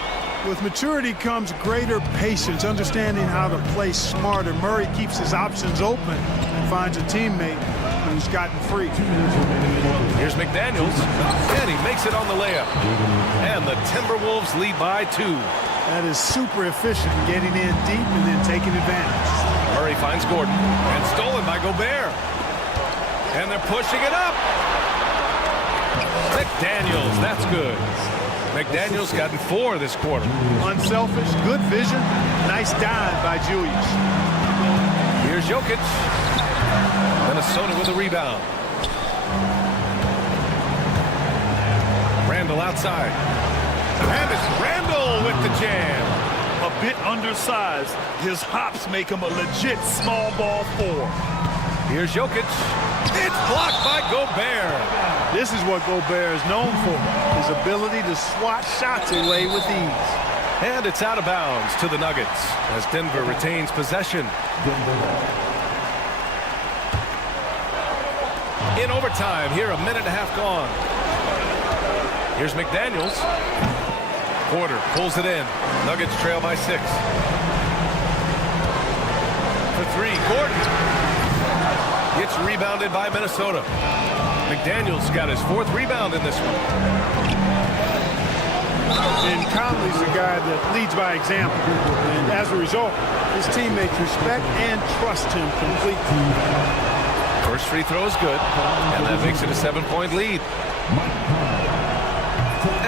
With maturity comes greater patience, understanding how to play smarter. Murray keeps his options open and finds a teammate who's gotten free. Here's McDaniels, and he makes it on the layup. And the Timberwolves lead by 2. That is super efficient, getting in deep and then taking advantage. Murray finds Gordon, and stolen by Gobert. And they're pushing it up. McDaniels, that's good. McDaniels gotten 4 this quarter. Unselfish, good vision, nice dive by Julius. Here's Jokic. Minnesota with a rebound. Randall outside. And it's Randall with the jam. A bit undersized. His hops make him a legit small ball 4. Here's Jokic. It's blocked by Gobert. This is what Gobert is known for, his ability to swat shots away with ease. And it's out of bounds to the Nuggets as Denver retains possession. In overtime, here, a minute and a half gone. Here's McDaniels. Porter pulls it in. Nuggets trail by 6. For 3, Gordon. Gets rebounded by Minnesota. McDaniels got his 4th rebound in this one. And Conley's a guy that leads by example. And as a result, his teammates respect and trust him completely. First free throw is good, and that makes it a 7-point lead.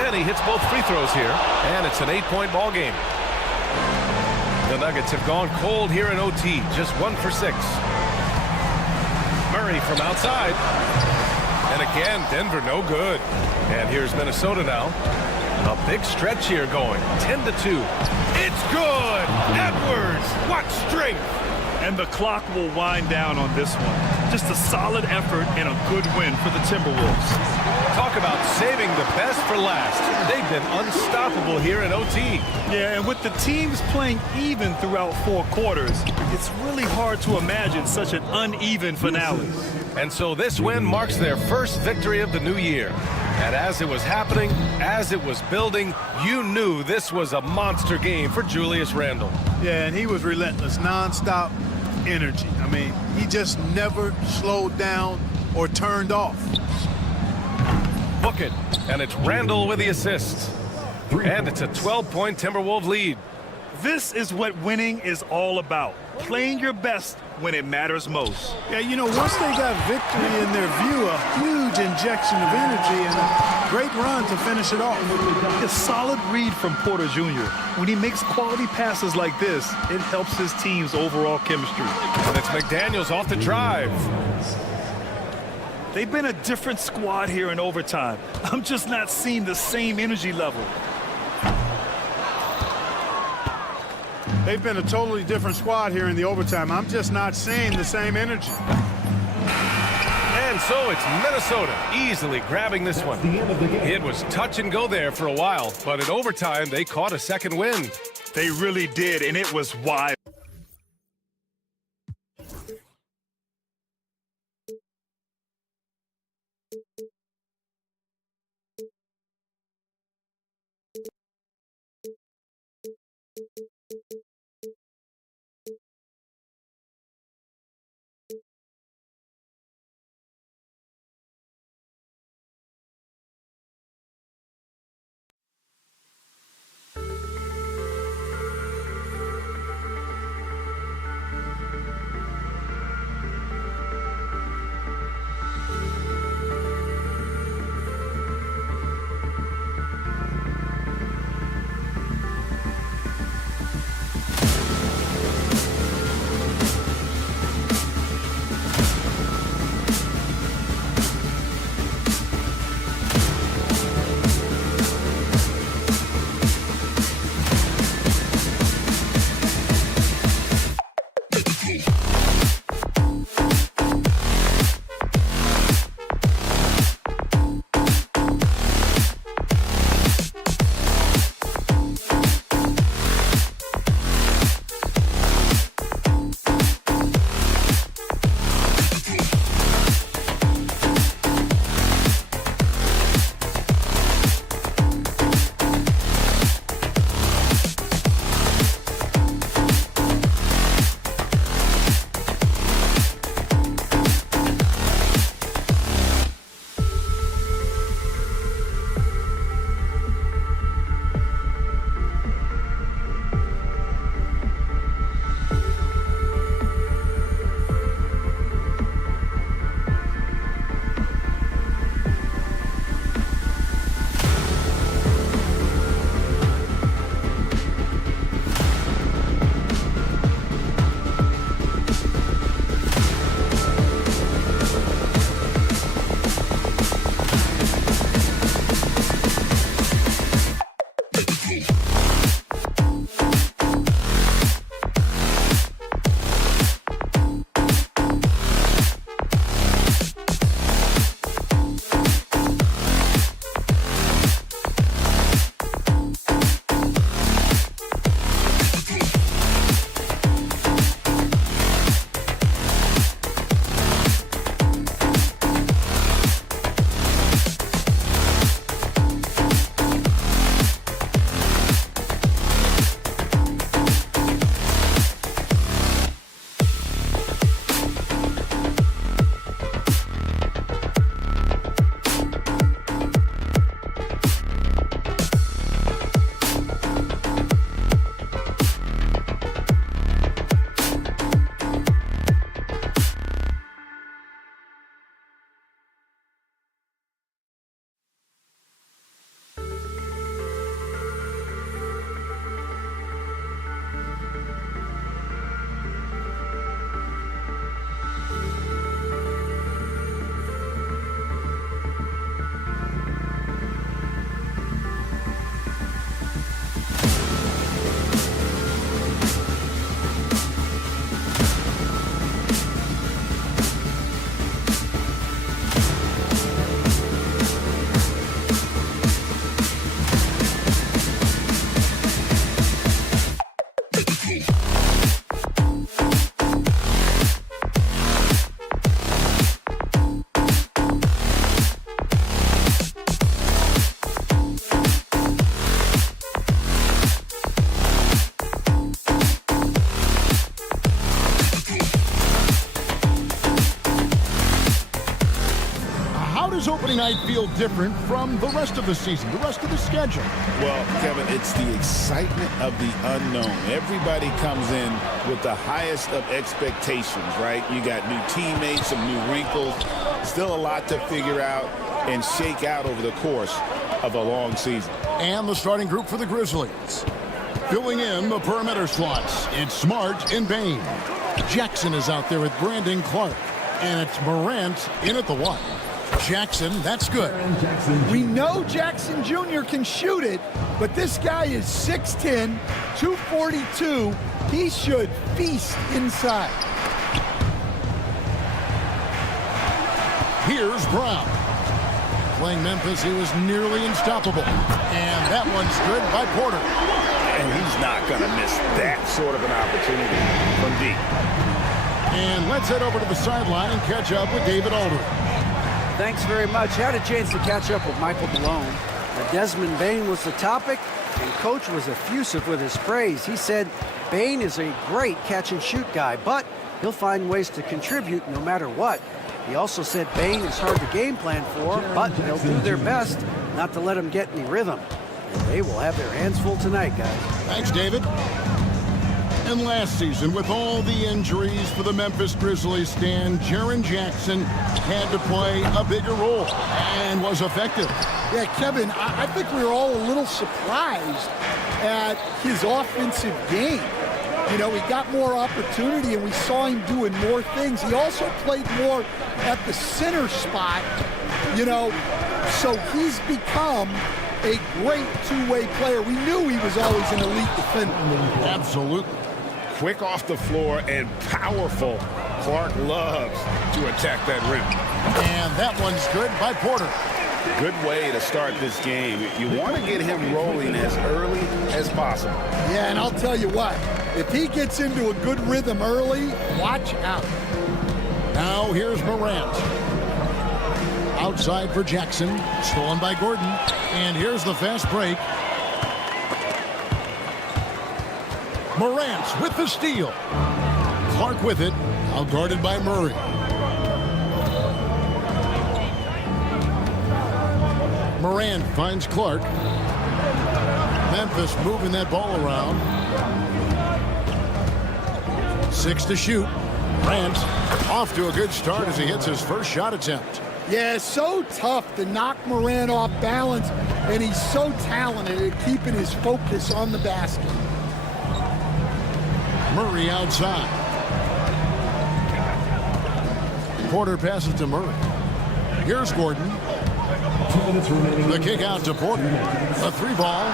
And he hits both free throws here, and it's an 8-point ball game. The Nuggets have gone cold here in OT, just 1 for 6. Murray from outside. And again, Denver no good. And here's Minnesota now. A big stretch here going, 10-2. It's good! Edwards, what strength! And the clock will wind down on this one. Just a solid effort and a good win for the Timberwolves. Talk about saving the best for last. They've been unstoppable here in OT. Yeah, and with the teams playing even throughout 4 quarters, it's really hard to imagine such an uneven finale. And so this win marks their first victory of the new year. And as it was happening, as it was building, you knew this was a monster game for Julius Randle. Yeah, and he was relentless, nonstop energy. I mean, he just never slowed down or turned off. Book it, and it's Randle with the assist. And it's a 12-point Timberwolves lead. This is what winning is all about. Playing your best when it matters most. Yeah, you know, once they got victory in their view, a huge injection of energy and a great run to finish it off. A solid read from Porter Jr. When he makes quality passes like this, it helps his team's overall chemistry. And it's McDaniels off the drive. They've been a different squad here in overtime. I'm just not seeing the same energy level. They've been a totally different squad here in the overtime. I'm just not seeing the same energy. And so it's Minnesota easily grabbing this one. It was touch and go there for a while, but in overtime, they caught a second win. They really did, and it was wild. Friday night feel different from the rest of the season, the rest of the schedule? Well, Kevin, it's the excitement of the unknown. Everybody comes in with the highest of expectations, right? You got new teammates, some new wrinkles, still a lot to figure out and shake out over the course of a long season. And the starting group for the Grizzlies. Filling in the perimeter slots, it's Smart and Bain. Jackson is out there with Brandon Clark. And it's Morant in at the 1. Jackson, that's good. We know Jackson Jr. can shoot it, but this guy is 6'10", 242. He should feast inside. Here's Brown. Playing Memphis, he was nearly unstoppable. And that one's good by Porter. And he's not going to miss that sort of an opportunity from deep. And let's head over to the sideline and catch up with David Aldridge. Thanks very much. Had a chance to catch up with Michael Malone. Desmond Bain was the topic, and Coach was effusive with his praise. He said Bain is a great catch-and-shoot guy, but he'll find ways to contribute no matter what. He also said Bain is hard to game plan for, but they'll do their best not to let him get any rhythm. And they will have their hands full tonight, guys. Thanks, David. And last season, with all the injuries for the Memphis Grizzlies, Stan, Jaren Jackson had to play a bigger role and was effective. Yeah, Kevin, I think we were all a little surprised at his offensive game. You know, he got more opportunity and we saw him doing more things. He also played more at the center spot, you know, so he's become a great two-way player. We knew he was always an elite defender. Absolutely. Quick off the floor and powerful. Clark loves to attack that rim. And that one's good by Porter. Good way to start this game. You want to get him rolling as early as possible. Yeah, and I'll tell you what, if he gets into a good rhythm early, watch out. Now here's Morant. Outside for Jackson, stolen by Gordon. And here's the fast break. Morant with the steal. Clark with it, outguarded by Murray. Morant finds Clark. Memphis moving that ball around. 6 to shoot. Morant off to a good start as he hits his first shot attempt. Yeah, so tough to knock Morant off balance, and he's so talented at keeping his focus on the basket. Murray outside. Porter passes to Murray. Here's Gordon. The kick out to Porter. A 3-ball.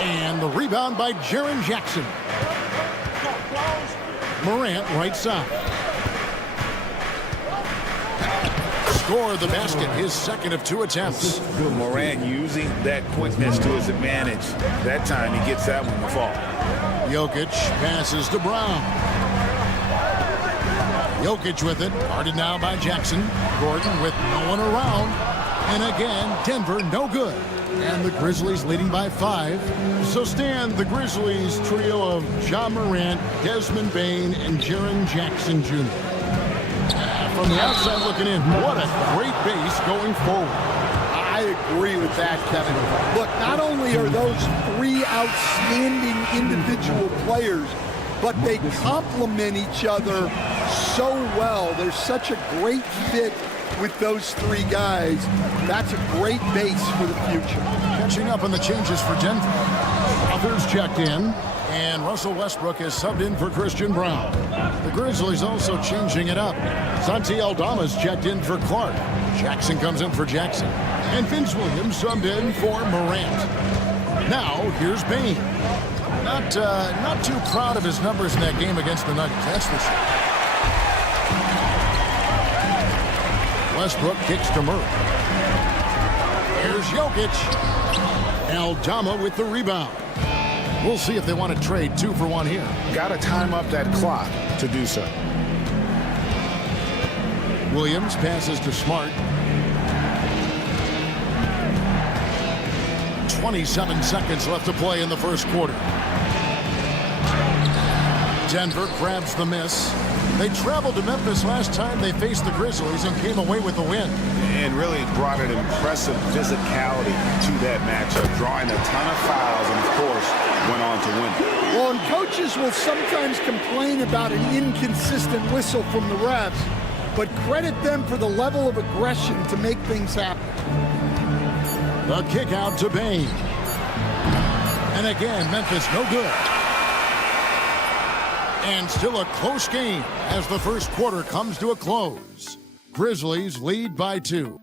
And the rebound by Jaren Jackson. Morant right side. Score the basket, his second of 2 attempts. Morant using that quickness to his advantage. That time he gets that one to fall. Jokic passes to Brown. Jokic with it, guarded now by Jackson. Gordon with no one around. And again, Denver no good. And the Grizzlies leading by 5. So Stan, the Grizzlies trio of Ja Morant, Desmond Bain, and Jaren Jackson Jr. From the outside looking in, what a great base going forward. I agree with that, Kevin. Look, not only are those 3 outstanding individual players, but they complement each other so well. There's such a great fit with those 3 guys. That's a great base for the future. Catching up on the changes for Denver. Others checked in, and Russell Westbrook is subbed in for Christian Brown. The Grizzlies also changing it up. Santi Aldama's checked in for Clark. Jackson comes in for Jackson. And Vince Williams subbed in for Morant. Now, here's Bain. Not too proud of his numbers in that game against the Nuggets, that's for sure. Westbrook kicks to Murray. Here's Jokic. Aldama with the rebound. We'll see if they want to trade 2 for 1 here. Got to time up that clock to do so. Williams passes to Smart. 27 seconds left to play in the first quarter. Denver grabs the miss. They traveled to Memphis last time they faced the Grizzlies and came away with the win. And really brought an impressive physicality to that matchup, drawing a ton of fouls and, of course, went on to win. Well, and coaches will sometimes complain about an inconsistent whistle from the refs, but credit them for the level of aggression to make things happen. The kick out to Bain. And again, Memphis no good. And still a close game as the first quarter comes to a close. Grizzlies lead by 2.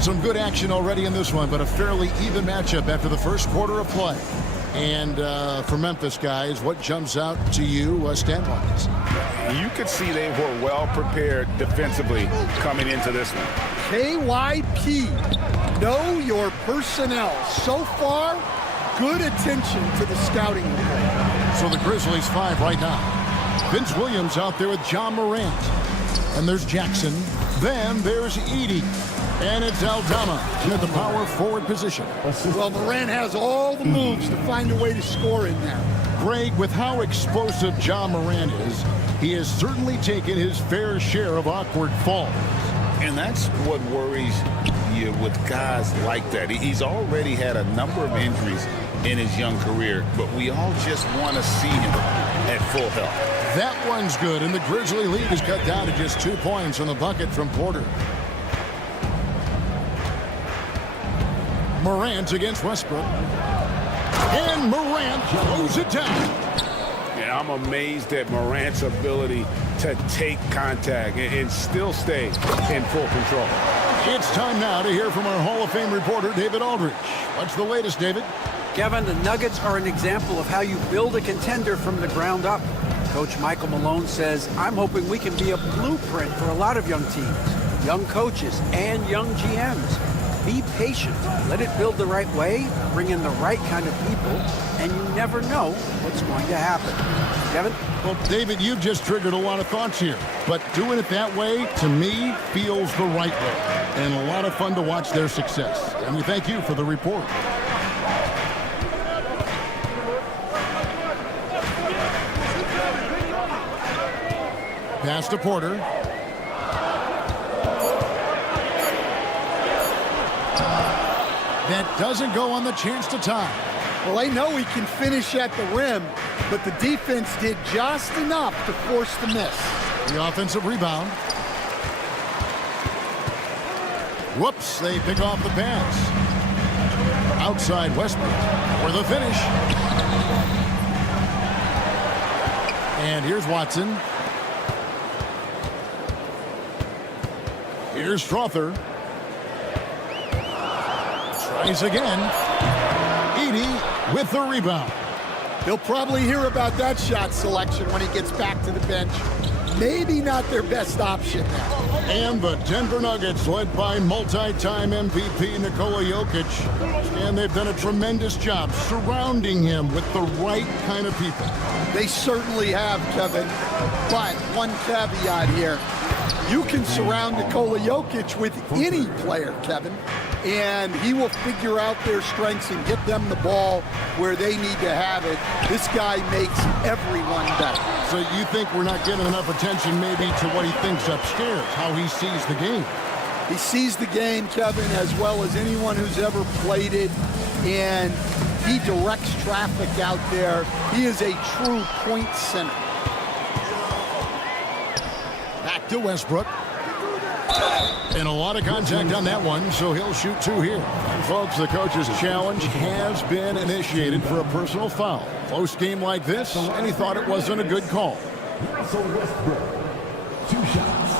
Some good action already in this one, but a fairly even matchup after the first quarter of play. And for Memphis, guys, what jumps out to you stat-wise? You could see they were well prepared defensively coming into this one. KYP, know your personnel. So far, good attention to the scouting report. So the Grizzlies 5 right now. Vince Williams out there with John Morant. And there's Jackson. Then there's Edey. And it's Aldama in the power forward position. Well, Morant has all the moves to find a way to score in there. Greg, with how explosive John Morant is, he has certainly taken his fair share of awkward falls. And that's what worries you with guys like that. He's already had a number of injuries in his young career, but we all just want to see him at full health. That one's good, and the Grizzly lead is cut down to just 2 points on the bucket from Porter. Morant against Westbrook. And Morant throws it down. Yeah, I'm amazed at Morant's ability to take contact and still stay in full control. It's time now to hear from our Hall of Fame reporter, David Aldridge. What's the latest, David? Kevin, the Nuggets are an example of how you build a contender from the ground up. Coach Michael Malone says, I'm hoping we can be a blueprint for a lot of young teams, young coaches, and young GMs. Be patient, let it build the right way, bring in the right kind of people, and you never know what's going to happen. Kevin? Well, David, you've just triggered a lot of thoughts here, but doing it that way, to me, feels the right way, and a lot of fun to watch their success. And we thank you for the report. Pass to Porter. That doesn't go on the chance to tie. Well, I know he can finish at the rim, but the defense did just enough to force the miss. The offensive rebound. Whoops, they pick off the pass. Outside Westbrook for the finish. And here's Watson. Here's Strother. Tries again. Edey with the rebound. He'll probably hear about that shot selection when he gets back to the bench. Maybe not their best option now. And the Denver Nuggets, led by multi-time MVP Nikola Jokic. And they've done a tremendous job surrounding him with the right kind of people. They certainly have, Kevin. But one caveat here. You can surround Nikola Jokic with any player, Kevin, and he will figure out their strengths and get them the ball where they need to have it. This guy makes everyone better. So you think we're not giving enough attention maybe to what he thinks upstairs, how he sees the game? He sees the game, Kevin, as well as anyone who's ever played it, and he directs traffic out there. He is a true point center. Back to Westbrook. And a lot of contact on that one, so he'll shoot 2 here. And folks, the coach's challenge has been initiated for a personal foul. Close game like this, and he thought it wasn't a good call. Russell Westbrook, 2 shots.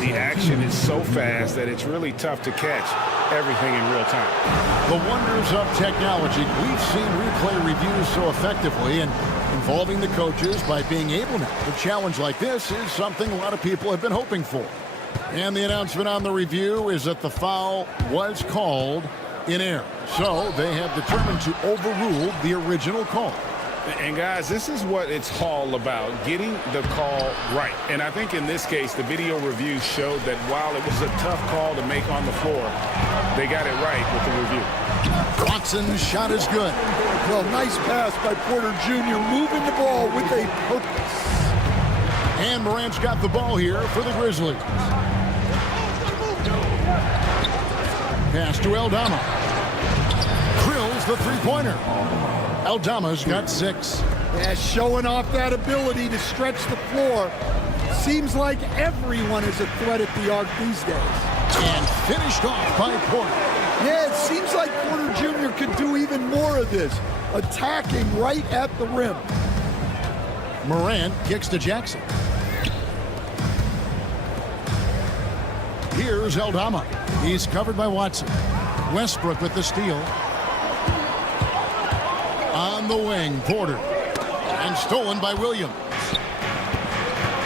The action is so fast that it's really tough to catch everything in real time. The wonders of technology. We've seen replay reviews so effectively, and involving the coaches by being able now to challenge like this is something a lot of people have been hoping for. And the announcement on the review is that the foul was called in error. So they have determined to overrule the original call. And guys, this is what it's all about, getting the call right. And I think in this case, the video review showed that while it was a tough call to make on the floor, they got it right with the review. Watson's shot is good. Well, nice pass by Porter Jr. moving the ball with a purpose. And Morant's got the ball here for the Grizzlies. Pass to Aldama. Drills the three-pointer. Aldama's got 6. Yeah, showing off that ability to stretch the floor. Seems like everyone is a threat at the arc these days. And finished off by Porter. Yeah, it seems like Porter Jr. could do even more of this, attacking right at the rim. Morant kicks to Jackson. Here's Aldama. He's covered by Watson. Westbrook with the steal. On the wing, Porter. And stolen by Williams.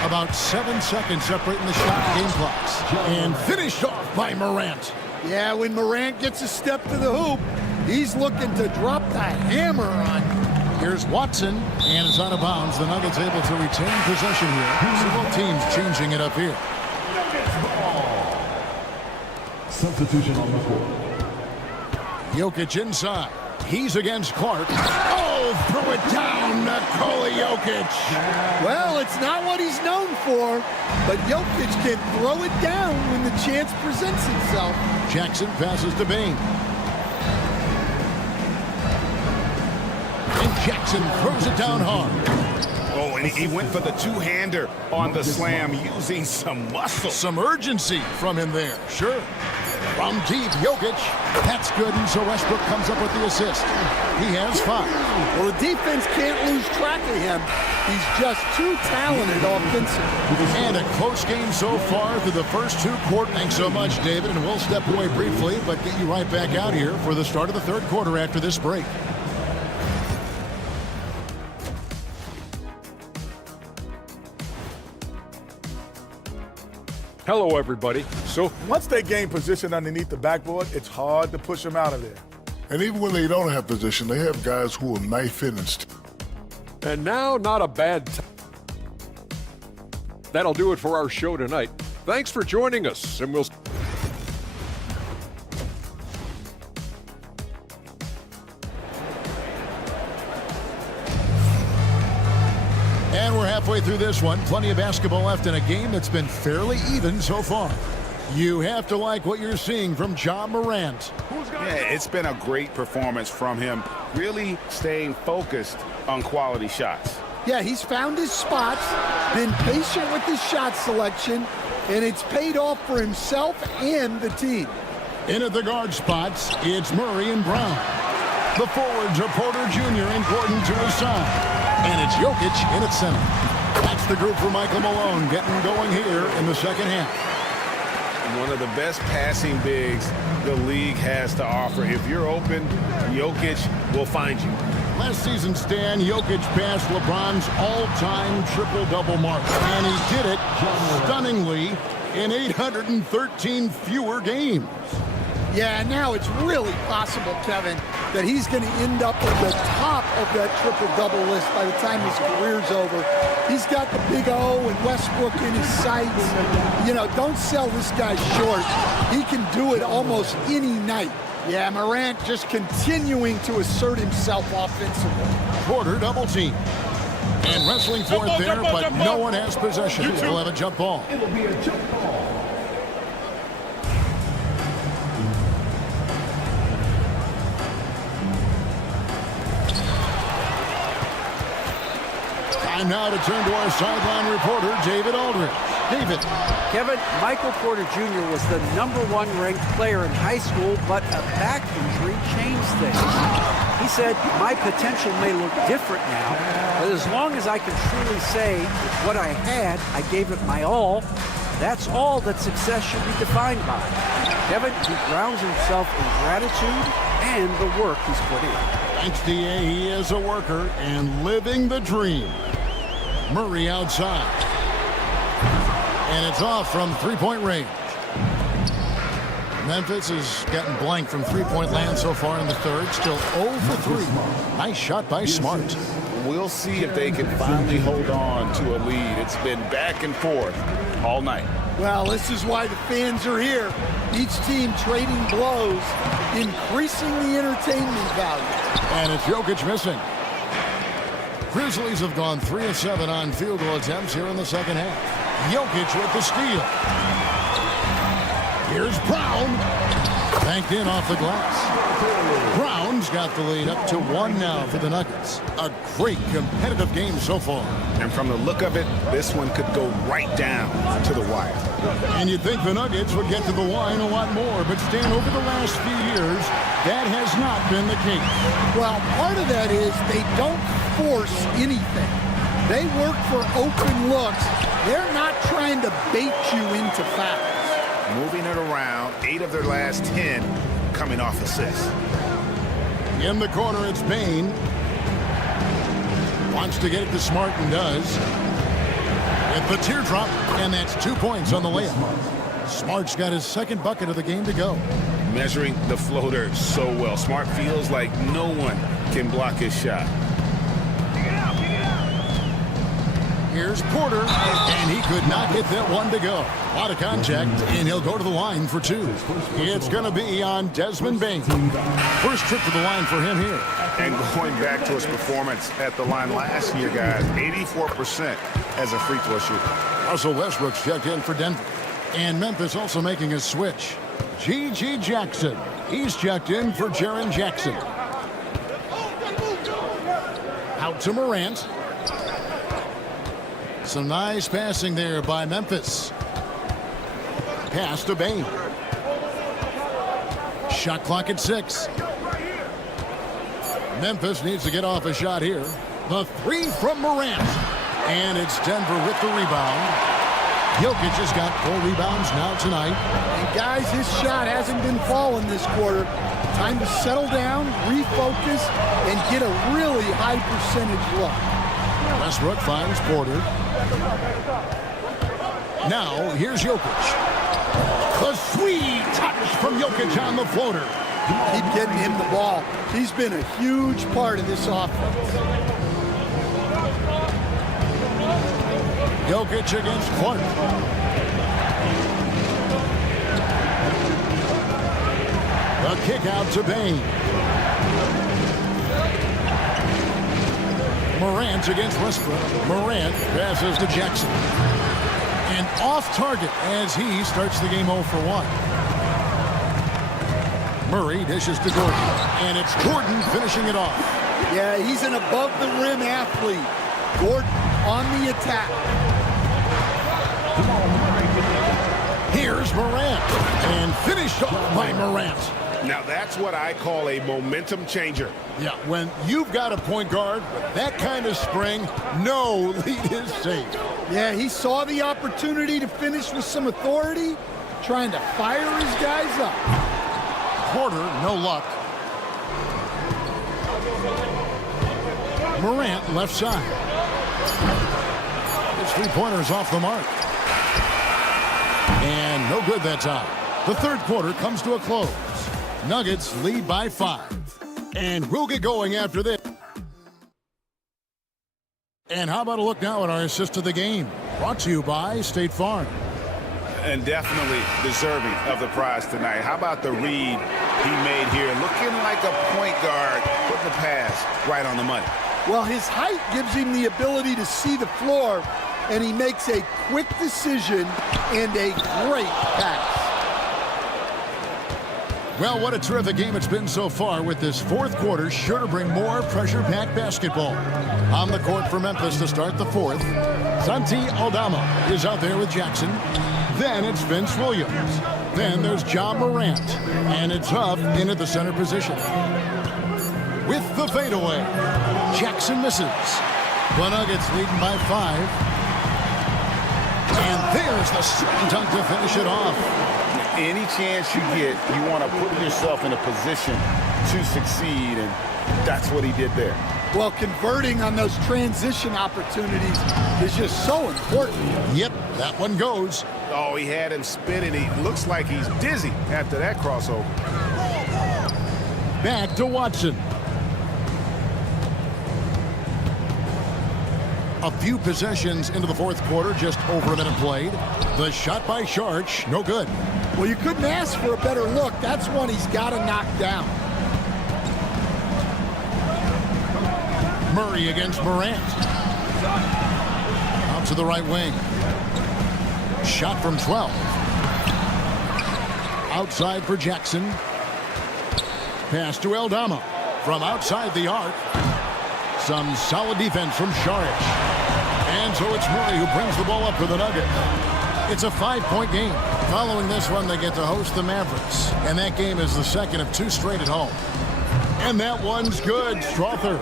About 7 seconds separating the shot game clocks. And finished off by Morant. Yeah, when Morant gets a step to the hoop, he's looking to drop the hammer on. Here's Watson, and it's out of bounds. The Nuggets able to retain possession here. So both teams changing it up here. Substitution on the court. Jokic inside. He's against Clark. Oh, threw it down, Nikola Jokic. Well, it's not what he's known for, but Jokic can throw it down when the chance presents itself. Jackson passes to Bain. And Jackson throws it down hard. Oh, and he went for the two-hander on the slam, using some muscle. Some urgency from him there, sure. From deep, Jokic. That's good, and so Westbrook comes up with the assist. He has 5. Well, the defense can't lose track of him. He's just too talented offensively. And a close game so far through the first 2 quarters. Thanks so much, David, and we'll step away briefly, but get you right back out here for the start of the 3rd quarter after this break. Hello, everybody. So once they gain position underneath the backboard, it's hard to push them out of there. And even when they don't have position, they have guys who will knife in And now, not a bad time. That'll do it for our show tonight. Thanks for joining us, and we'll... And we're halfway through this one. Plenty of basketball left in a game that's been fairly even so far. You have to like what you're seeing from Ja Morant. Yeah, it's been a great performance from him, really staying focused on quality shots. Yeah, he's found his spots, been patient with his shot selection, and it's paid off for himself and the team. In at the guard spots, it's Murray and Brown. The forwards are Porter Jr. and Gordon to his side. And it's Jokic in at center. That's the group for Michael Malone getting going here in the second half. One of the best passing bigs the league has to offer. If you're open, Jokic will find you. Last season, Stan, Jokic passed LeBron's all-time triple-double mark. And he did it stunningly in 813 fewer games. Yeah, now it's really possible, Kevin, that he's going to end up at the top of that triple-double list by the time his career's over. He's got the big O and Westbrook in his sights. You know, don't sell this guy short. He can do it almost any night. Yeah, Morant just continuing to assert himself offensively. Porter double team. And wrestling for it there, but no one has possession. He'll have a jump ball. It'll be a jump ball. Time now to turn to our sideline reporter, David Aldridge. David. Kevin, Michael Porter Jr. was the #1 ranked player in high school, but a back injury changed things. He said, my potential may look different now, but as long as I can truly say with what I had, I gave it my all, that's all that success should be defined by. Kevin, he grounds himself in gratitude and the work he's put in. Thanks, D.A. He is a worker and living the dream. Murray outside. And it's off from three-point range. Memphis is getting blank from three-point land so far in the third. Still 0 for 3. Nice shot by Smart. we'll see if they can finally hold on to a lead. It's been back and forth all night. Well, this is why the fans are here. Each team trading blows, increasing the entertainment value. And it's Jokic missing. Grizzlies have gone 3 of 7 on field goal attempts here in the second half. Jokic with the steal. Here's Brown. Banked in off the glass. Brown's got the lead up to 1 now for the Nuggets. A great competitive game so far. And from the look of it, this one could go right down to the wire. And you'd think the Nuggets would get to the line a lot more, but Stan, over the last few years, that has not been the case. Well, part of that is they don't force anything. They work for open looks. They're not trying to bait you into fouls. Moving it around, 8 of their last 10 coming off assists. In the corner, it's Bain. Wants to get it to Smart and does. With the teardrop, and that's 2 points on the layup. Smart's got his second bucket of the game to go. Measuring the floater so well. Smart feels like no one can block his shot. Here's Porter, and he could not get that one to go. A lot of contact, and he'll go to the line for 2. It's going to be on Desmond Bain. First trip to the line for him here. And going back to his performance at the line last year, guys, 84% as a free throw shooter. Russell Westbrook's checked in for Denver. And Memphis also making a switch. G.G. Jackson. He's checked in for Jaren Jackson. Out to Morant. Some nice passing there by Memphis. Pass to Bain. Shot clock at 6. Memphis needs to get off a shot here. The 3 from Morant. And it's Denver with the rebound. Jokic has got 4 rebounds now tonight. And guys, his shot hasn't been falling this quarter. Time to settle down, refocus, and get a really high percentage look. Westbrook finds Porter. Now, here's Jokic. The sweet touch from Jokic on the floater. Keep getting him the ball. He's been a huge part of this offense. Jokic against Clark. The kick out to Bain. Morant against Westbrook. Morant passes to Jackson. And off target as he starts the game 0 for 1. Murray dishes to Gordon. And it's Gordon finishing it off. Yeah, he's an above-the-rim athlete. Gordon on the attack. Here's Morant. And finished off by Morant. Now that's what I call a momentum changer. Yeah, when you've got a point guard with that kind of spring, no lead is safe. Yeah, he saw the opportunity to finish with some authority, trying to fire his guys up. Porter, no luck. Morant, left side. His three-pointer's off the mark. And no good that time. The third quarter comes to a close. Nuggets lead by 5. And we'll get going after this. And how about a look now at our assist of the game? Brought to you by State Farm. And definitely deserving of the prize tonight. How about the read he made here? Looking like a point guard, putting the pass right on the money. Well, his height gives him the ability to see the floor, and he makes a quick decision and a great pass. Well, what a terrific game it's been so far, with this fourth quarter sure to bring more pressure-packed basketball. On the court for Memphis to start the fourth, Santi Aldama is out there with Jackson. Then it's Vince Williams. Then there's John Morant. And it's Huff in at the center position. With the fadeaway, Jackson misses. The Nuggets leading by 5. And there's the slam dunk to finish it off. Any chance you get, you want to put yourself in a position to succeed, and that's what he did there. Well, converting on those transition opportunities is just so important. Yep, that one goes. Oh, he had him spinning. He looks like he's dizzy after that crossover. Back to Watson. A few possessions into the fourth quarter, just over a minute played. The shot by Sharch, no good. Well, you couldn't ask for a better look. That's one he's got to knock down. Murray against Morant. Out to the right wing. Shot from 12. Outside for Jackson. Pass to Aldama. From outside the arc. Some solid defense from Saric. And so it's Murray who brings the ball up for the Nuggets. It's a 5-point game. Following this one, they get to host the Mavericks. And that game is the second of 2 straight at home. And that one's good. Strother.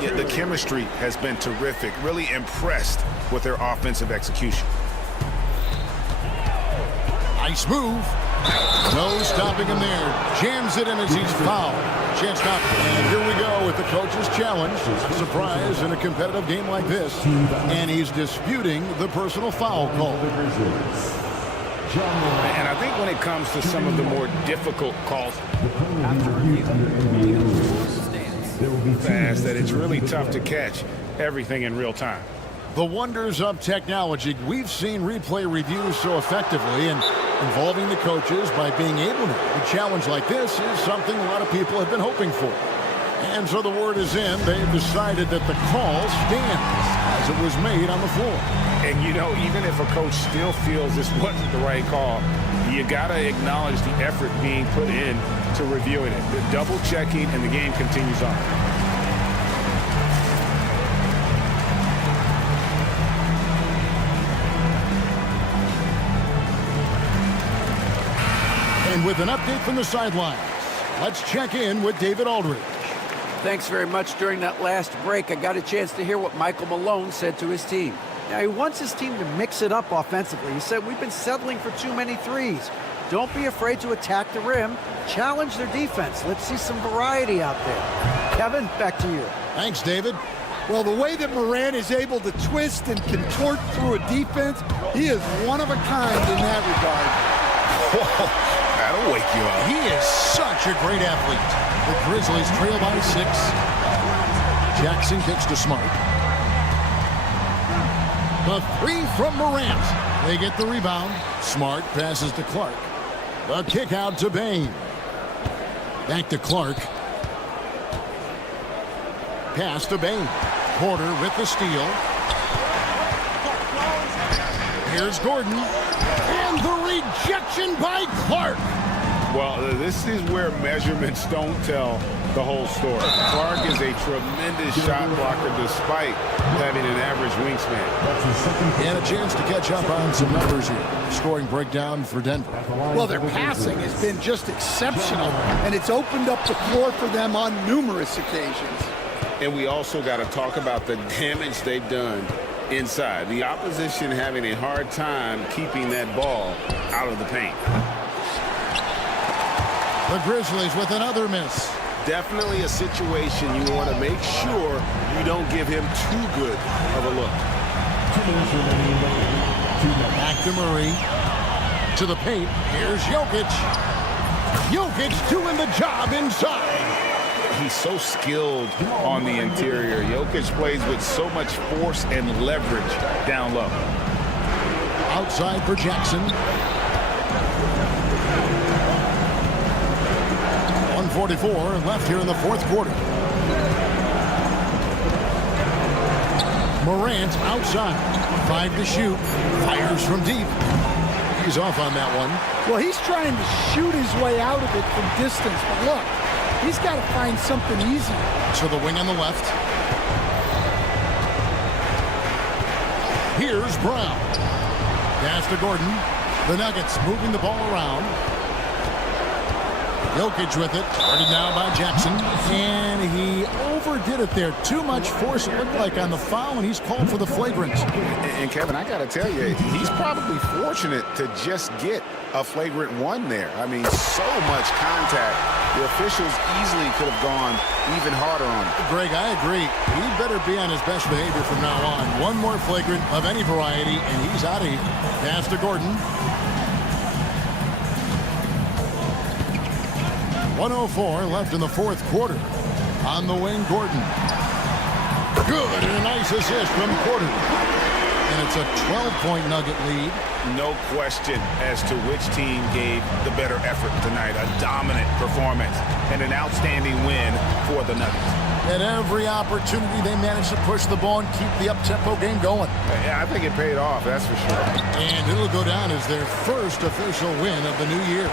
Yeah, the chemistry has been terrific. Really impressed with their offensive execution. Nice move. No stopping him there. Jams it in as he's fouled. Chance stop. And here we go with the coach's challenge. Surprise in a competitive game like this. And he's disputing the personal foul call. And I think when it comes to some of the more difficult calls, fast, that it's really tough to catch everything in real time. The wonders of technology. We've seen replay reviews so effectively, and involving the coaches by being able to. A challenge like this is something a lot of people have been hoping for. And so the word is in. They've decided that the call stands as it was made on the floor. And, you know, even if a coach still feels this wasn't the right call, you got to acknowledge the effort being put in to reviewing it. The double checking, and the game continues on. And with an update from the sidelines, let's check in with David Aldridge. Thanks very much. During that last break, I got a chance to hear what Michael Malone said to his team. Now, he wants his team to mix it up offensively. He said, we've been settling for too many threes. Don't be afraid to attack the rim. Challenge their defense. Let's see some variety out there. Kevin, back to you. Thanks, David. Well, the way that Morant is able to twist and contort through a defense, he is one of a kind in that regard. Whoa, that'll wake you up. He is such a great athlete. The Grizzlies trail by 6. Jackson kicks to Smart. The 3 from Morant. They get the rebound. Smart passes to Clark. The kick out to Bain. Back to Clark. Pass to Bain. Porter with the steal. Here's Gordon. And the rejection by Clark. Well, this is where measurements don't tell the whole story. Clark is a tremendous shot blocker despite having an average wingspan. And a chance to catch up on some numbers here. Scoring breakdown for Denver. Well, their passing has been just exceptional, and it's opened up the floor for them on numerous occasions. And we also got to talk about the damage they've done inside. The opposition having a hard time keeping that ball out of the paint. The Grizzlies with another miss. Definitely a situation you want to make sure you don't give him too good of a look. Back to Murray. To the paint. Here's Jokic. Jokic doing the job inside. He's so skilled on the interior. Jokic plays with so much force and leverage down low. Outside for Jackson. 1:44 left here in the fourth quarter. Morant outside. 5 to shoot. Fires from deep. He's off on that one. Well, he's trying to shoot his way out of it from distance. But look, he's got to find something easy. To the wing on the left. Here's Brown. Pass to Gordon. The Nuggets moving the ball around. Jokic with it. Started now by Jackson. And he overdid it there. Too much force, it looked like, on the foul, and he's called for the flagrant. And Kevin, I got to tell you, he's probably fortunate to just get a flagrant 1 there. I mean, so much contact. The officials easily could have gone even harder on him. Greg, I agree. He better be on his best behavior from now on. One more flagrant of any variety, and he's out of here. Pass to Gordon. 1:04 left in the fourth quarter. On the wing, Gordon. Good, and a nice assist from Porter. And it's a 12-point Nugget lead. No question as to which team gave the better effort tonight. A dominant performance and an outstanding win for the Nuggets. At every opportunity, they managed to push the ball and keep the up-tempo game going. Yeah, I think it paid off, that's for sure. And it'll go down as their first official win of the new year.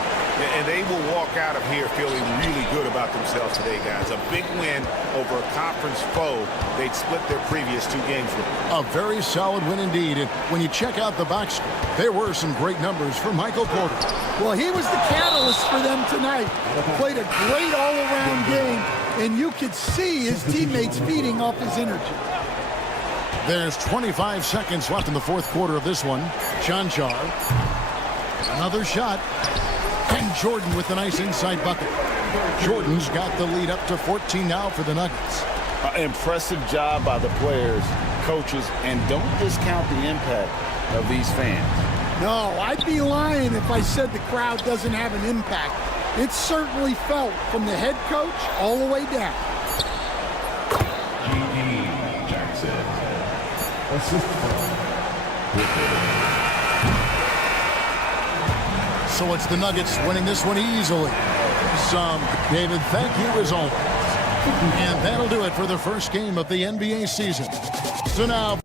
And they will walk out of here feeling really good about themselves today, guys. A big win over a conference foe they'd split their previous 2 games with. A very solid win indeed. And when you check out the box score, there were some great numbers from Michael Porter. Well, he was the catalyst for them tonight. Played a great all-around game, and you could see his teammates feeding off his energy. There's 25 seconds left in the fourth quarter of this one. Chanchar. Another shot. And Jordan with a nice inside bucket. Jordan's got the lead up to 14 now for the Nuggets. Impressive job by the players, coaches, and don't discount the impact of these fans. No, I'd be lying if I said the crowd doesn't have an impact. It's certainly felt from the head coach all the way down. G.D. Jackson. Assist So it's the Nuggets winning this one easily. David, thank you as always. And that'll do it for the first game of the NBA season. So now